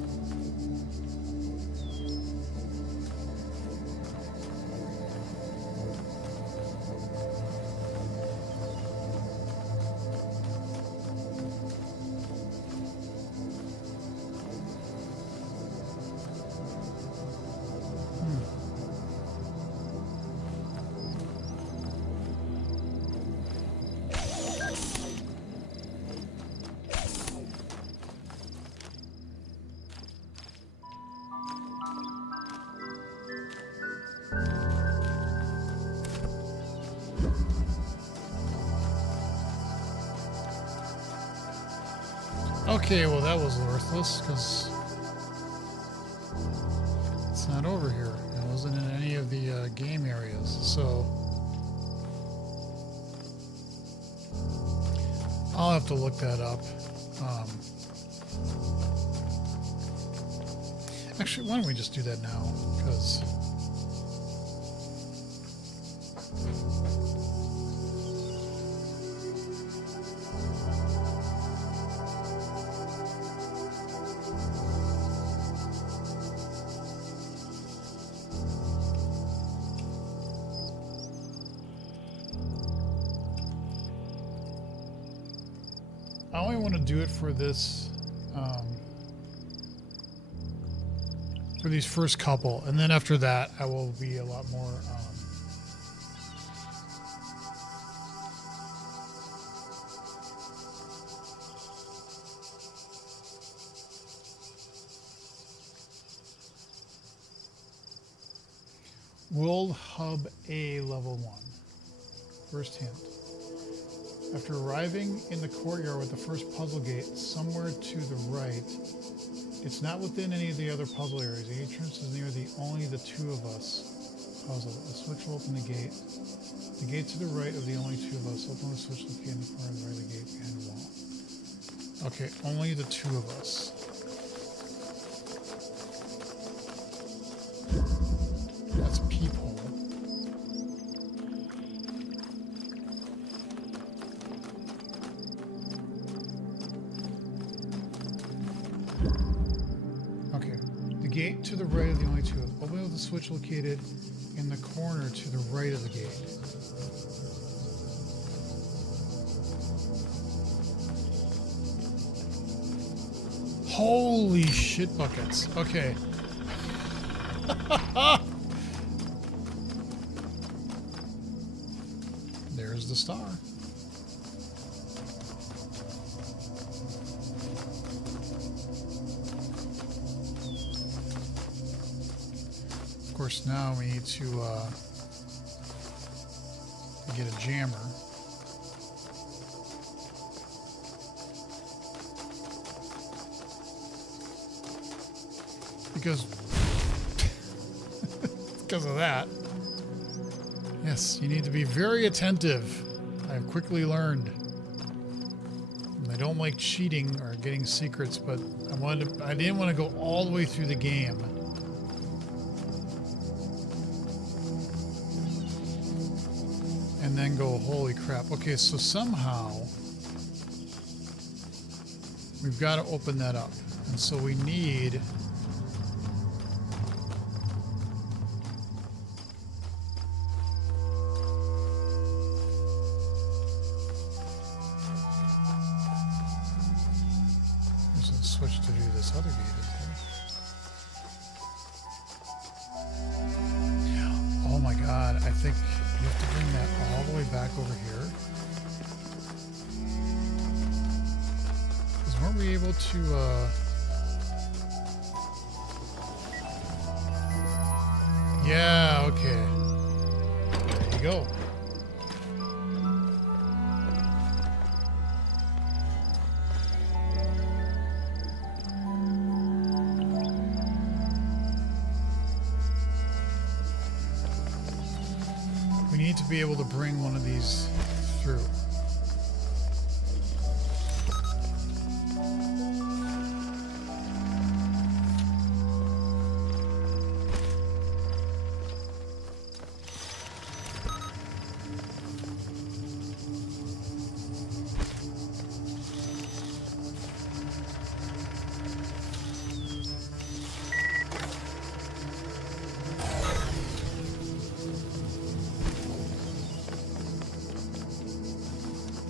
Okay, well that was worthless because it's not over here. It wasn't in any of the game areas, so I'll have to look that up. Actually, why don't we just do that now? Because I only want to do it for this, for these first couple, and then after that, I will be a lot more. World Hub A Level 1. First hint. After arriving in the courtyard with the first puzzle gate somewhere to the right, it's not within any of the other puzzle areas. The entrance is near only the two of us puzzle. The switch will open the gate. The gate to the right of the only two of us. Open the switch located in the corner of the right of the gate behind the wall. Okay, only the two of us. That's peephole. Gate to the right of the only two. Open with the switch located in the corner to the right of the gate. Holy shit buckets. Okay. There's the star. Of course, now we need to get a jammer. Because of that. Yes, you need to be very attentive. I have quickly learned. I don't like cheating or getting secrets, but I didn't want to go all the way through the game. And then go, holy crap. Okay, so somehow we've got to open that up. And so we need there's a switch to do this other gate, is there? Oh my god, I think you have to bring that all the way back over here. Because weren't we able to, yeah, okay. There you go. We need to be able to bring one of these through.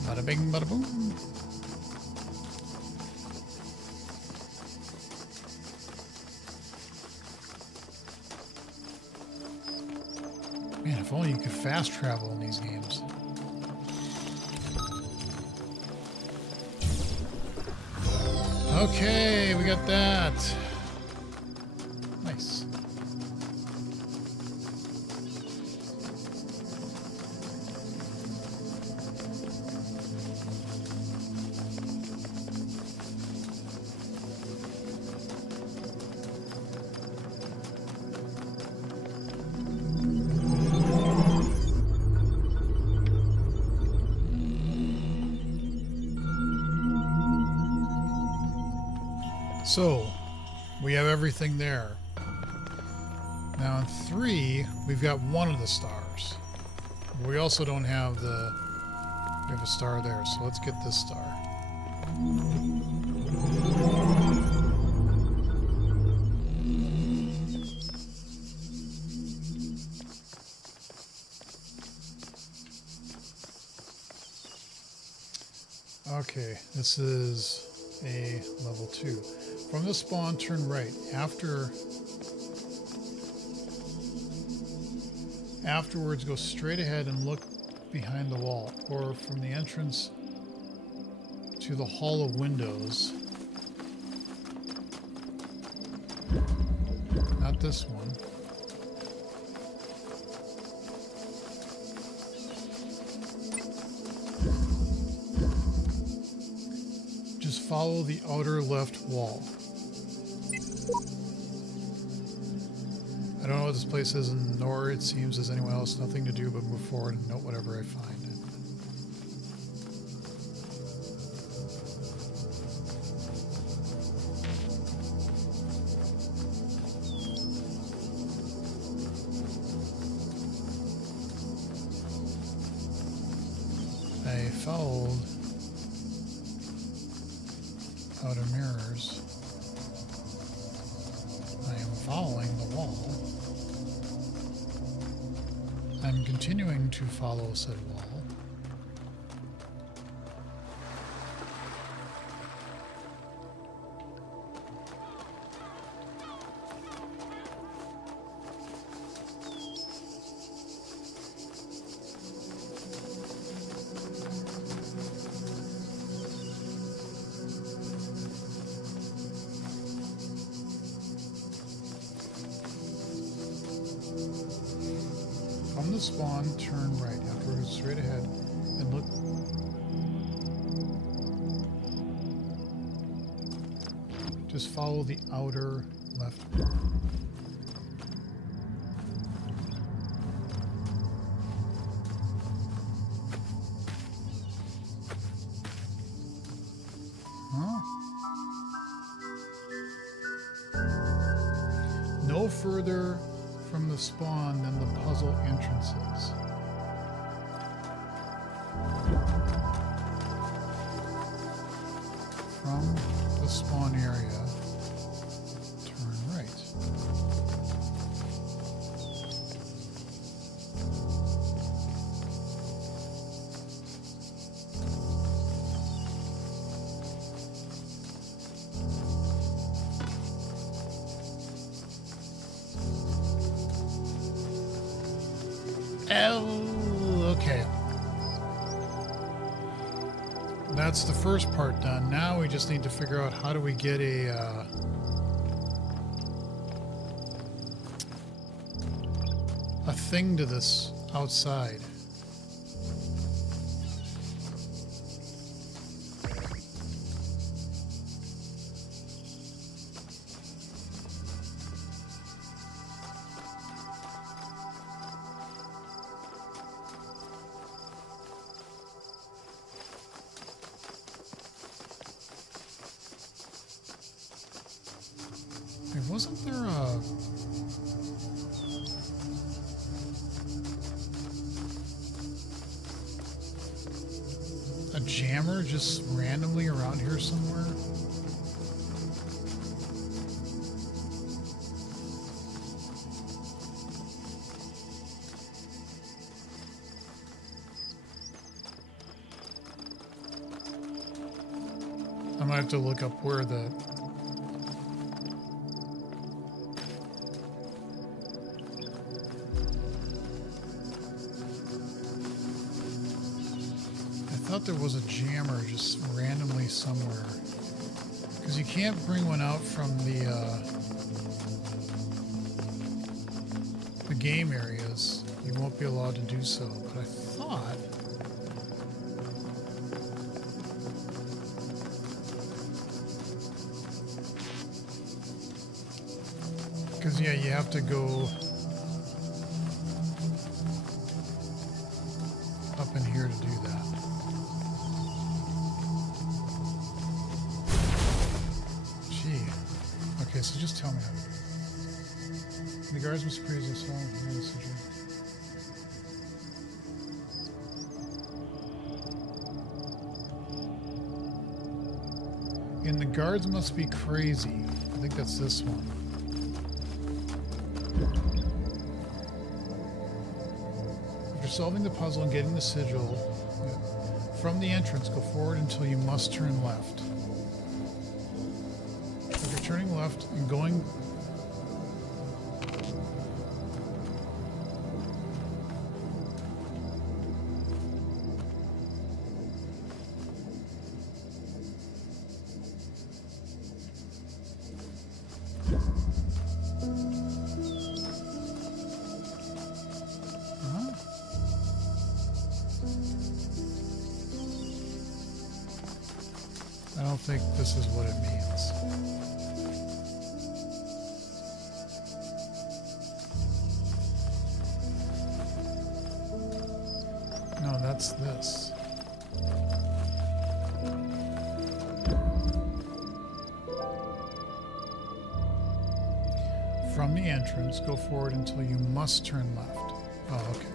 Bada bing, bada boom. Man, if only you could fast travel in these games. Okay, we got that. Nice. So, we have everything there. Now in 3, we've got one of the stars. We also don't have the... We have a star there, so let's get this star. Okay, this is a level 2. From the spawn, turn right. Afterwards, go straight ahead and look behind the wall, or from the entrance to the hall of windows. Not this one. Just follow the outer left wall. I don't know what this place is, and nor it seems as anyone else. Nothing to do but move forward and note whatever I find. I followed outer mirrors. I am following the wall. I'm continuing to follow said wall. From the spawn, turn right. Afterwards, straight ahead and look. Just follow the outer left. Huh? No further from the spawn than the puzzle entrances. From the spawn area, turn right. Okay. That's the first part done. Now we just need to figure out how do we get a thing to this outside. Wasn't there a jammer just randomly around here somewhere? I might have to look up where the... I thought there was a jammer just randomly somewhere. Because you can't bring one out from the game areas. You won't be allowed to do so. But I thought... Because, yeah, you have to go up in here to do that. Gee. Okay, so just tell me how to do it. The guards must praise us all. And the guards must be crazy. I think that's this one. After solving the puzzle and getting the sigil from the entrance, go forward until you must turn left. After turning left and going... I don't think this is what it means. No, that's this. From the entrance, go forward until you must turn left. Oh, okay.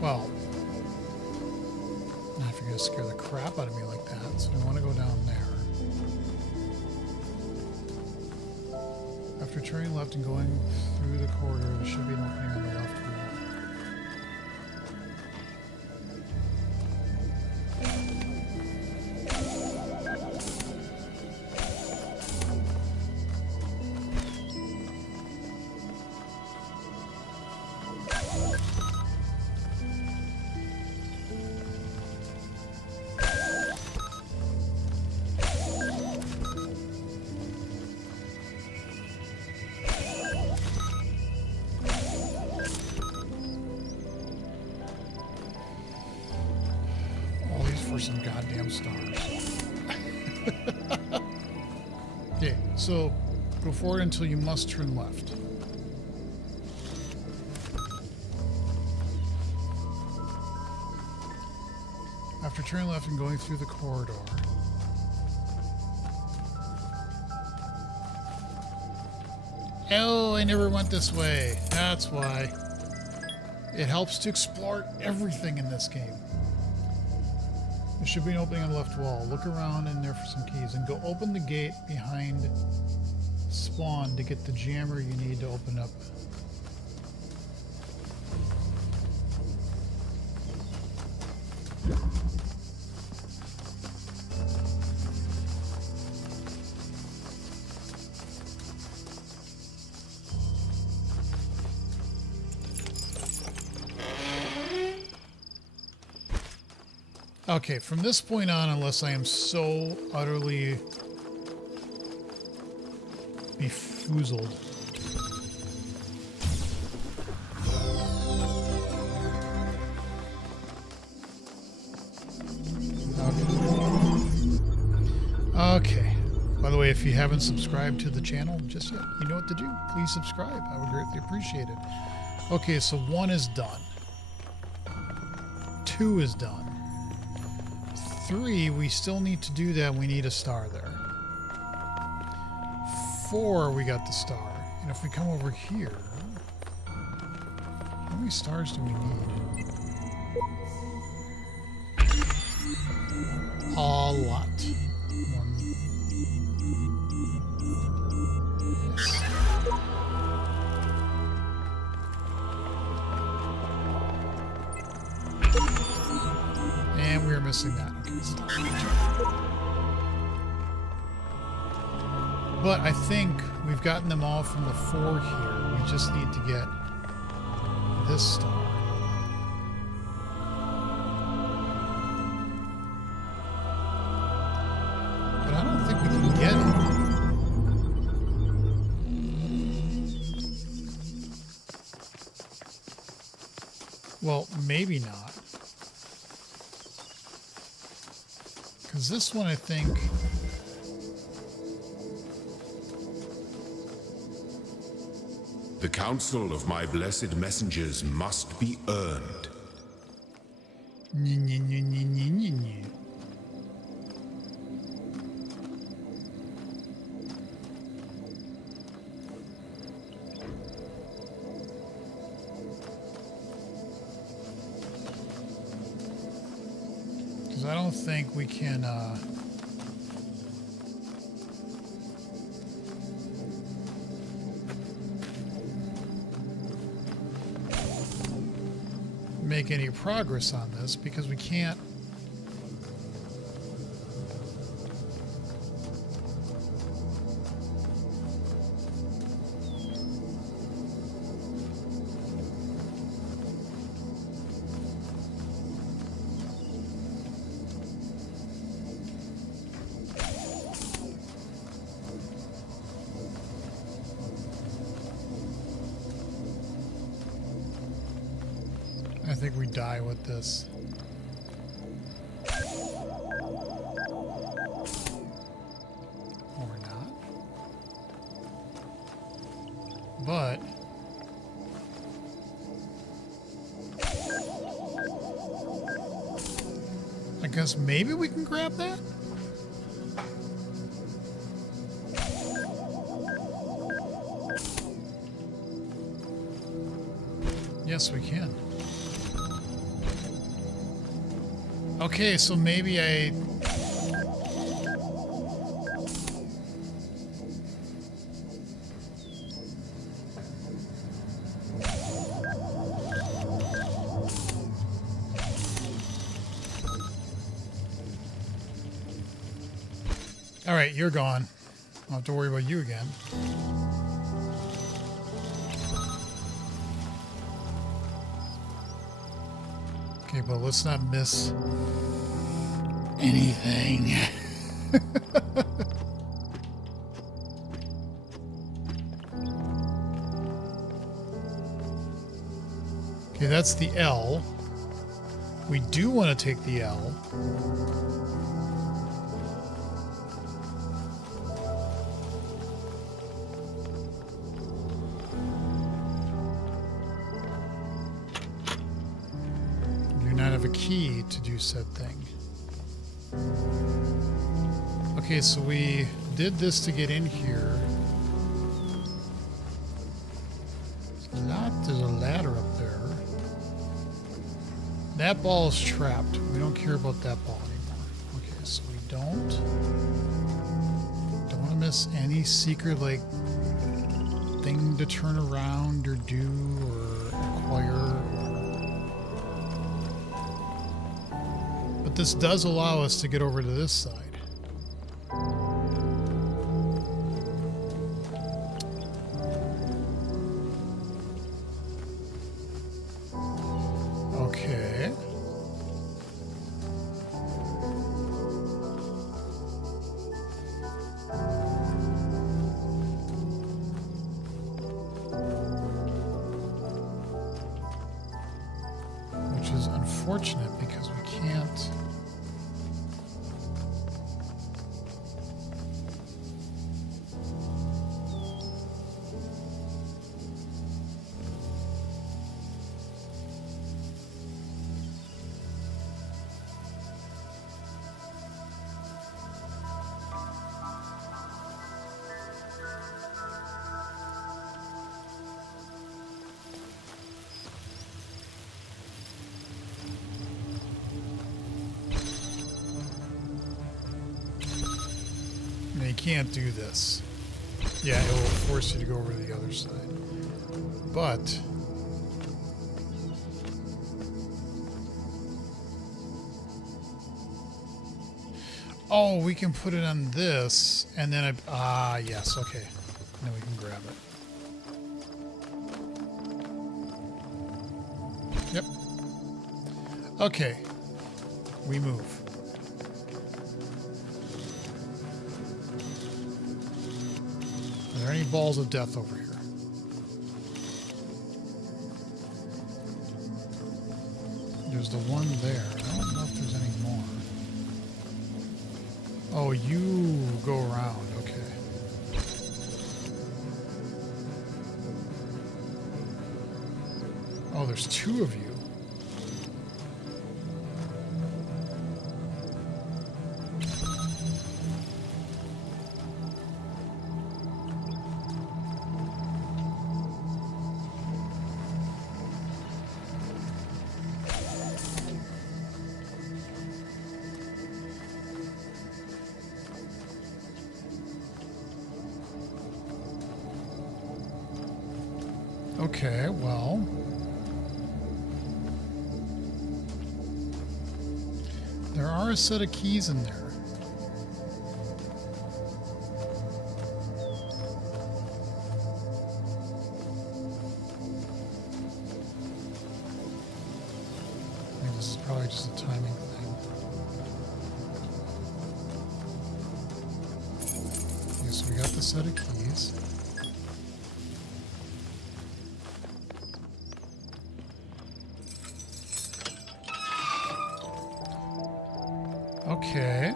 Well, if you're going to scare the crap out of me like that, so I want to go down there. After turning left and going through the corridor, there should be an opening on the left wall. For some goddamn stars. Okay, so go forward until you must turn left. After turning left and going through the corridor. Oh, I never went this way. That's why. It helps to explore everything in this game. There should be an opening on the left wall. Look around in there for some keys and go open the gate behind spawn to get the jammer you need to open up. Okay, from this point on, unless I am so utterly befoozled. Okay. By the way, if you haven't subscribed to the channel just yet, you know what to do. Please subscribe. I would greatly appreciate it. Okay, so 1 is done. 2 is done. 3, we still need to do that. We need a star there. 4, we got the star. And if we come over here, how many stars do we need? A lot. 1. Yes. And we're missing that. But I think we've gotten them all from the 4 here. We just need to get this star. But I don't think we can get it. Well, maybe not. Because this one, I think... The counsel of my blessed messengers must be earned. think we can make any progress on this because we can't. I think we die with this. Or not. But I guess maybe we can grab that? Yes, we can. Okay, so maybe I... Alright, you're gone. I'll have to worry about you again. Okay, but let's not miss anything. Okay, that's the L. We do want to take the L. A key to do said thing. Okay, so we did this to get in here. There's a ladder up there. That ball is trapped. We don't care about that ball anymore. Okay, so we don't want to miss any secret like thing to turn around or do or acquire. But this does allow us to get over to this side. Okay. Which is unfortunate because we can't. You can't do this. Yeah, it will force you to go over to the other side. But oh, we can put it on this and then yes, okay. Then we can grab it. Yep. Okay. We move. Are there any balls of death over here? There's the one there. I don't know if there's any more. Oh, you go around. Okay. Oh, there's two of you. Okay, well. There are a set of keys in there. I think this is probably just a timing thing. Okay, so we got the set of keys. Okay.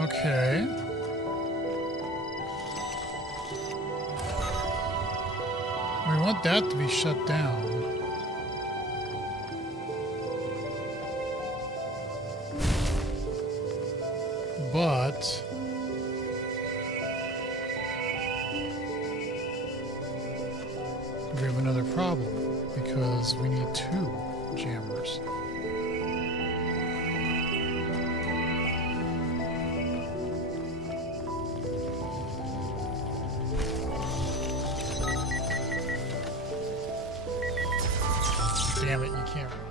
Okay. We want that to be shut down. But we have another problem because we need 2 jammers. Damn it, you can't run.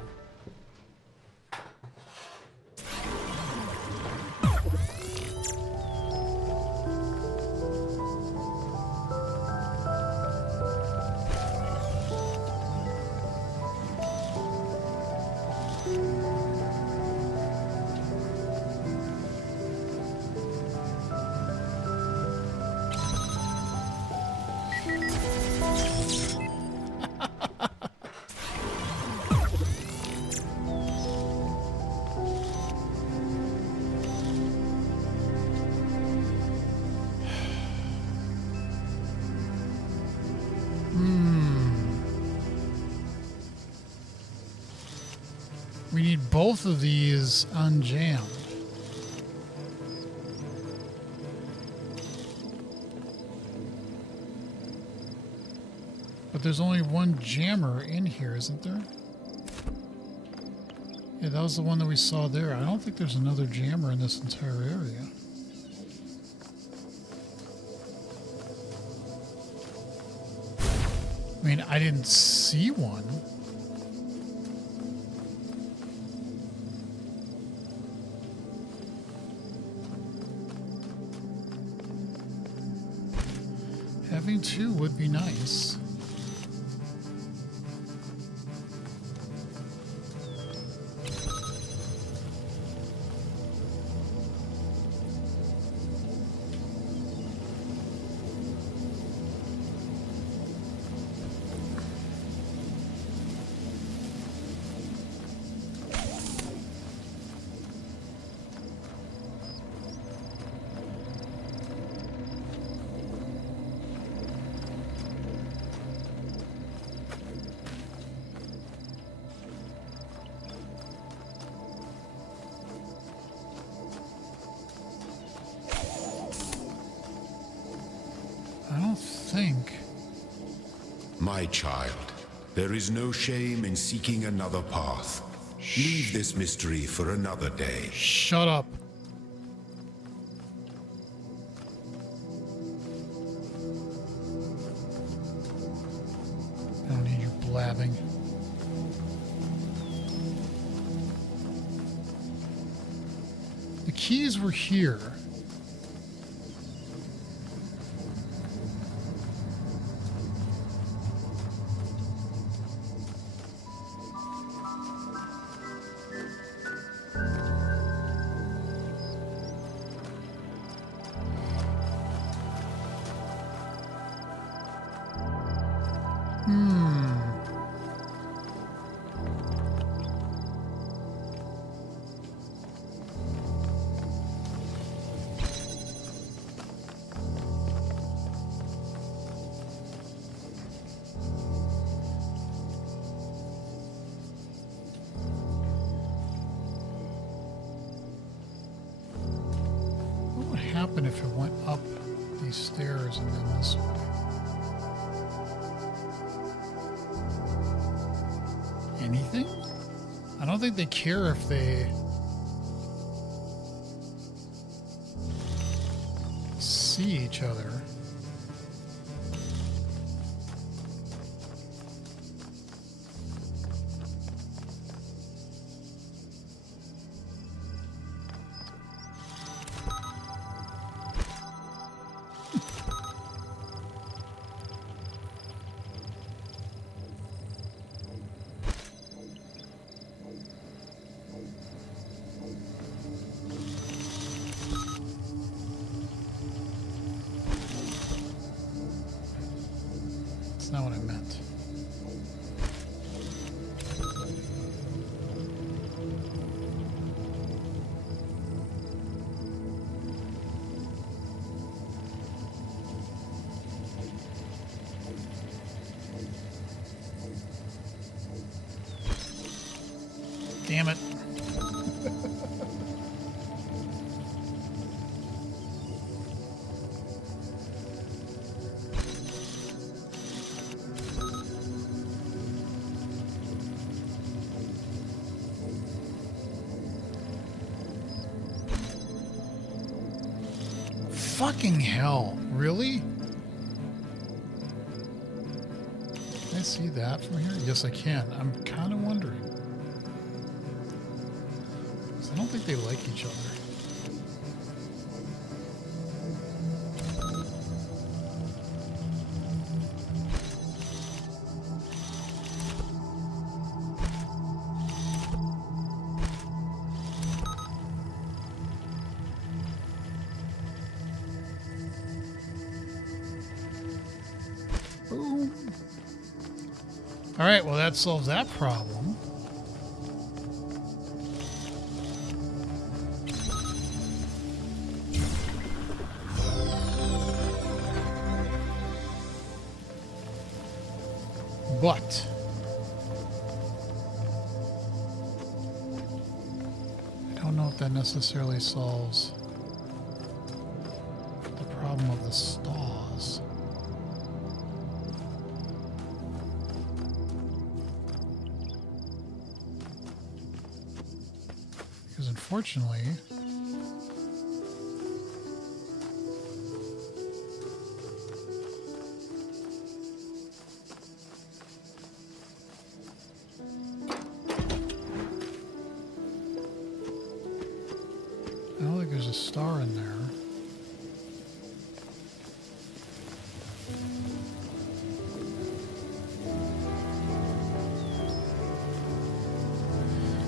We need both of these unjammed. But there's only one jammer in here, isn't there? Yeah, that was the one that we saw there. I don't think there's another jammer in this entire area. I mean, I didn't see one. Having 2 would be nice. My child, there is no shame in seeking another path. Leave this mystery for another day. Shut up. I don't need you blabbing. The keys were here. happen if it went up these stairs and then this way? Anything? I don't think they care if they see each other. That's not what I meant. Damn it. Fucking hell, really? Can I see that from here? Yes, I can. I'm kind of wondering. 'Cause I don't think they like each other. Boom. All right, well, that solves that problem. But I don't know if that necessarily solves the problem of the stalls. Because unfortunately, I don't think there's a star in there.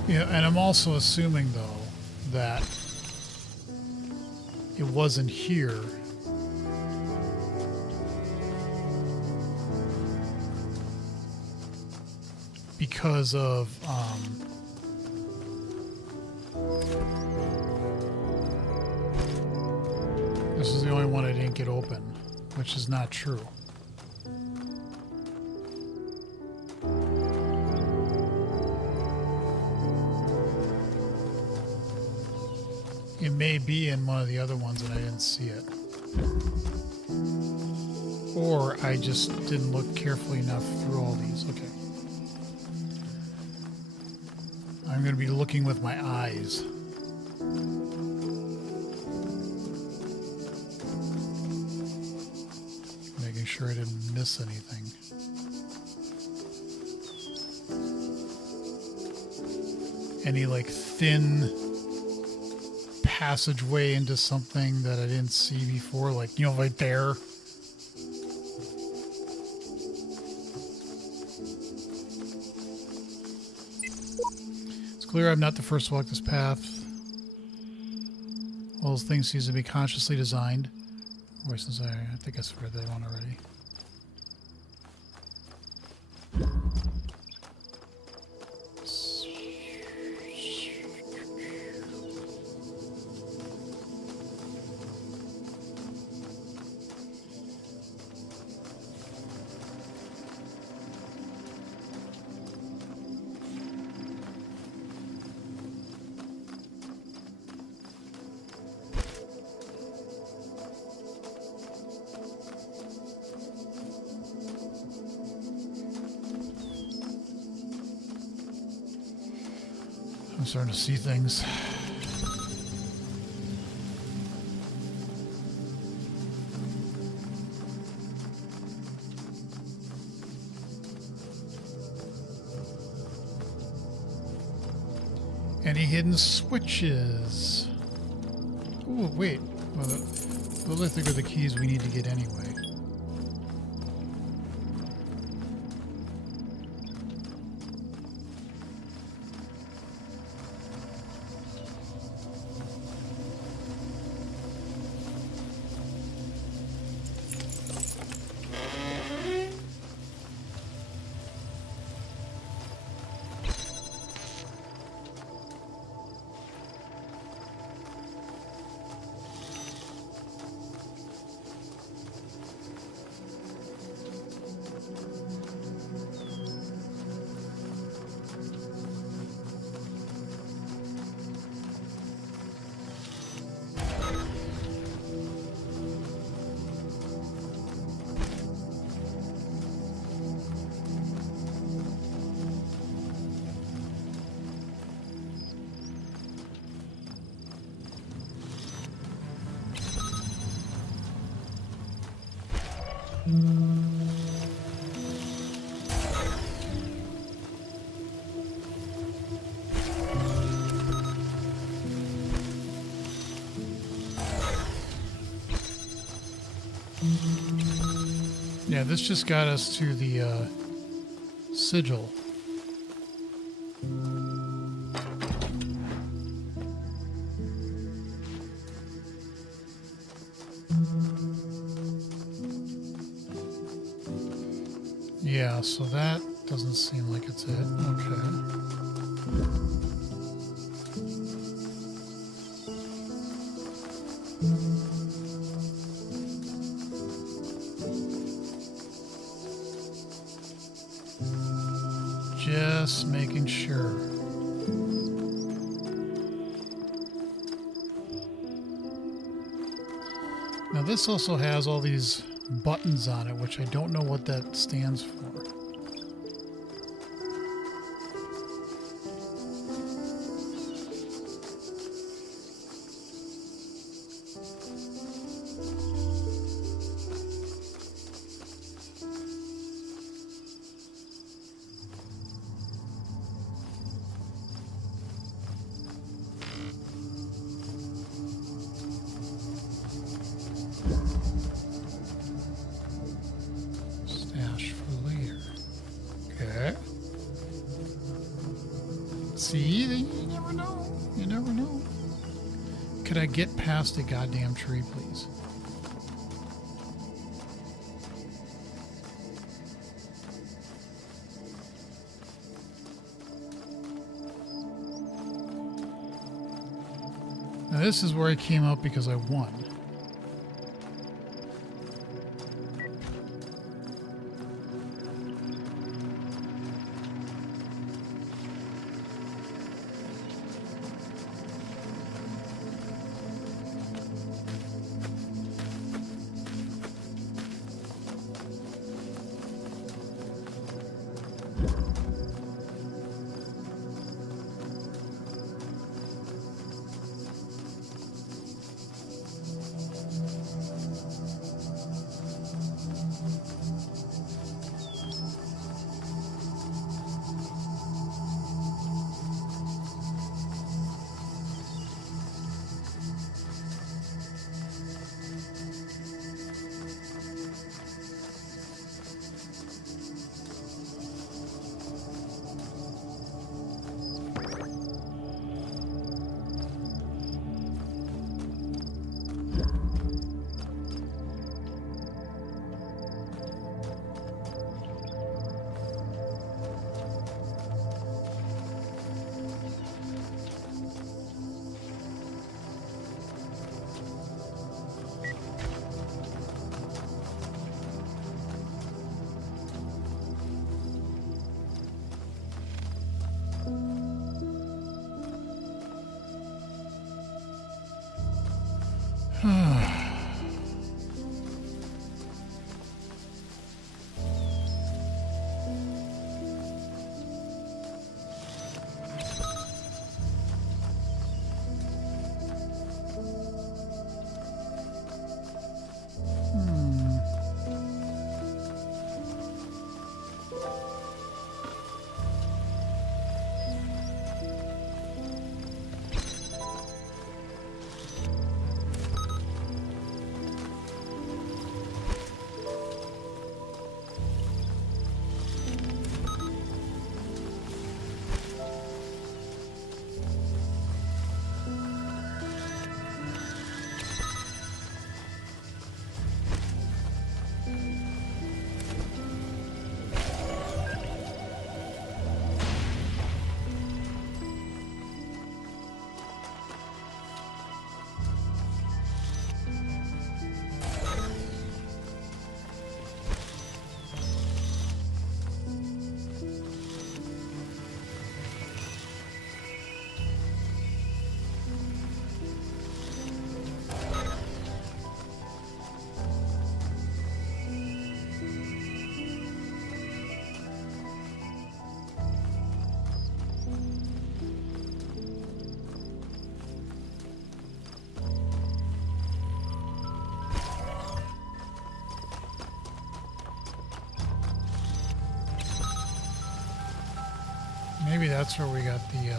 Yeah, and I'm also assuming, though, that it wasn't here because of, this is the only one I didn't get open, which is not true. It may be in one of the other ones and I didn't see it. Or I just didn't look carefully enough through all these. Okay. I'm going to be looking with my eyes. Making sure I didn't miss anything. Any like thin passageway into something that I didn't see before, like, you know, right there. It's clear I'm not the first to walk this path. All those things seem to be consciously designed. Or since I think I read that one already. I'm starting to see things. Any hidden switches? Oh, wait. Well, those I think are the keys we need to get anyway. Yeah, this just got us to the sigil. Yeah, so that doesn't seem like it's it. Okay. Just making sure. Now this also has all these buttons on it, which I don't know what that stands for. Stash for later. Okay. See, you never know. You never know. Could I get past a goddamn tree, please? Now this is where I came up because I won. Maybe that's where we got the,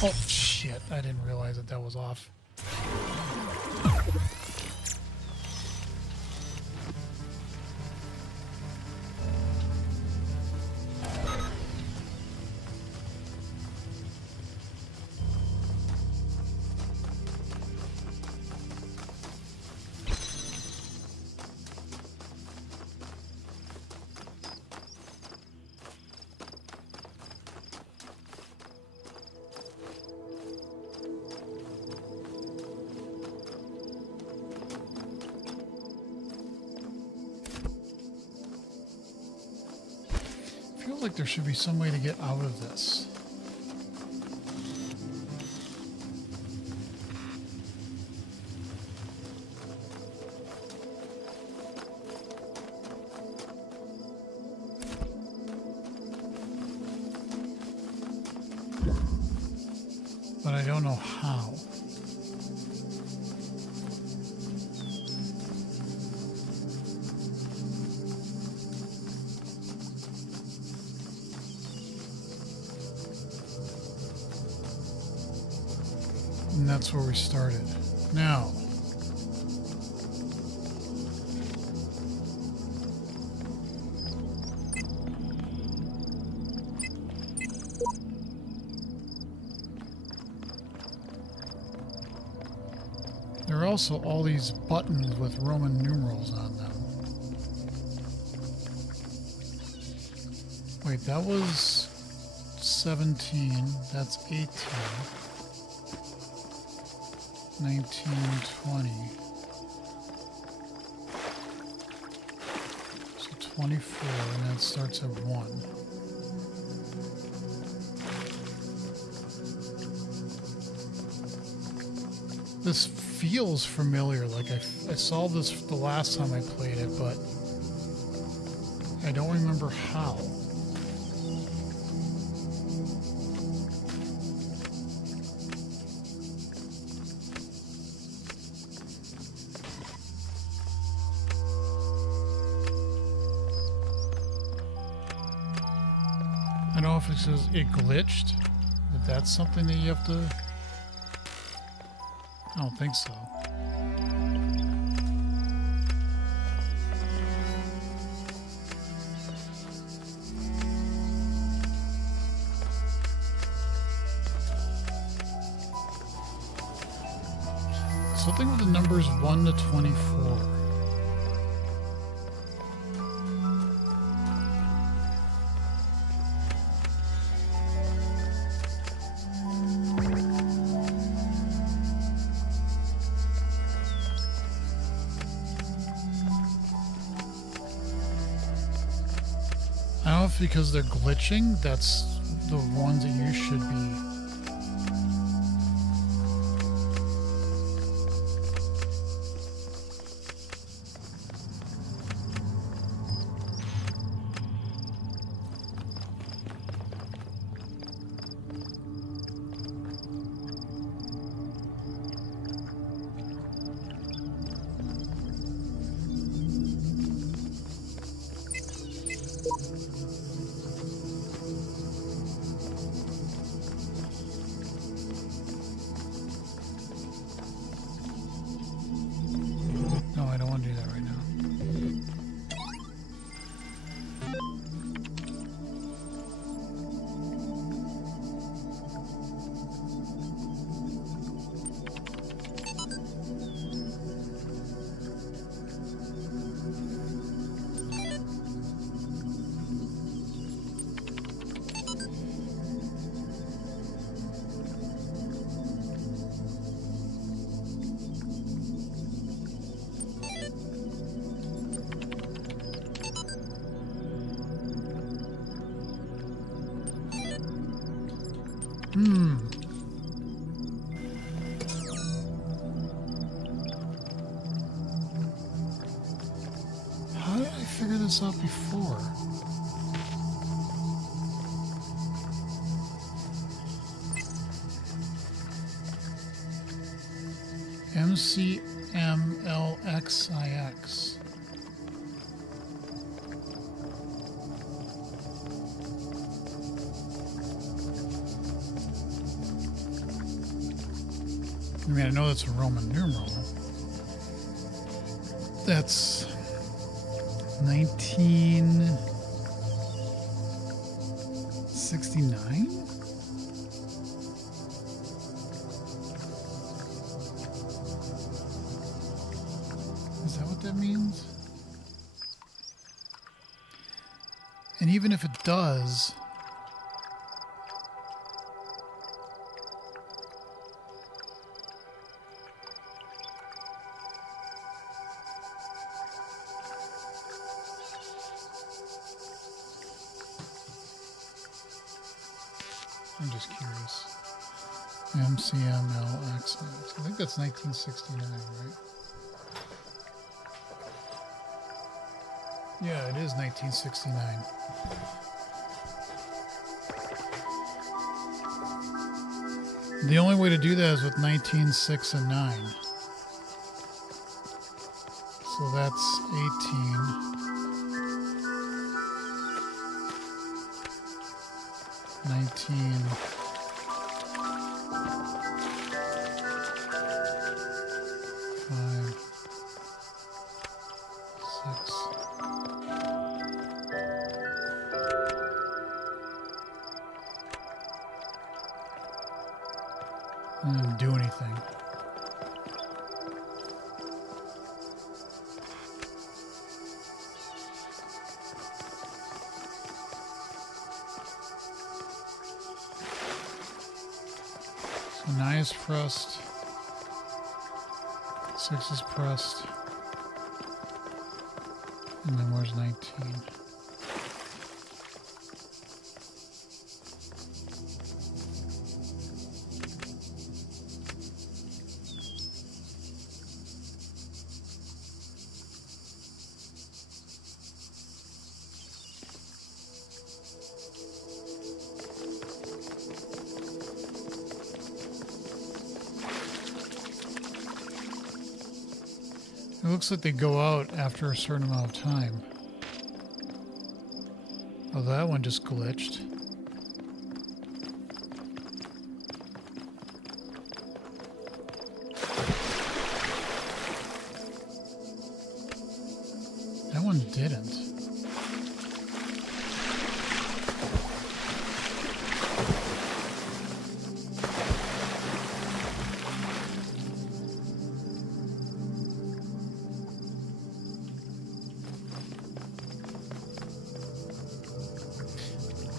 Oh, shit. I didn't realize that that was off. I feel like there should be some way to get out of this. But I don't know how. And that's where we started. Now, there are also all these buttons with Roman numerals on them. Wait, that was 17. That's 18. 19, 20. So 24, and that starts at 1. This feels familiar, like I saw this the last time I played it, but I don't remember how. I don't know if it says it glitched, but that's something that you have to... I don't think so. Something with the numbers 1 to 24. I don't know if because they're glitching, that's the ones that you should be. No, I don't want to do that right now. How did I figure this out before? MCMLXIX. I mean, I know that's a Roman numeral. That's 1969? Is that what that means? And even if it does, I'm just curious. MCMLX. I think that's 1969, right? Yeah, it is 1969. The only way to do that is with 1906 and 9. So that's 18. 19. 5. 6. I didn't do anything. So 9 is pressed. 6 is pressed. And then where's 19? It looks like they go out after a certain amount of time. Oh, that one just glitched. That one didn't.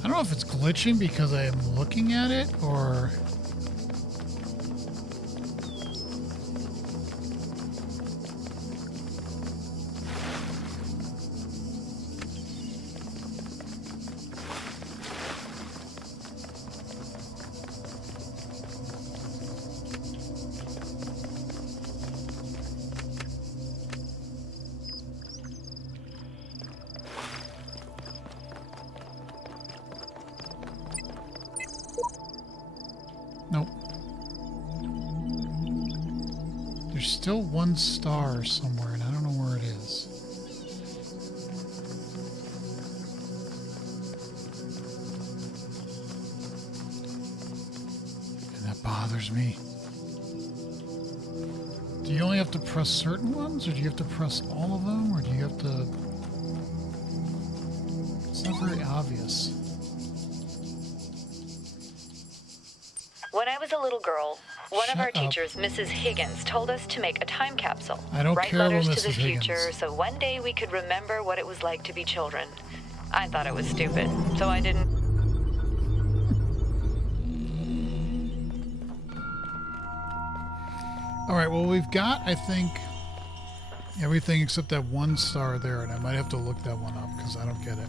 I don't know if it's glitching because I am looking at it or... Nope. There's still one star somewhere, and I don't know where it is. And that bothers me. Do you only have to press certain ones, or do you have to press all of them, or do you have to... It's not very obvious. When I was a little girl, one of Shut our up. teachers, Mrs. Higgins, told us to make a time capsule. I don't Write care about letters to the Mrs. Higgins. future so one day we could remember what it was like to be children. I thought it was stupid, so I didn't. All right, well, we've got, I think, everything except that one star there, and I might have to look that one up because I don't get it.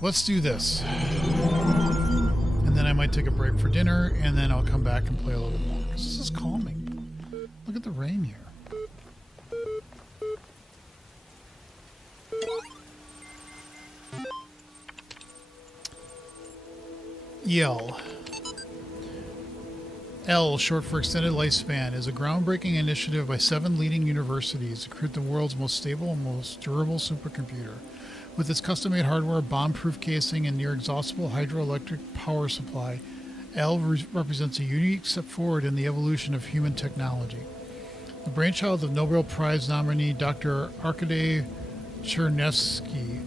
Let's do this. And then I might take a break for dinner, and then I'll come back and play a little bit more because this is calming. Look at the rain here. Yell. L, short for Extended Lifespan, is a groundbreaking initiative by 7 leading universities to create the world's most stable and most durable supercomputer. With its custom-made hardware, bomb-proof casing, and near-exhaustible hydroelectric power supply, L represents a unique step forward in the evolution of human technology. The brainchild of Nobel Prize nominee Dr. Arkady Chernevsky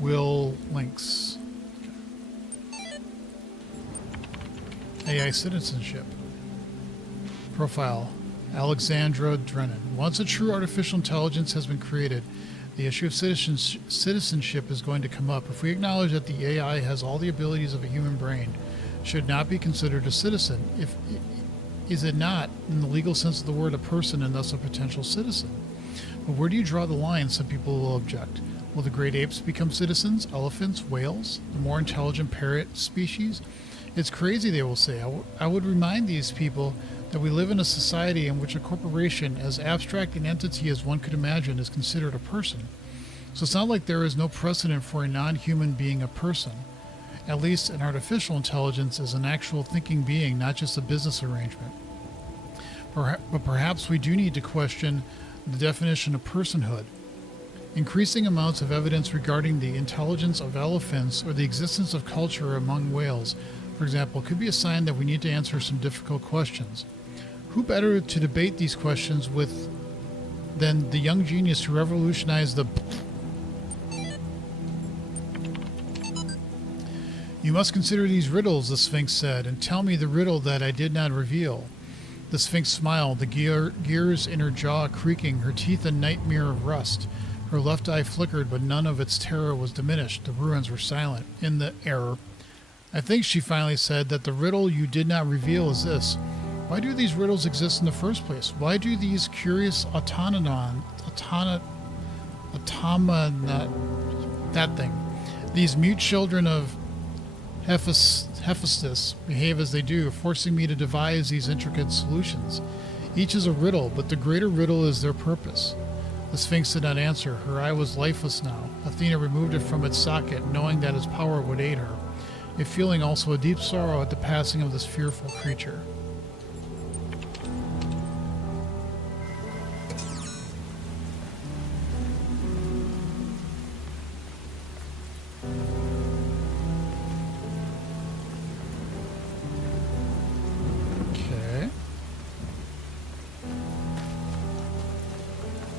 will links. AI citizenship. Profile. Alexandra Drennan. Once a true artificial intelligence has been created, the issue of citizenship is going to come up. If we acknowledge that the AI has all the abilities of a human brain, should not be considered a citizen. Is it not, in the legal sense of the word, a person and thus a potential citizen? But where do you draw the line? Some people will object. Will the great apes become citizens? Elephants? Whales? The more intelligent parrot species? It's crazy, they will say. I would remind these people that we live in a society in which a corporation, as abstract an entity as one could imagine, is considered a person. So it's not like there is no precedent for a non-human being a person. At least an artificial intelligence is an actual thinking being, not just a business arrangement. But perhaps we do need to question the definition of personhood. Increasing amounts of evidence regarding the intelligence of elephants or the existence of culture among whales, for example, could be a sign that we need to answer some difficult questions. Who better to debate these questions with than the young genius who revolutionized the... You must consider these riddles, the Sphinx said, and tell me the riddle that I did not reveal. The Sphinx smiled, the gears in her jaw creaking, her teeth a nightmare of rust. Her left eye flickered, but none of its terror was diminished. The ruins were silent. In the error. I think, she finally said, that the riddle you did not reveal is this. Why do these riddles exist in the first place? Why do these curious these mute children of Hephaestus behave as they do, forcing me to devise these intricate solutions? Each is a riddle, but the greater riddle is their purpose. The Sphinx did not answer. Her eye was lifeless now. Athena removed it from its socket, knowing that its power would aid her, yet feeling also a deep sorrow at the passing of this fearful creature.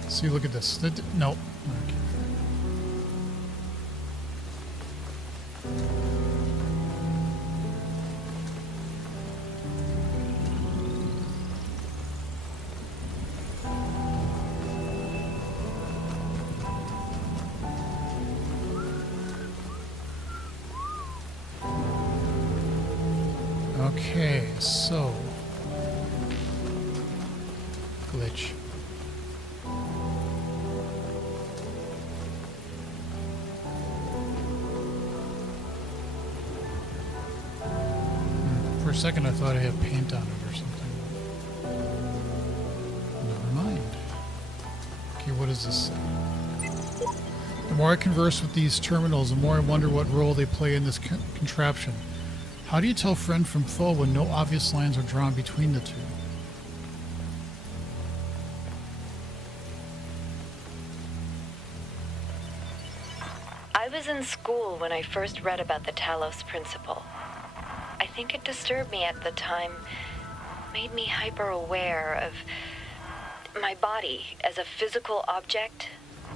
See, look at this. Nope. Okay, so glitch. For a second I thought I had paint on it or something. Never mind. Okay, what does this say? The more I converse with these terminals, the more I wonder what role they play in this contraption. How do you tell friend from foe when no obvious lines are drawn between the two? I was in school when I first read about the Talos principle. I think it disturbed me at the time, made me hyper-aware of my body as a physical object,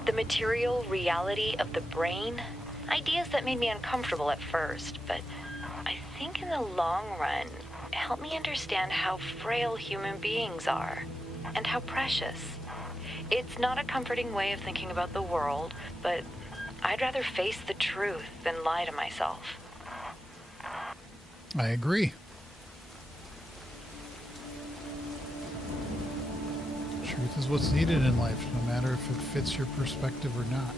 the material reality of the brain, ideas that made me uncomfortable at first, but I think in the long run, it helped me understand how frail human beings are and how precious. It's not a comforting way of thinking about the world, but I'd rather face the truth than lie to myself. I agree. Truth is what's needed in life, no matter if it fits your perspective or not.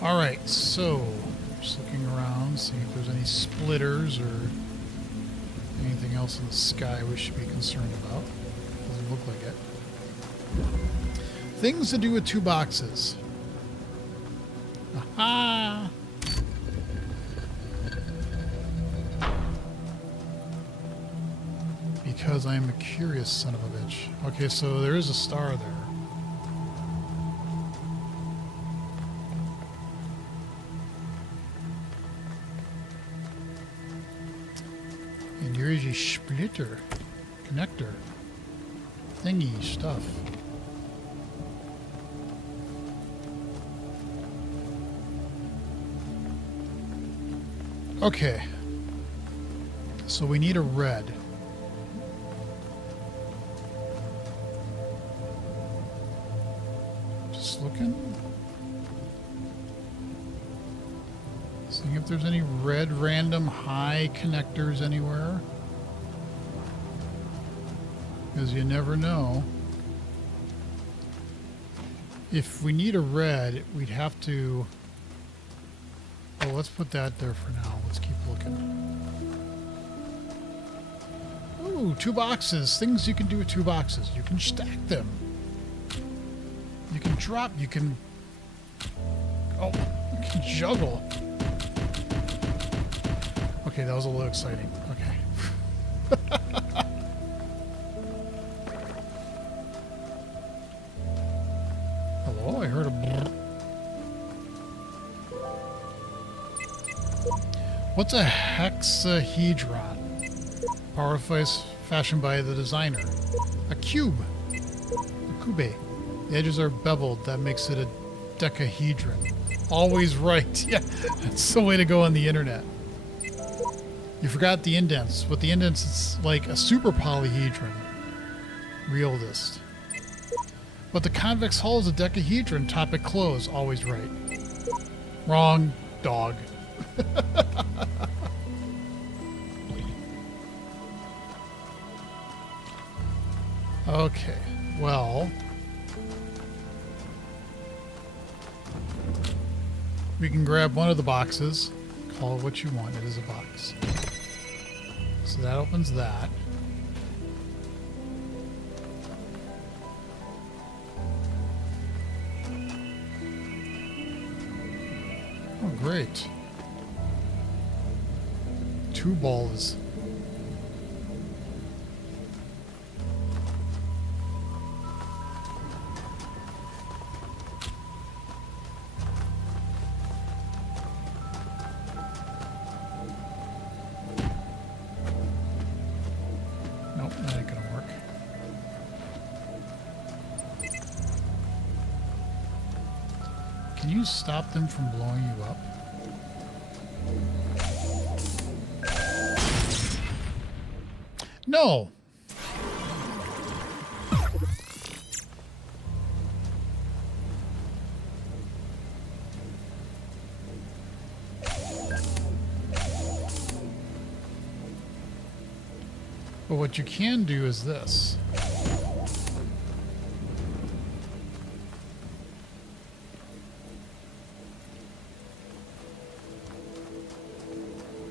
Alright, so just looking around, seeing if there's any splitters or anything else in the sky we should be concerned about. Doesn't look like it. Things to do with 2 boxes. Aha! Because I am a curious son of a bitch. Okay, so there is a star there. And here is a splitter, connector, thingy stuff. Okay. So we need a red. Just looking. Seeing if there's any red random high connectors anywhere. Because you never know. If we need a red, we'd have to... Oh, let's put that there for now. Let's keep looking. Ooh, 2 boxes. Things you can do with 2 boxes. You can stack them. You can drop. You can... Oh, you can juggle. Okay, that was a little exciting. Okay. Hello? I heard a... brrr. What's a hexahedron? Power device fashioned by the designer. A cube. A cube. The edges are beveled. That makes it a decahedron. Always right. Yeah, that's the way to go on the internet. You forgot the indents. With the indents, it's like a super polyhedron. Realist. But the convex hull is a decahedron. Topic closed. Always right. Wrong. Dog. Okay, well, we can grab one of the boxes, call it what you want, it is a box. So that opens that. Oh, great. 2 balls. Nope, that ain't gonna work. Can you stop them from blowing you up? No. But what you can do is this.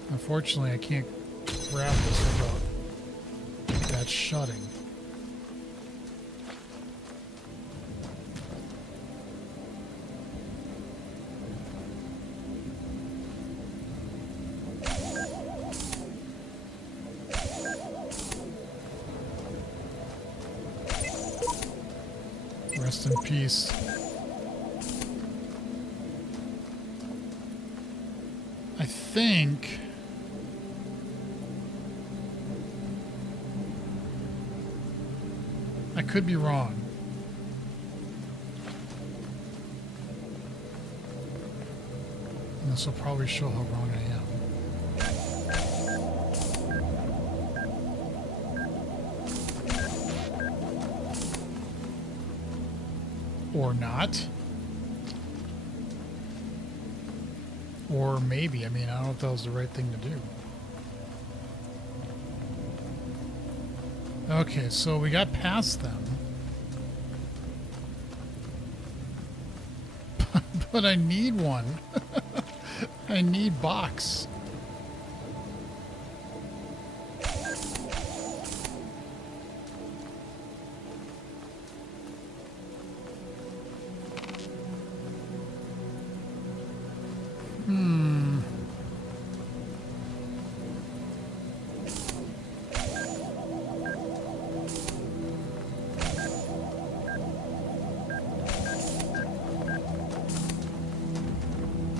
Unfortunately, I can't grab this without that shutting. Rest in peace. I think... I could be wrong. And this will probably show how wrong I am. Or not. Or maybe. I mean, I don't know if that was the right thing to do. Okay, so we got past them. But I need one. I need box.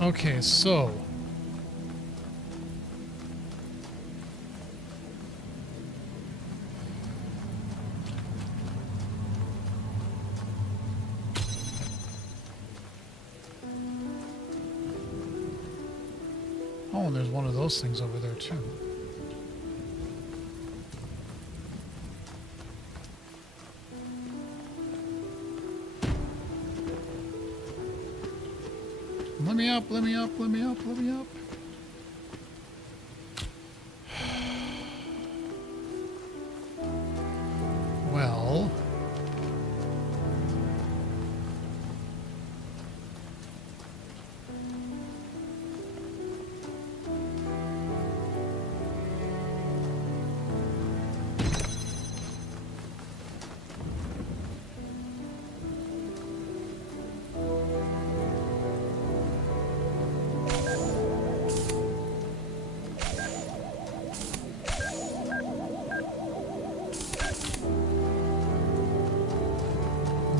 Okay, so oh, and there's one of those things over there too. Let me up, let me up, let me up, let me up. Well,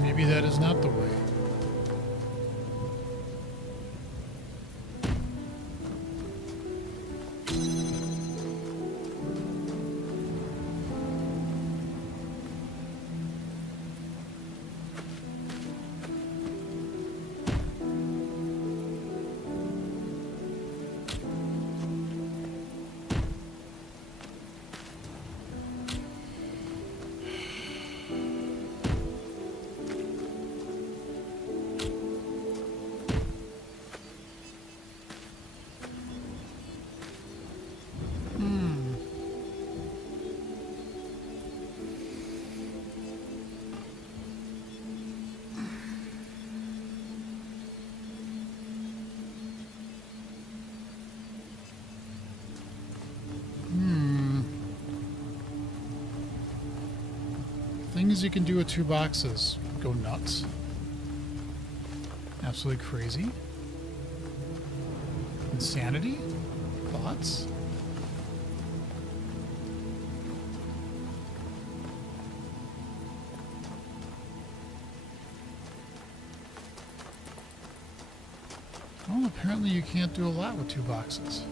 maybe that is not the way. Things you can do with 2 boxes. Go nuts. Absolutely crazy. Insanity? Thoughts? Well, apparently you can't do a lot with 2 boxes.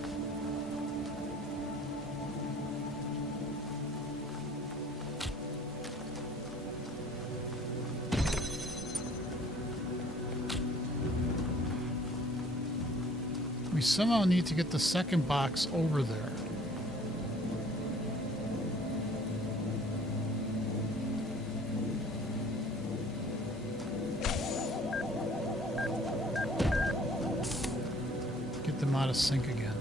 We somehow need to get the second box over there. Get them out of sync again.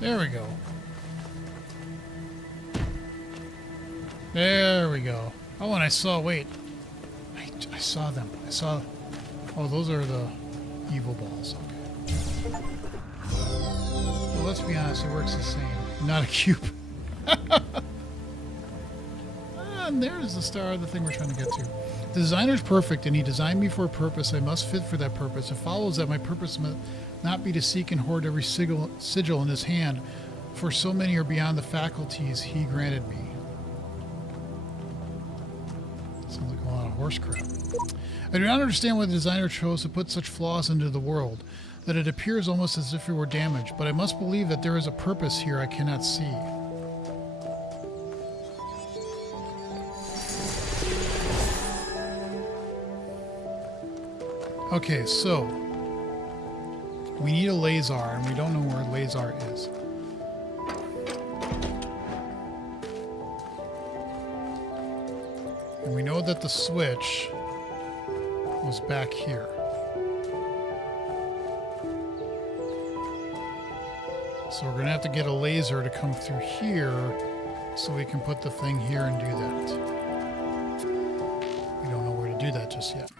There we go. There we go. Oh, and I saw, wait. I saw them. I saw, oh, those are the evil balls. Okay. Well, let's be honest, it works the same. Not a cube. And there's the star of the thing we're trying to get to. The designer's perfect, and he designed me for a purpose. I must fit for that purpose. It follows that my purpose must not be to seek and hoard every sigil in his hand, for so many are beyond the faculties he granted me. Sounds like a lot of horse crap. I do not understand why the designer chose to put such flaws into the world, that it appears almost as if it were damaged, but I must believe that there is a purpose here I cannot see. Okay, so we need a laser, and we don't know where a laser is. And we know that the switch was back here. So we're going to have to get a laser to come through here so we can put the thing here and do that. We don't know where to do that just yet.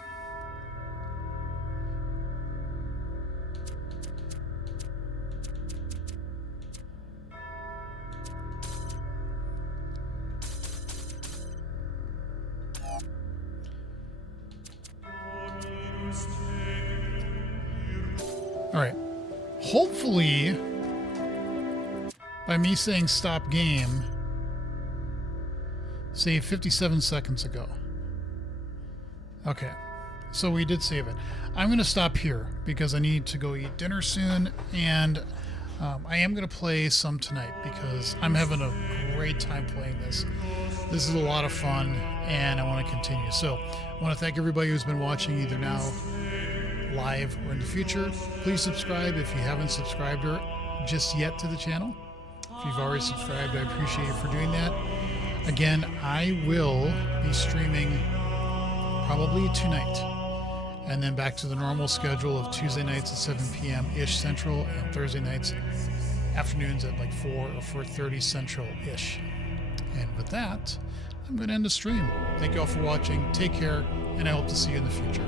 All right. Hopefully, by me saying stop game, save 57 seconds ago. Okay. So we did save it. I'm going to stop here because I need to go eat dinner soon, and I am going to play some tonight because I'm having a great time playing this. This is a lot of fun, and I want to continue. So I want to thank everybody who's been watching either now, live, or in the future. Please subscribe if you haven't subscribed or just yet to the channel. If you've already subscribed, I appreciate you for doing that. Again, I will be streaming probably tonight, and then back to the normal schedule of Tuesday nights at 7 p.m.-ish Central, and Thursday nights afternoons at like 4 or 4:30 Central-ish. And with that, I'm going to end the stream. Thank you all for watching. Take care, and I hope to see you in the future.